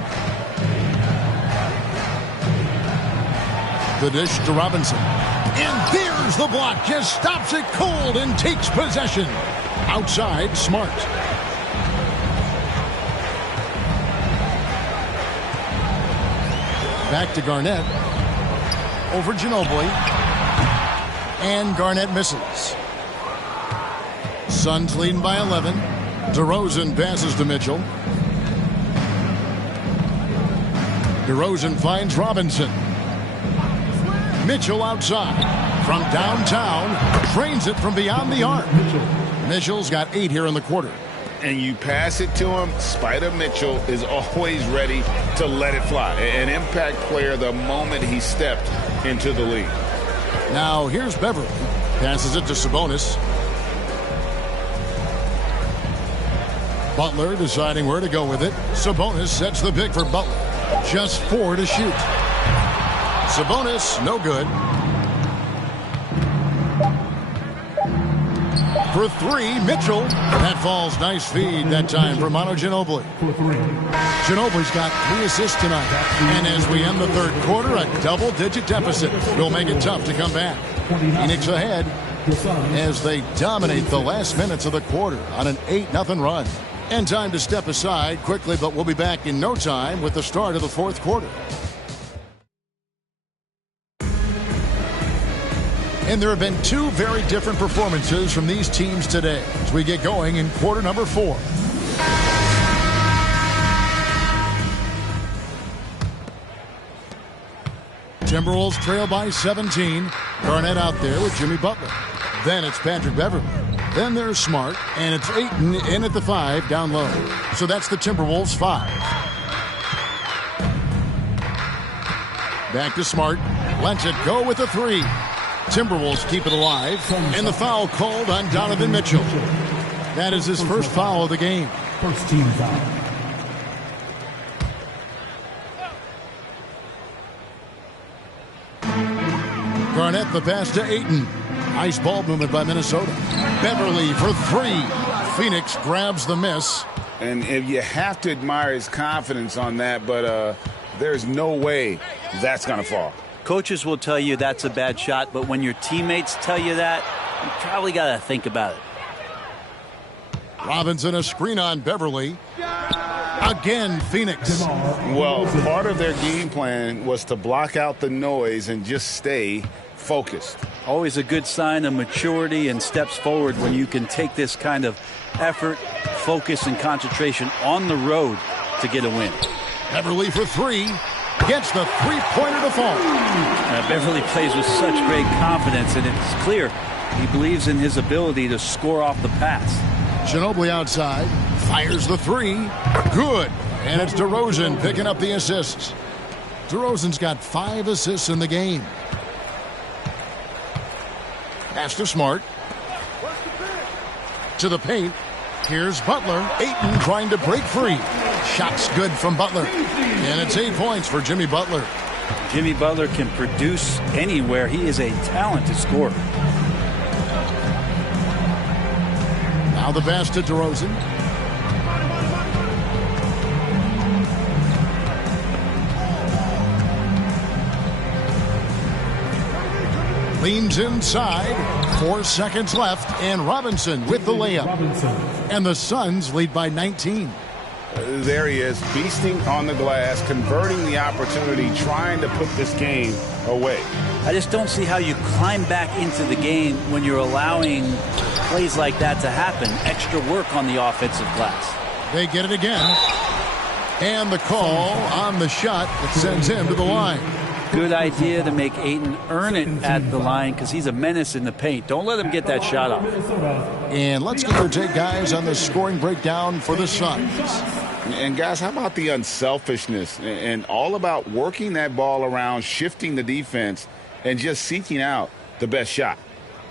The dish to Robinson. And there's the block. Just stops it cold and takes possession. Outside, Smart. Back to Garnett. Over Ginobili. And Garnett misses. Suns leading by 11. DeRozan passes to Mitchell. DeRozan finds Robinson. Mitchell outside. From downtown. Trains it from beyond the arc. Mitchell's got 8 here in the quarter. And you pass it to him, Spider Mitchell is always ready to let it fly. An impact player the moment he stepped into the league. Now here's Beverly. Passes it to Sabonis. Butler deciding where to go with it. Sabonis sets the pick for Butler. Just 4 to shoot. Sabonis, no good. for three. Mitchell. That falls. Nice feed that time for Manu Ginobili. Ginobili's got 3 assists tonight. And as we end the third quarter, a double-digit deficit will make it tough to come back. Phoenix ahead as they dominate the last minutes of the quarter on an 8-0 run. And time to step aside quickly, but we'll be back in no time with the start of the fourth quarter. And there have been 2 very different performances from these teams today as we get going in quarter number 4. Timberwolves trail by 17. Garnett out there with Jimmy Butler. Then it's Patrick Beverley. Then there's Smart, and it's Ayton in at the 5 down low. So that's the Timberwolves 5. Back to Smart. Lets it go with a 3. Timberwolves keep it alive, and the foul called on Donovan Mitchell. That is his first foul of the game. First team foul. Garnett the pass to Ayton. Nice ball movement by Minnesota. Beverley for 3. Phoenix grabs the miss. And you have to admire his confidence on that, but there's no way that's going to fall. Coaches will tell you that's a bad shot, but when your teammates tell you that, you probably got to think about it. Robinson a screen on Beverley. Again, Phoenix. Well, part of their game plan was to block out the noise and just stay focused. Always a good sign of maturity and steps forward when you can take this kind of effort, focus, and concentration on the road to get a win. Beverley for 3. Gets the three-pointer to fall. Beverley plays with such great confidence, and it's clear he believes in his ability to score off the pass. Ginobili outside. Fires the 3. Good. And it's DeRozan picking up the assists. DeRozan's got 5 assists in the game. Pass to Smart. To the paint. Here's Butler. Ayton trying to break free. Shot's good from Butler. And it's 8 points for Jimmy Butler. Jimmy Butler can produce anywhere. He is a talented scorer. Now the pass to DeRozan. Leans inside. 4 seconds left. And Robinson with the layup. And the Suns lead by 19. There he is, feasting on the glass, converting the opportunity, trying to put this game away. I just don't see how you climb back into the game when you're allowing plays like that to happen. Extra work on the offensive glass. They get it again. And the call on the shot that sends him to the line. Good idea to make Ayton earn it at the line because he's a menace in the paint. Don't let him get that shot off. And let's get your take, guys, on the scoring breakdown for the Suns. And, guys, how about the unselfishness and all about working that ball around, shifting the defense, and just seeking out the best shot.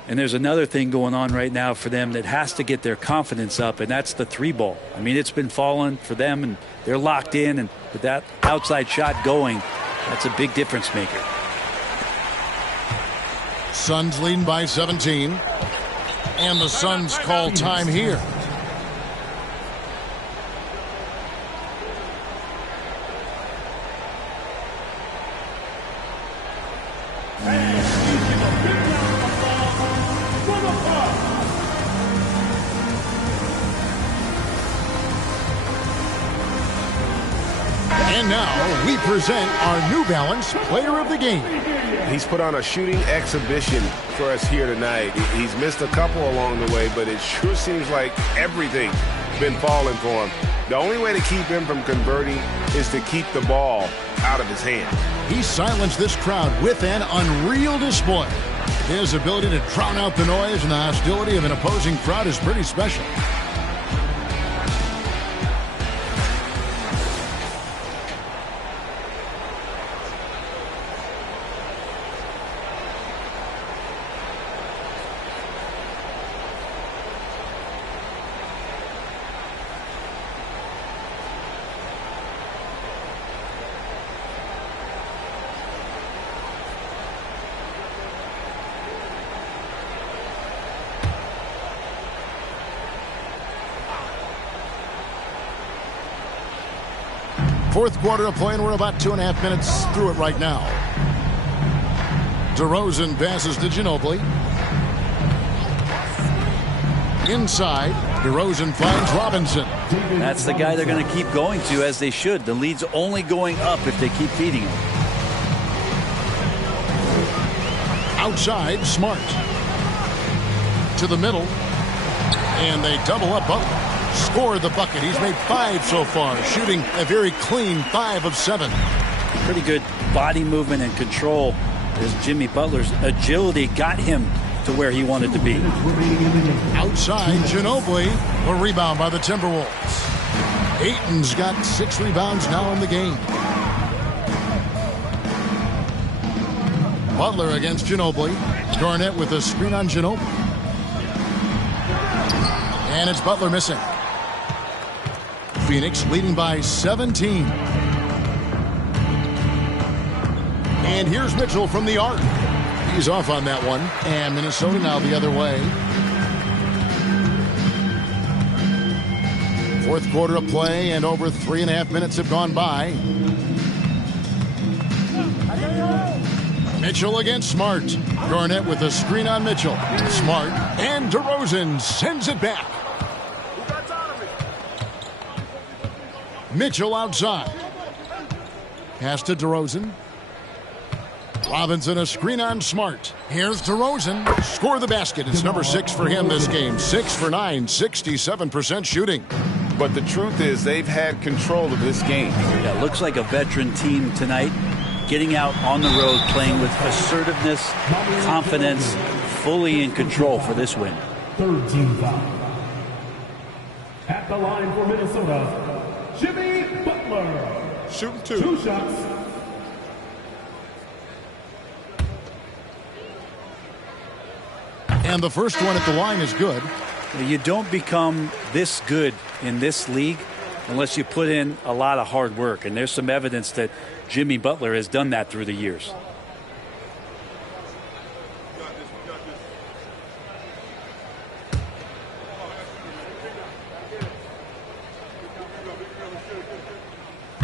And there's another thing going on right now for them that has to get their confidence up, and that's the 3 ball. I mean, it's been falling for them, and they're locked in, and with that outside shot going, that's a big difference maker. Suns leading by 17. And the Suns call time here. And now we present our New Balance Player of the Game. He's put on a shooting exhibition for us here tonight. He's missed a couple along the way, but it sure seems like everything's been falling for him. The only way to keep him from converting is to keep the ball out of his hand. He silenced this crowd with an unreal display. His ability to drown out the noise and the hostility of an opposing crowd is pretty special. Fourth quarter of play, and we're about 2.5 minutes through it right now. DeRozan passes to Ginobili. Inside, DeRozan finds Robinson. That's the guy they're going to keep going to, as they should. The lead's only going up if they keep feeding him. Outside, Smart. To the middle. And they double up Butler. Score the bucket. He's made 5 so far, shooting a very clean 5 of 7. Pretty good body movement and control as Jimmy Butler's agility got him to where he wanted to be. Outside, Ginobili. A rebound by the Timberwolves. Ayton's got 6 rebounds now in the game. Butler against Ginobili. Garnett with a screen on Ginobili. And it's Butler missing. Phoenix leading by 17. And here's Mitchell from the arc. He's off on that one. And Minnesota now the other way. Fourth quarter of play, and over 3.5 minutes have gone by. Mitchell against Smart. Garnett with a screen on Mitchell. Smart, and DeRozan sends it back. Mitchell outside. Pass to DeRozan. Robinson a screen on Smart. Here's DeRozan. Score the basket. It's number 6 for him this game. 6 for 9, 67% shooting. But the truth is they've had control of this game. Yeah, looks like a veteran team tonight. Getting out on the road, playing with assertiveness, confidence, fully in control for this win. Third team foul. At the line for Minnesota, Jimmy Butler. Shooting 2. 2 shots. And the first one at the line is good. You don't become this good in this league unless you put in a lot of hard work. And there's some evidence that Jimmy Butler has done that through the years.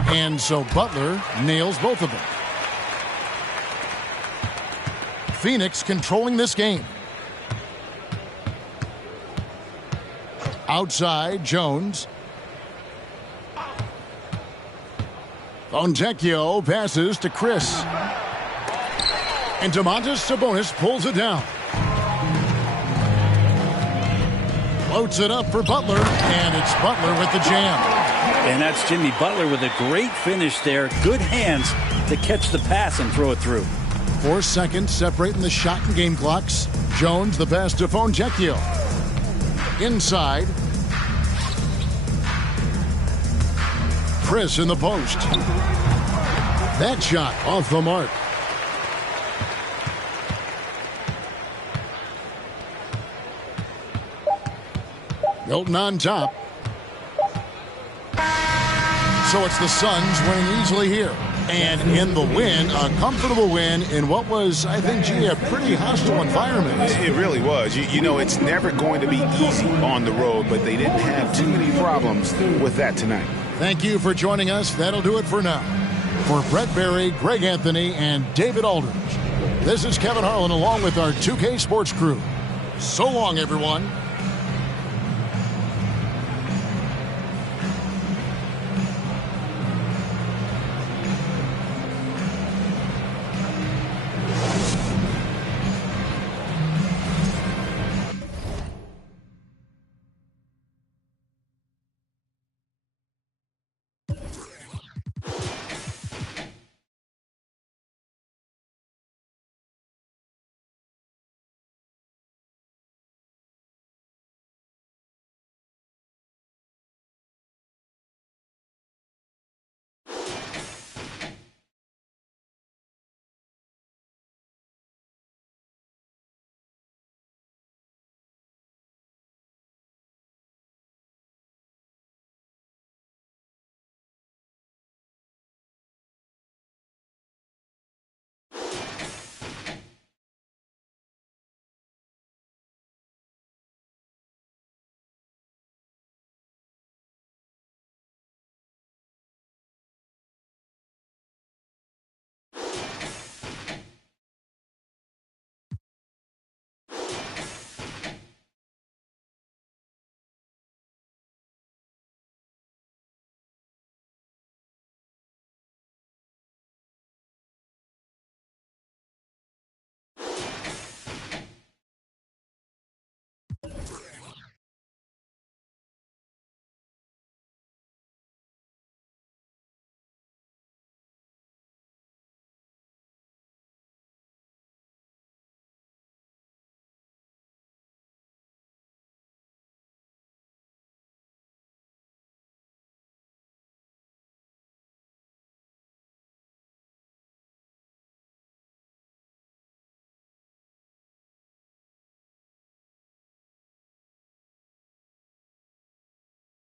And so Butler nails both of them. Phoenix controlling this game. Outside, Jones. Fontecchio passes to Chris. And Domantas Sabonis pulls it down. Floats it up for Butler, and it's Butler with the jam. And that's Jimmy Butler with a great finish there. Good hands to catch the pass and throw it through. 4 seconds separating the shot and game clocks. Jones the pass to Fontecchio. Inside. Chris in the post. That shot off the mark. Milton on top. So it's the Suns winning easily here. And in the win, a comfortable win in what was, I think, a pretty hostile environment. It really was. You know, it's never going to be easy on the road, but they didn't have too many problems with that tonight. Thank you for joining us. That'll do it for now. For Brett Berry, Greg Anthony, and David Aldridge, this is Kevin Harlan along with our 2K Sports crew. So long, everyone.